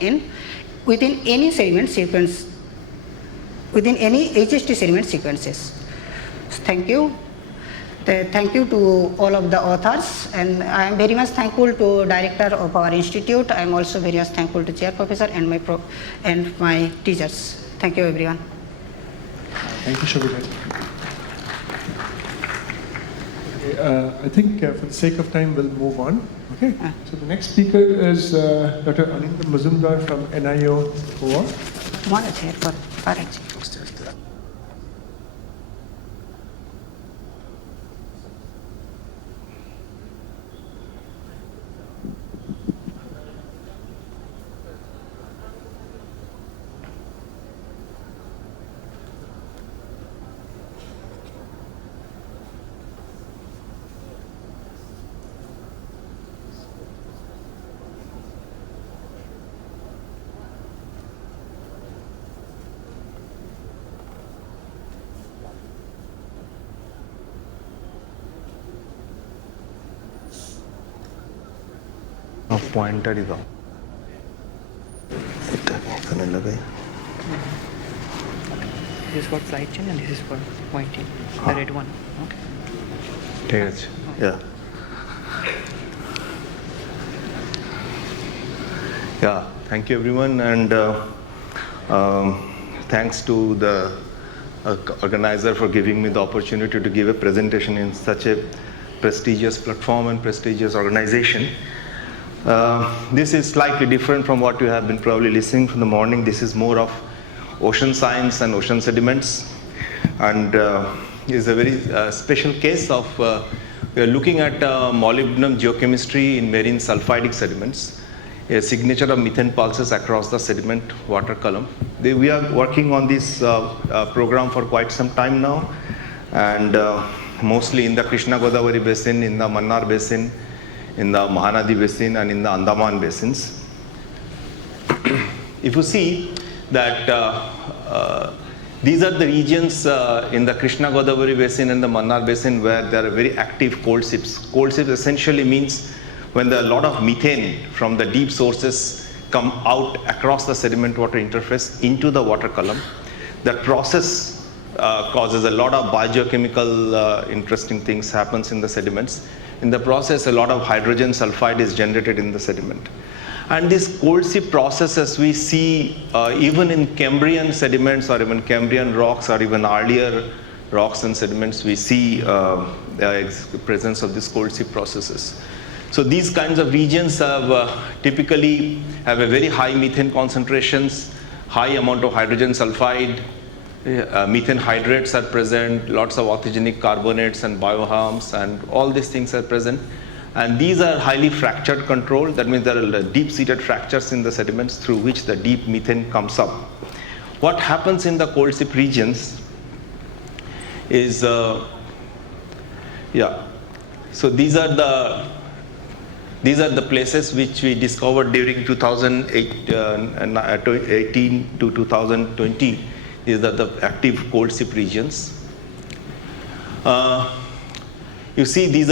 any sediment sequence, within any HST sediment sequences. So thank you. Thank you to all of the authors, and I am very much thankful to director of our institute. I am also very much thankful to chair professor and my teachers. Thank you everyone. Thank you, Shobhita. I think for the sake of time we'll move on. Okay. So the next speaker is Dr. Anindya Mazumdar from NIO 4. পয়েন্টারই দাও, এটা এখানে লাগাই। Okay. This is for side chain and this is for white chain, the red one. Okay. ঠিক আছে, yeah. Yeah, thank you everyone, and thanks to the organizer for giving me the opportunity to give a presentation in such a prestigious platform and prestigious organization. This is slightly different from what you have been probably listening from the morning. This is more of ocean science and ocean sediments, and is a very special case of we are looking at molybdenum geochemistry in marine sulfidic sediments, a signature of methane pulses across the sediment water column. We are working on this program for quite some time now, and mostly in the Krishna Godavari basin, in the Mannar basin, in the Mahanadi basin, and in the Andaman basins. If you see that these are the regions in the Krishna Godavari basin and the Mannar basin where there are very active cold seeps. Cold seeps essentially means when there are a lot of methane from the deep sources come out across the sediment water interface into the water column. That process causes a lot of biogeochemical interesting things happens in the sediments. In the process, a lot of hydrogen sulfide is generated in the sediment. And this cold seep processes we see even in Cambrian sediments or even Cambrian rocks or even earlier rocks and sediments, we see the presence of these cold seep processes. So these kinds of regions have typically have a very high methane concentrations, high amount of hydrogen sulfide, methane hydrates are present, lots of orthogenic carbonates and bioharms, and all these things are present. And these are highly fractured controlled. That means there are deep-seated fractures in the sediments through which the deep methane comes up. What happens in the cold seep regions is, so these are the places which we discovered during 2018 to 2020. These are the active cold seep regions. You see, this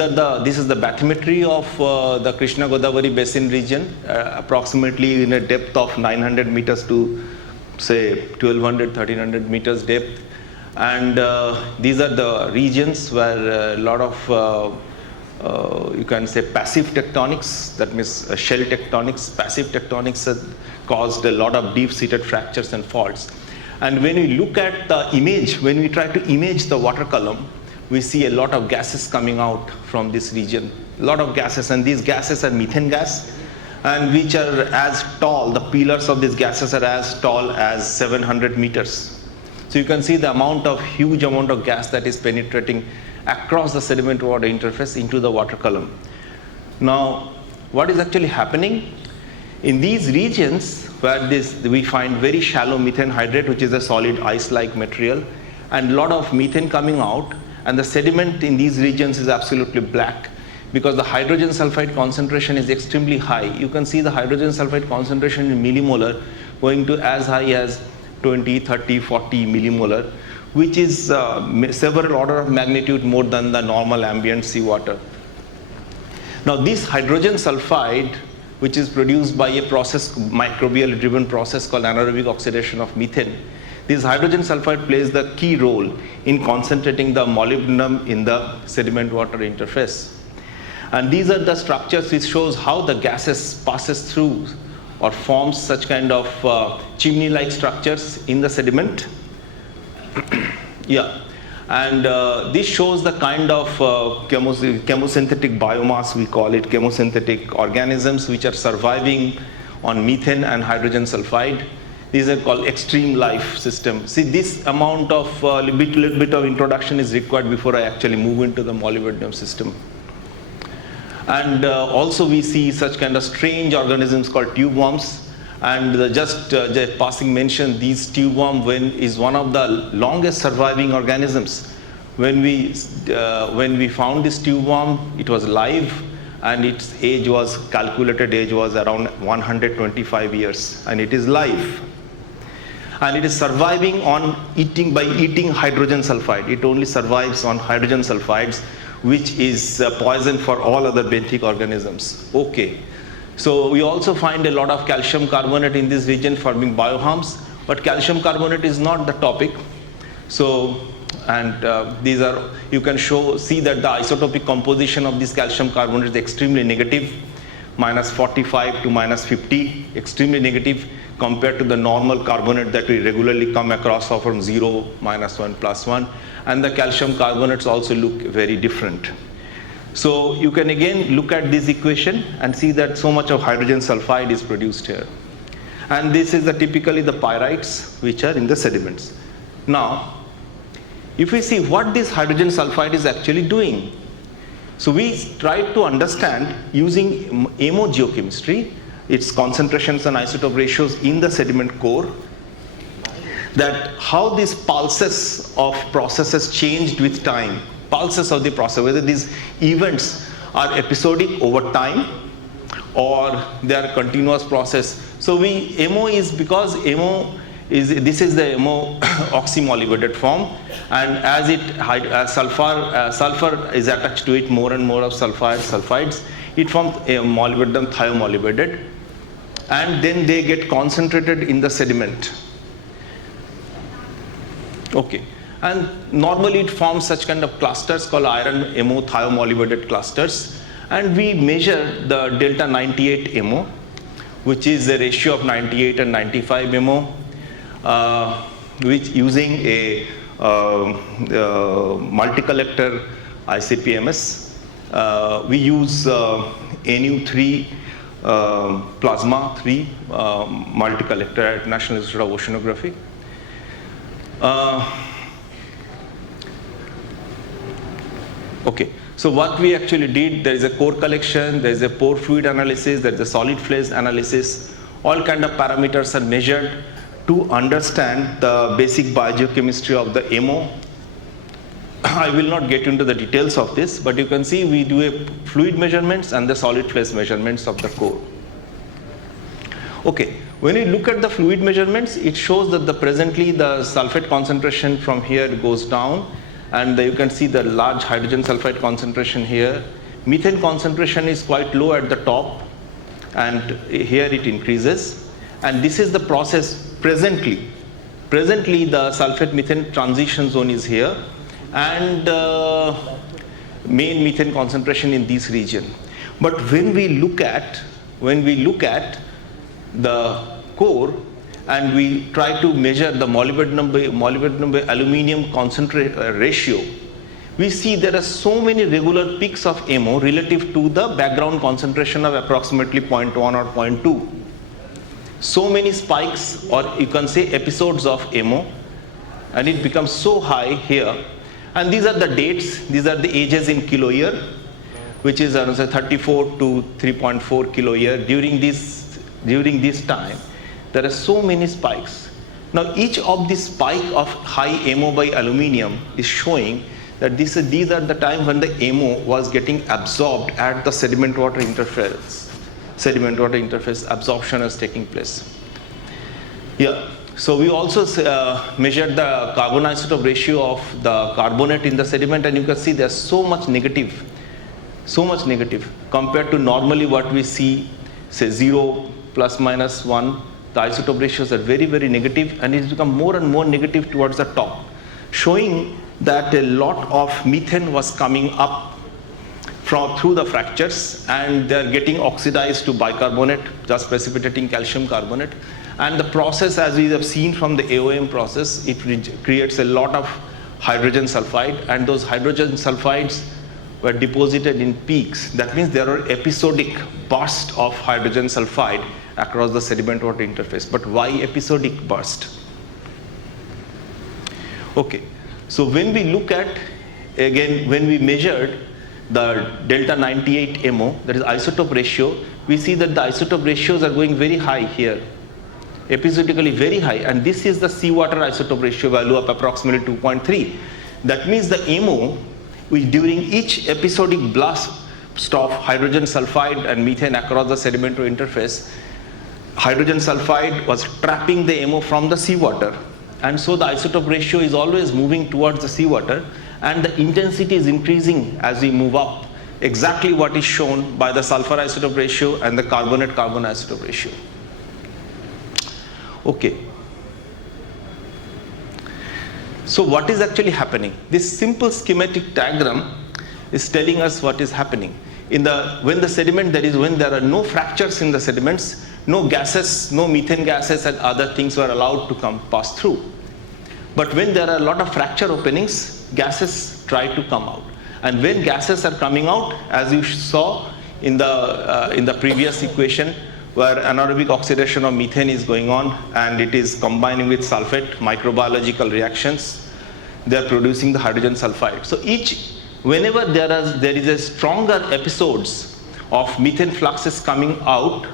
is the bathymetry of the Krishna Godavari basin region, approximately in a depth of 900 meters to say 1200, 1300 meters depth. And these are the regions where a lot of you can say passive tectonics, that means shell tectonics. Passive tectonics have caused a lot of deep-seated fractures and faults. And when we look at the image, when we try to image the water column, we see a lot of gases coming out from this region. A lot of gases, and these gases are methane gas, and which are as tall, the pillars of these gases are as tall as 700 meters. So you can see the huge amount of gas that is penetrating across the sediment water interface into the water column. Now, what is actually happening? In these regions where we find very shallow methane hydrate, which is a solid ice-like material, and a lot of methane coming out, and the sediment in these regions is absolutely black because the hydrogen sulfide concentration is extremely high. You can see the hydrogen sulfide concentration in millimolar going to as high as 20, 30, 40 millimolar, which is several order of magnitude more than the normal ambient seawater. Now this hydrogen sulfide, which is produced by a process, microbial driven process called anaerobic oxidation of methane, this hydrogen sulfide plays the key role in concentrating the molybdenum in the sediment water interface. And these are the structures which shows how the gases passes through or forms such kind of chimney-like structures in the sediment. And this shows the kind of chemosynthetic biomass, we call it, chemosynthetic organisms which are surviving on methane and hydrogen sulfide. These are called extreme life system. See, this amount of little bit of introduction is required before I actually move into the molybdenum system. And also we see such kind of strange organisms called tube worms. And just passing mention, these tube worm is one of the longest surviving organisms. When we found this tube worm, it was live, and its calculated age was around 125 years, and it is live. And it is surviving by eating hydrogen sulfide. It only survives on hydrogen sulfides, which is poison for all other benthic organisms. Okay. So we also find a lot of calcium carbonate in this region forming bioharms. But calcium carbonate is not the topic. So, and these are, you can see that the isotopic composition of this calcium carbonate is extremely negative, -45 to -50, extremely negative compared to the normal carbonate that we regularly come across of from 0, -1, +1. And the calcium carbonates also look very different. So you can again look at this equation and see that so much of hydrogen sulfide is produced here. And this is typically the pyrites which are in the sediments. Now, if we see what this hydrogen sulfide is actually doing, so we try to understand using hemogeochemistry, its concentrations and isotope ratios in the sediment core, that how these pulses of processes changed with time, pulses of the process, whether these events are episodic over time or they are continuous process. So MO is because this is the MO oxymolybdate form, and as sulfur is attached to it, more and more of sulfides, it forms a molybdenum thiomolybdate, and then they get concentrated in the sediment. Okay, and normally it forms such kind of clusters called iron MO thiomolybdate clusters, and we measure the delta 98 MO, which is the ratio of 98 and 95 MO, which using a multi-collector ICP-MS. We use NU3 plasma 3 multi-collector at National Institute of Oceanography. Okay, so what we actually did, there is a core collection, there is a pore fluid analysis, there is a solid phase analysis, all kind of parameters are measured to understand the basic biogeochemistry of the MO. I will not get into the details of this, but you can see we do a fluid measurements and the solid phase measurements of the core. Okay, when you look at the fluid measurements, it shows that presently the sulfate concentration from here goes down, and you can see the large hydrogen sulfide concentration here. Methane concentration is quite low at the top, and here it increases. And this is the process presently. Presently the sulfate methane transition zone is here, and main methane concentration in this region. But when we look at the core and we try to measure the molybdenum by aluminum ratio, we see there are so many regular peaks of MO relative to the background concentration of approximately 0.1 or 0.2. So many spikes, or you can say episodes of MO, and it becomes so high here. And these are the dates, these are the ages in kilo year, which is around 34 to 3.4 kilo year. During this time, there are so many spikes. Now each of these spike of high MO by aluminum is showing that these are the time when the MO was getting absorbed at the sediment water interface. Sediment water interface absorption is taking place. Yeah, so we also measured the carbon isotope ratio of the carbonate in the sediment, and you can see there's so much negative compared to normally what we see, say 0, ±1. The isotope ratios are very, very negative, and it's become more and more negative towards the top, showing that a lot of methane was coming up through the fractures, and they're getting oxidized to bicarbonate, just precipitating calcium carbonate. And the process, as we have seen from the AOM process, it creates a lot of hydrogen sulfide, and those hydrogen sulfides were deposited in peaks. That means there are episodic bursts of hydrogen sulfide across the sediment water interface. But why episodic burst? Okay, so when we look at, again, when we measured the delta 98 MO, that is isotope ratio, we see that the isotope ratios are going very high here, episodically very high, and this is the seawater isotope ratio value of approximately 2.3. That means the MO, which during each episodic blast of hydrogen sulfide and methane across the sedimentary interface, hydrogen sulfide was trapping the MO from the seawater, and so the isotope ratio is always moving towards the seawater, and the intensity is increasing as we move up, exactly what is shown by the sulfur isotope ratio and the carbonate carbon isotope ratio. Okay, So what is actually happening? This simple schematic diagram is telling us what is happening. When there are no fractures in the sediments, no gases, no methane gases and other things were allowed to pass through. But when there are a lot of fracture openings, gases try to come out. And when gases are coming out, as you saw in the previous equation, where anaerobic oxidation of methane is going on and it is combining with sulfate, microbiological reactions, they are producing the hydrogen sulfide. So whenever there is a stronger episodes of methane fluxes coming out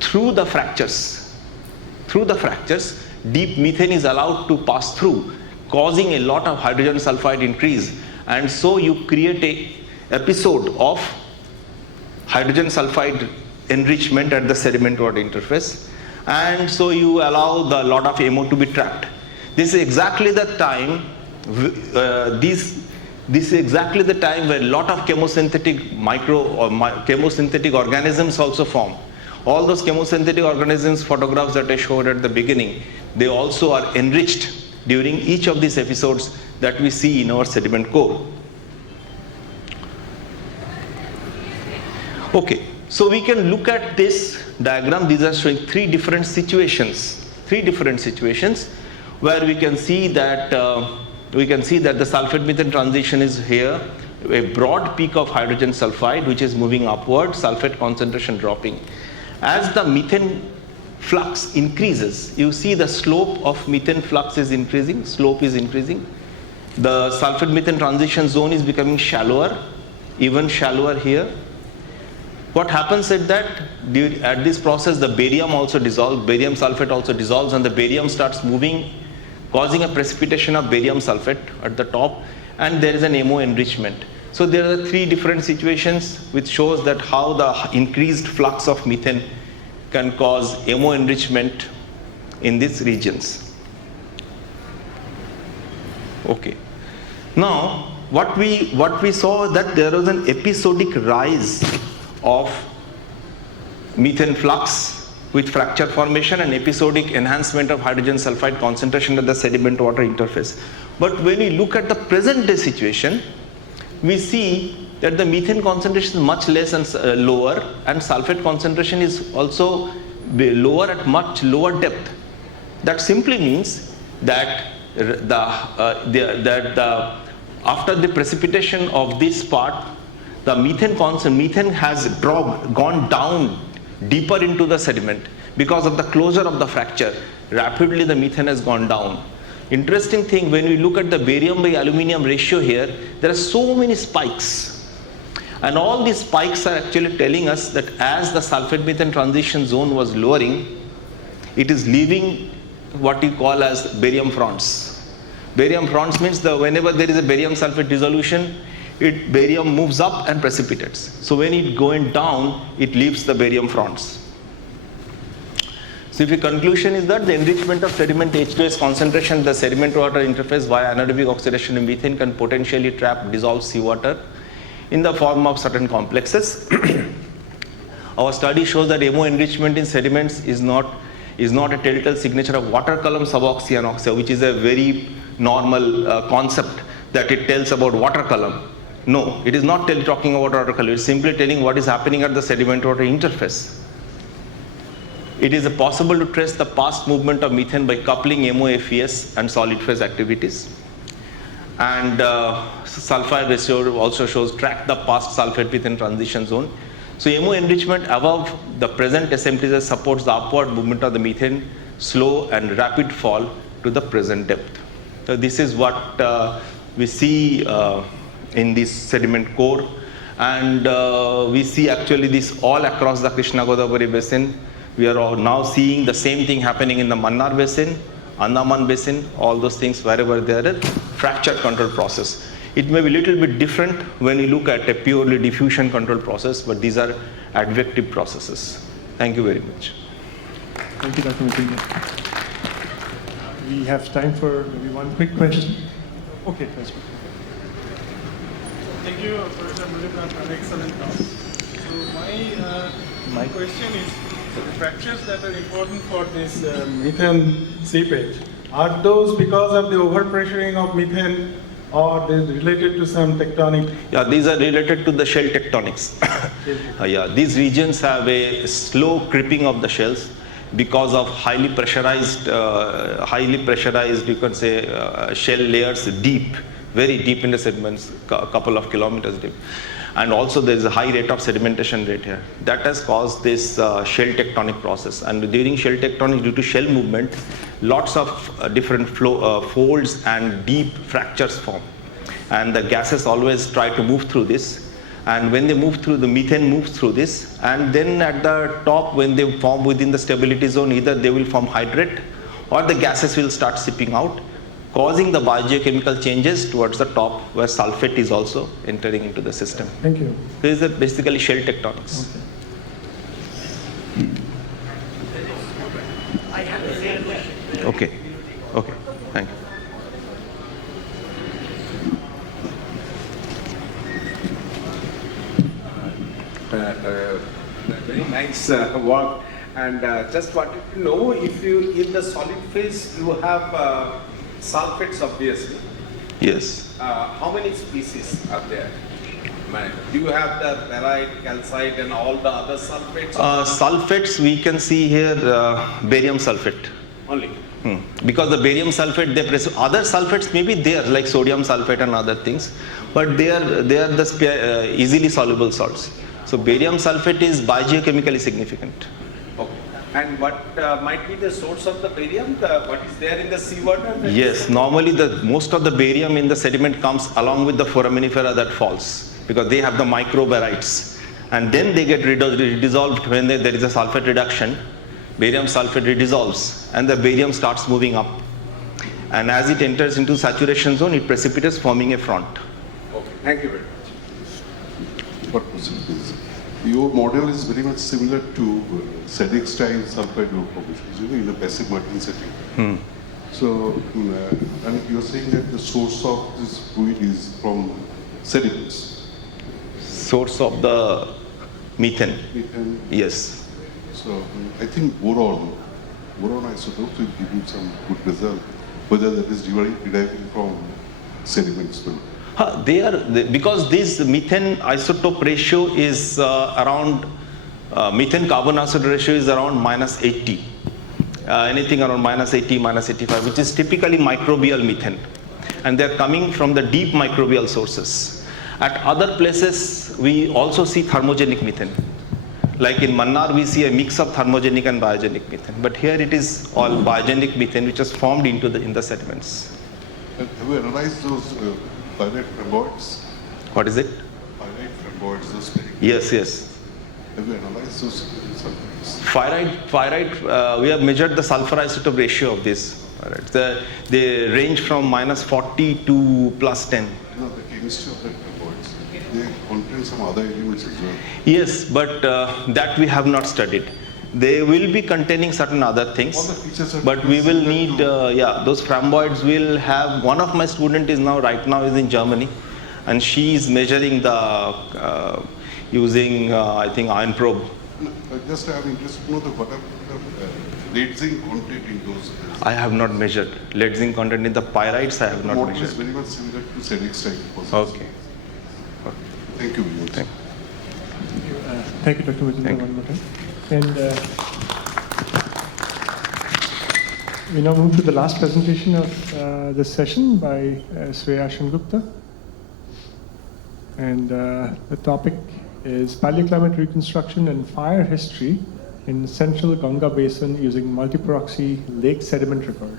through the fractures, deep methane is allowed to pass through, causing a lot of hydrogen sulfide increase. And so you create a episode of hydrogen sulfide enrichment at the sediment water interface. And so you allow the lot of MO to be trapped. This is exactly the time this is exactly the time where a lot of chemosynthetic chemosynthetic organisms also form. All those chemosynthetic organisms photographs that I showed at the beginning, they also are enriched during each of these episodes that we see in our sediment core. Okay, so we can look at this diagram. These are showing three different situations where we can see that the sulfate methane transition is here, a broad peak of hydrogen sulfide which is moving upward, sulfate concentration dropping. As the methane flux increases, you see the slope of methane flux is increasing, The sulfate methane transition zone is becoming shallower, even shallower here. What happens is that at this process the barium also dissolves, barium sulfate also dissolves, and the barium starts moving, causing a precipitation of barium sulfate at the top, and there is an MO enrichment. So there are three different situations which shows that how the increased flux of methane can cause MO enrichment in these regions. Okay. Now what we saw that there was an episodic rise of methane flux with fracture formation and episodic enhancement of hydrogen sulfide concentration at the sediment water interface. But when we look at the present day situation, we see that the methane concentration is much less and lower, and sulfate concentration is also lower at much lower depth. That simply means that after the precipitation of this part, the methane has gone down deeper into the sediment because of the closure of the fracture. Rapidly the methane has gone down. Interesting thing, when we look at the barium by aluminum ratio here, there are so many spikes, and all these spikes are actually telling us that as the sulfate methane transition zone was lowering, it is leaving what you call as barium fronts. Barium fronts means whenever there is a barium sulfate dissolution, barium moves up and precipitates. So when it going down, it leaves the barium fronts. So if the conclusion is that the enrichment of sediment H2S concentration in the sediment water interface via anaerobic oxidation of methane can potentially trap dissolved seawater in the form of certain complexes. Our study shows that MO enrichment in sediments is not a telltale signature of water column suboxy-anoxia, which is a very normal concept that it tells about water column. No, it is not talking about water column. It is simply telling what is happening at the sediment water interface. It is possible to trace the past movement of methane by coupling MOFES and solid phase activities. And sulfide ratio also shows track the past sulfate methane transition zone. So MO enrichment above the present SMTs supports the upward movement of the methane, slow and rapid fall to the present depth. So this is what we see in this sediment core, and we see actually this all across the Krishna Godavari basin. We are now seeing the same thing happening in the Mannar basin, Andaman basin, all those things wherever there is fracture control process. It may be a little bit different when you look at a purely diffusion control process, but these are advective processes. Thank you very much. Thank you, Dr. Muthiah. We have time for maybe one quick question. Okay, that's right. Thank you, Professor Muthiah, for an excellent talk. So my question is, the fractures that are important for this methane seepage Are those because of the overpressuring of methane or they related to some tectonic? Yeah, these are related to the shell tectonics. Yeah, these regions have a slow creeping of the shells because of highly pressurized, you can say, shell layers deep, very deep in the sediments, a couple of kilometers deep. And also there is a high rate of sedimentation rate here. That has caused this shell tectonic process. And during shell tectonic, due to shell movement, lots of different folds and deep fractures form. And the gases always try to move through this. And when they move through, the methane moves through this. And then at the top, when they form within the stability zone, either they will form hydrate or the gases will start seeping out, causing the biogeochemical changes towards the top where sulfate is also entering into the system. Thank you. This is basically shell tectonics. Okay. Okay. Thank you. Very nice work, and just wanted to know if you, in the solid phase, you have sulfates, obviously. Yes. How many species are there? Do you have the barite, calcite, and all the other sulfates? Sulfates, we can see here barium sulfate. Only. Because the barium sulfate, other sulfates may be there, like sodium sulfate and other things, but they are the easily soluble salts. So barium sulfate is biogeochemically significant. Okay. And what might be the source of the barium? What is there in the seawater? Yes, normally most of the barium in the sediment comes along with the foraminifera that falls, because they have the microbarites, and then they get redissolved when there is a sulfate reduction. Barium sulfate redissolves and the barium starts moving up, and as it enters into saturation zone, it precipitates, forming a front. Okay, thank you very much. What question, please? Your model is very much similar to sedic style sulfide ore formations, in a passive marine setting. So, and you're saying that the source of this fluid is from sediments. Source of the methane? Methane. Yes. So, I think boron isotopes will give you some good result, whether that is deriving from sediments. Because this methane isotope ratio is around, methane carbon isotope ratio is around -80. Anything around -80, -85, which is typically microbial methane. And they're coming from the deep microbial sources. At other places, we also see thermogenic methane. Like in Mannar, we see a mix of thermogenic and biogenic methane. But here it is all biogenic methane, which is formed in the sediments. And have you analyzed those pyrite rhomboids? What is it? Pyrite rhomboids, those very. Yes, yes. Have you analyzed those sulfates? Pyrite, we have measured the sulfur isotope ratio of this. They range from -40 to +10. No, the chemistry of the rhomboids, they contain some other elements as well. Yes, but that we have not studied. They will be containing certain other things, but we will need, those rhomboids will have, one of my students is right now is in Germany, and she is measuring the, using, I think, iron probe. No, just I am interested to know what are the lead zinc content in those. I have not measured. Lead zinc content in the pyrites I have not model measured. is very much similar to sedic style. Okay. Thank you very much. Thank you, Dr. Majumdar, one more time. And we now move to the last presentation of this session by Shreya Shengupta. And the topic is paleoclimate reconstruction and fire history in the central Ganga basin using multiproxy lake sediment record.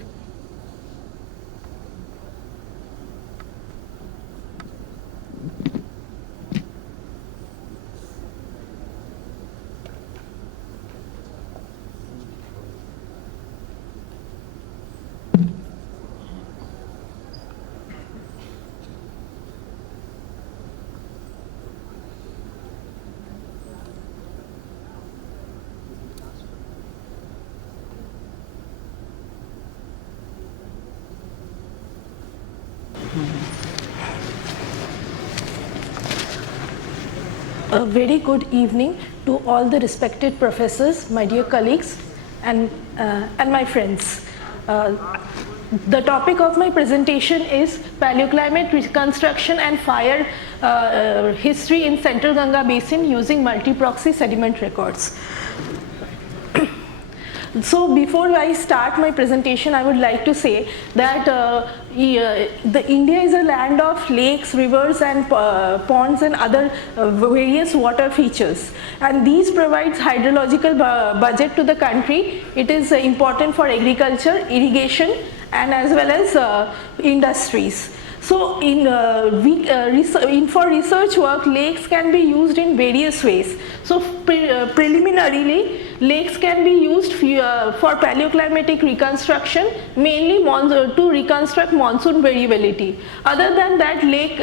A very good evening to all the respected professors, my dear colleagues, and my friends. The topic of my presentation is paleoclimate reconstruction and fire history in Central Ganga Basin using multi-proxy sediment records. So before I start my presentation, I would like to say that India is a land of lakes, rivers and ponds and other various water features, and these provides hydrological budget to the country. It is important for agriculture, irrigation and as well as industries. So for research work, lakes can be used in various ways. So preliminarily, lakes can be used for paleoclimatic reconstruction, mainly to reconstruct monsoon variability. Other than that, lake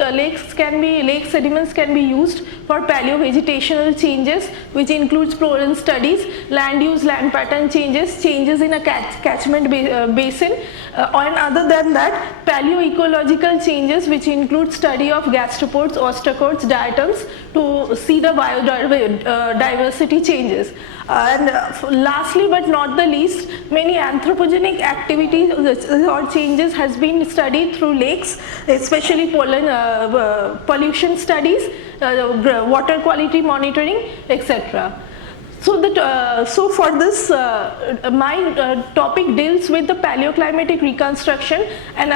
sediments can be used for paleovegetational changes, which includes pollen studies, land use, land pattern changes, changes in a catchment basin, and other than that, paleoecological changes, which include study of gastropods, ostracods, diatoms to see the biodiversity changes. And lastly but not the least, many anthropogenic activities or changes has been studied through lakes, especially pollution studies, water quality monitoring, etc. So for this, my topic deals with the paleoclimatic reconstruction, and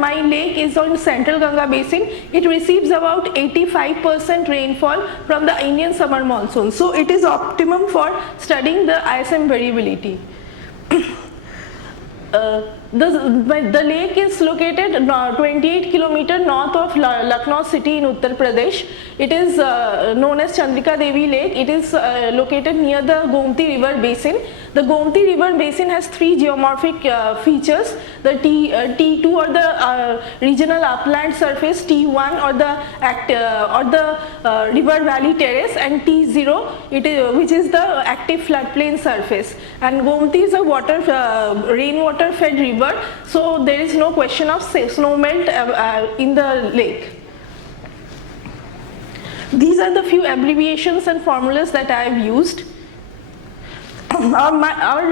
my lake is on Central Ganga Basin. It receives about 85% rainfall from the Indian summer monsoon. So it is optimum for studying the ISM variability. The lake is located 28 km north of Lucknow city in Uttar Pradesh. It is known as Chandrika Devi Lake. It is located near the Gomti River Basin. The Gomti River Basin has three geomorphic features: the T2 or the regional upland surface, T1 or the river valley terrace, and T0 which is the active floodplain surface. And Gomti is a rainwater fed river, so there is no question of snow melt in the lake. These are the few abbreviations and formulas that I have used. Our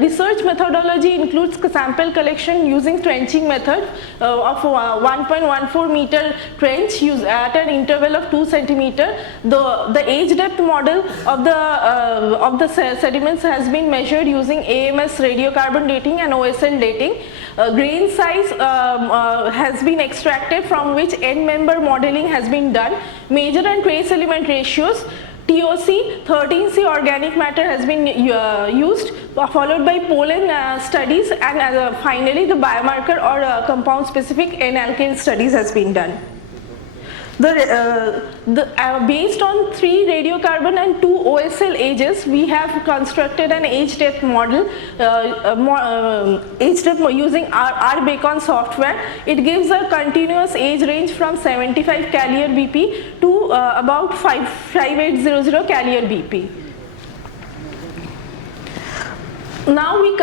research methodology includes sample collection using trenching method of 1.14 meter trench at an interval of 2 centimeter. The age depth model of the sediments has been measured using AMS radiocarbon dating and OSL dating. Grain size has been extracted, from which end member modeling has been done. Major and trace element ratios, TOC, 13C organic matter has been used, followed by pollen studies, and finally the biomarker or compound specific N-alkane studies has been done. Based on 3 radiocarbon and 2 OSL ages, we have constructed an age depth model, using our Bacon software. It gives a continuous age range from 75 Callier BP to about 5800 Callier BP. Now we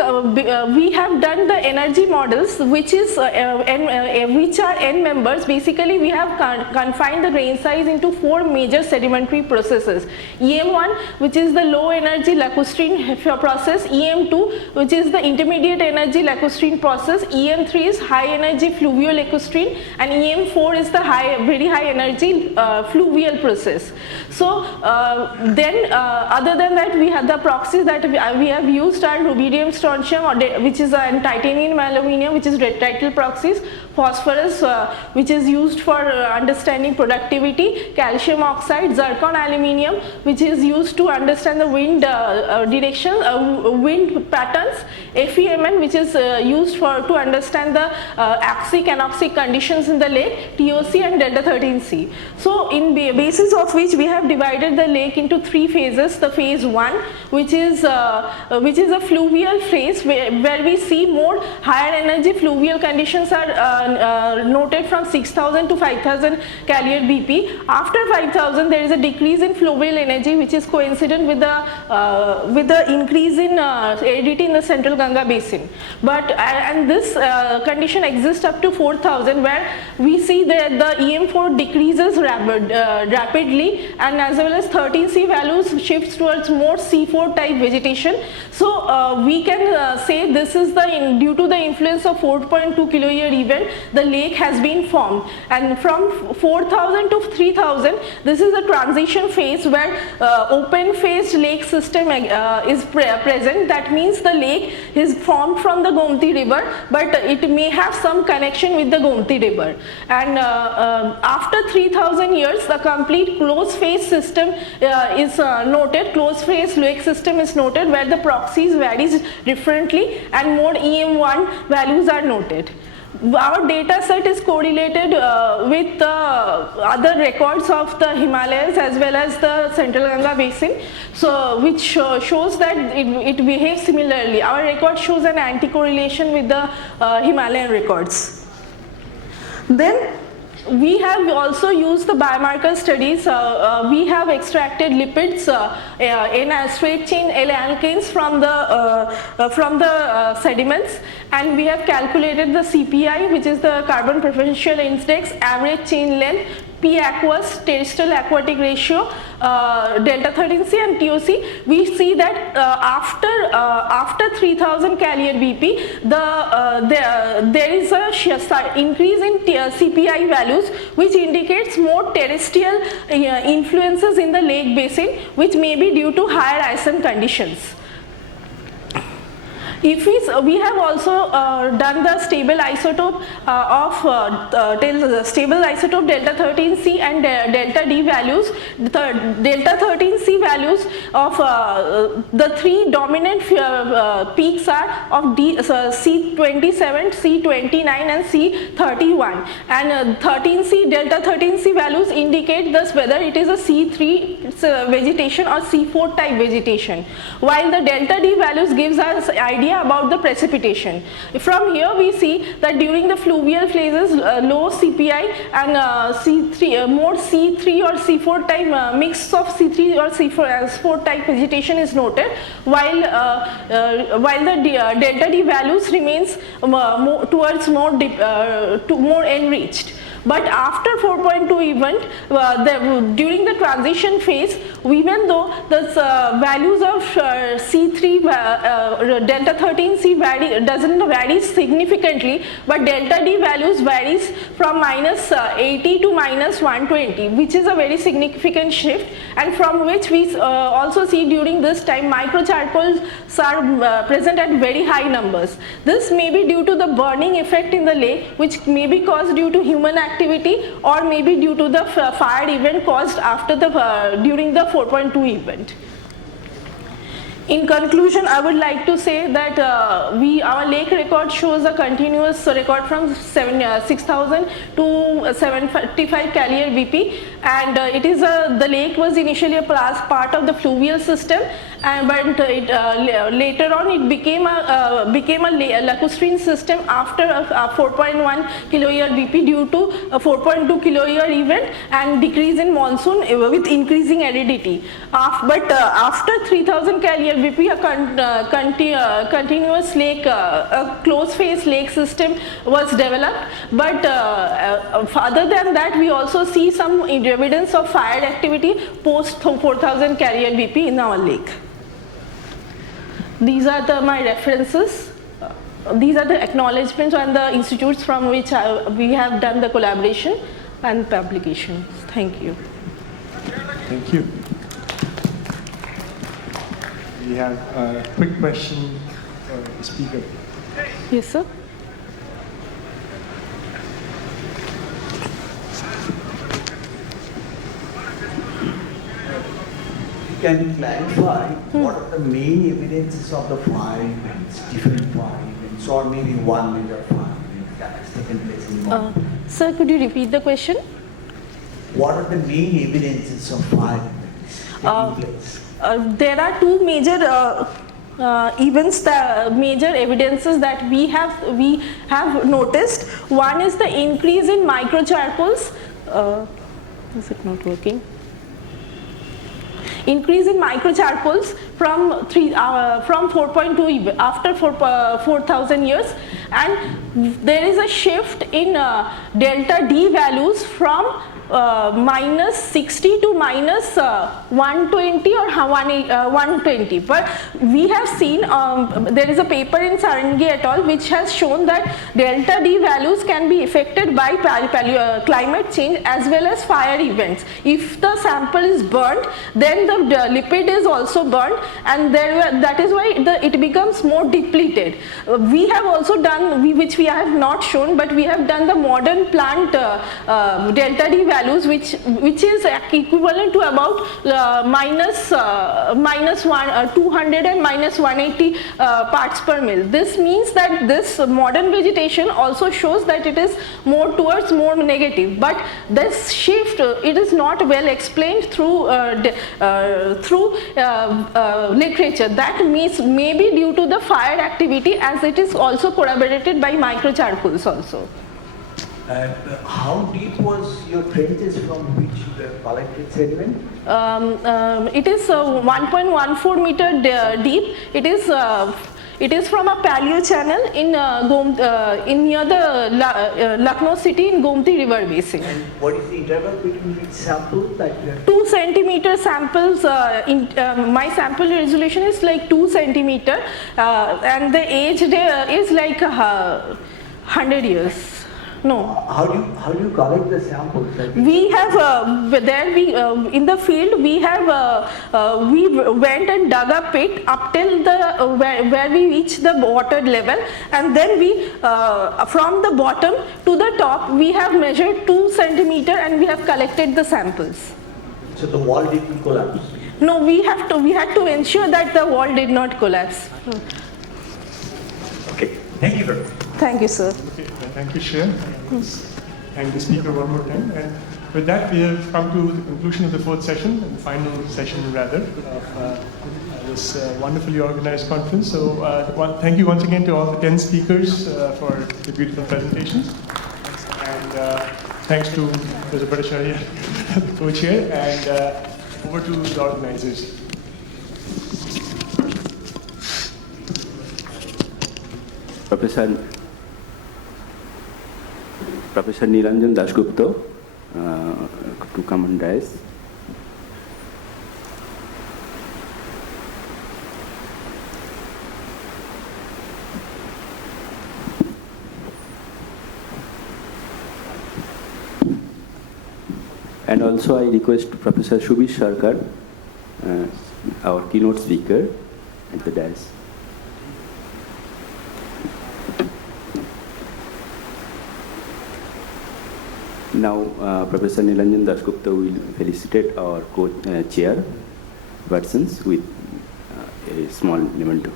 have done the energy models, which are N members. Basically, we have confined the grain size into 4 major sedimentary processes: EM1, which is the low energy lacustrine process; EM2, which is the intermediate energy lacustrine process; EM3 is high energy fluvial lacustrine; and EM4 is the very high energy fluvial process. So then other than that, we have the proxies that we have used are rubidium strontium, which is titanium aluminium, which is retractile proxies; phosphorus, which is used for understanding productivity; calcium oxide, zircon aluminium, which is used to understand the wind direction, wind patterns; FEMN, which is used to understand the axic and anoxic conditions in the lake; TOC and delta 13C. So in basis of which we have divided the lake into 3 phases. The phase 1, which is a fluvial phase, where we see more higher energy fluvial conditions are noted from 6000 to 5000 Callier BP. After 5000, there is a decrease in fluvial energy, which is coincident with the increase in aridity in the Central Ganga Basin. But and this condition exists up to 4000, where we see that the EM4 decreases rapidly, and as well as 13C values shifts towards more C4 type vegetation. So we can say this is due to the influence of 4.2 kiloyear event, the lake has been formed. And from 4000 to 3000, this is a transition phase where open-faced lake system is present. That means the lake is formed from the Gomti river, but it may have some connection with the Gomti river. And after 3000 years, the complete closed-phase system is noted. Closed-phase lake system is noted where the proxies varies differently and more EM1 values are noted. Our data set is correlated with other records of the Himalayas as well as the Central Ganga basin, so which shows that it behaves similarly. Our record shows an anti-correlation with the Himalayan records. Then we have also used the biomarker studies. We have extracted lipids in straight chain L-alkanes from the sediments, and we have calculated the CPI, which is the carbon preferential index, average chain length, P aqueous, terrestrial aquatic ratio, delta 13C and TOC. We see that after 3000 Callier BP, there is a increase in CPI values, which indicates more terrestrial influences in the lake basin, which may be due to higher ISM conditions. If we have also done the stable isotope stable isotope delta 13C and delta D values. The delta 13C values of the three dominant peaks are of C27, C29 and C31, and delta 13C values indicate thus whether it is a C3 vegetation or C4 type vegetation, while the delta D values gives us idea about the precipitation. From here we see that during the fluvial phases, low CPI and more C3 or C4 type mix of C3 or C4 type vegetation is noted, while the delta D values remains towards more enriched. But after 4.2 event, during the transition phase, even though the values of C3 delta 13C doesn't vary significantly, but delta D values varies from -80 to -120, which is a very significant shift, and from which we also see during this time microcharcoals are present at very high numbers. This may be due to the burning effect in the lake, which may be caused due to human activity or maybe due to the fire event caused after during the 4.2 event. In conclusion, I would like to say that our lake record shows a continuous record from 6000 to 755 Callier BP, and the lake was initially a part of the fluvial system, but later on it became a lacustrine system after a 4.1 kiloyear BP due to a 4.2 kiloyear event and decrease in monsoon with increasing aridity. But after 3000 Callier BP, a continuous lake, a closed phase lake system was developed, but other than that we also see some evidence of fire activity post 4000 Callier BP in our lake. These are my references. These are the acknowledgements and the institutes from which we have done the collaboration and publications. Thank you. Thank you. We have a quick question for the speaker. Yes, sir. Can you clarify what are the main evidences of the fire events, different fire events, or maybe one major fire event that has taken place in the Sir, could you repeat the question? What are the main evidences of fire events taking place? There are two major major evidences that we have noticed. One is the increase in microcharcoals. Is it not working? Increase in microcharcoals from 4.2 after 4000 years, and there is a shift in delta D values from minus 60 to minus 120 or 120. But we have seen, there is a paper in Sarangi et al. Which has shown that delta D values can be affected by climate change as well as fire events. If the sample is burnt, then the lipid is also burnt, and that is why it becomes more depleted. We have also done, which we have not shown, but we have done the modern plant delta D values, which is equivalent to about minus 200 and minus 180 parts per mil. This means that this modern vegetation also shows that it is more towards more negative, but this shift it is not well explained through literature. That means maybe due to the fire activity, as it is also corroborated by microcharcoals also. And how deep was your trenches from which you collected sediment? It is 1.14 meter deep. It is from a paleo channel in near the Lucknow city in Gomti River basin. And what is the interval between each sample that you have? 2 centimeter samples. My sample resolution is like 2 centimeter, and the age there is like 100 years. No. How do you collect the samples? We have in the field we went and dug a pit up till the where we reach the water level, and then we from the bottom to the top we have measured 2 centimeter and we have collected the samples. So the wall didn't collapse? No, we had to ensure that the wall did not collapse. Okay, thank you very much. Thank you, sir. Okay, thank you, Chair. Thank the speaker one more time. And with that, we have come to the conclusion of the fourth session, and final session rather, of this wonderfully organized conference. So thank you once again to all the 10 speakers for the beautiful presentations. And thanks to Professor Bhattacharya, the co-chair, and over to the organizers. Professor Niranjan Dasgupta to come and rise. And also I request Professor Subir Sarkar, our keynote speaker, at the dais. Now, Professor Niranjan Dasgupta will felicitate our co-chair persons with a small memento.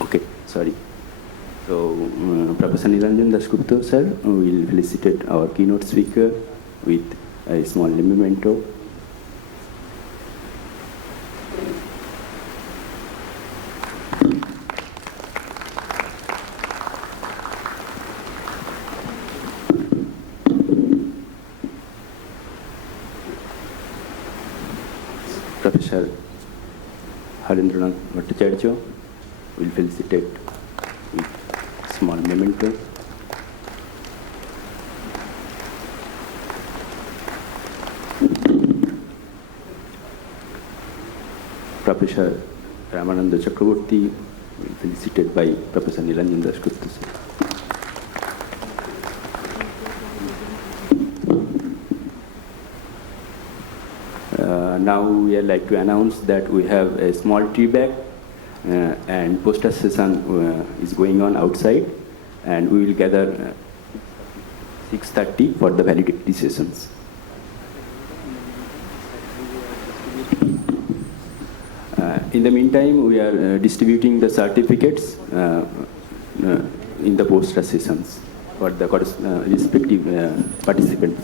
Okay, sorry. So, Professor Niranjan Dasgupta, sir, will felicitate our keynote speaker with a small memento. Professor Harendranath Bhattacharya will felicitate with small memento. Professor Ramananda Chakraborty will felicitate by Professor Niranjan Dasgupta. Now we would like to announce that we have a small tea bag and poster session is going on outside, and we will gather 6:30 for the validity sessions. In the meantime, we are distributing the certificates in the poster sessions for the respective participants.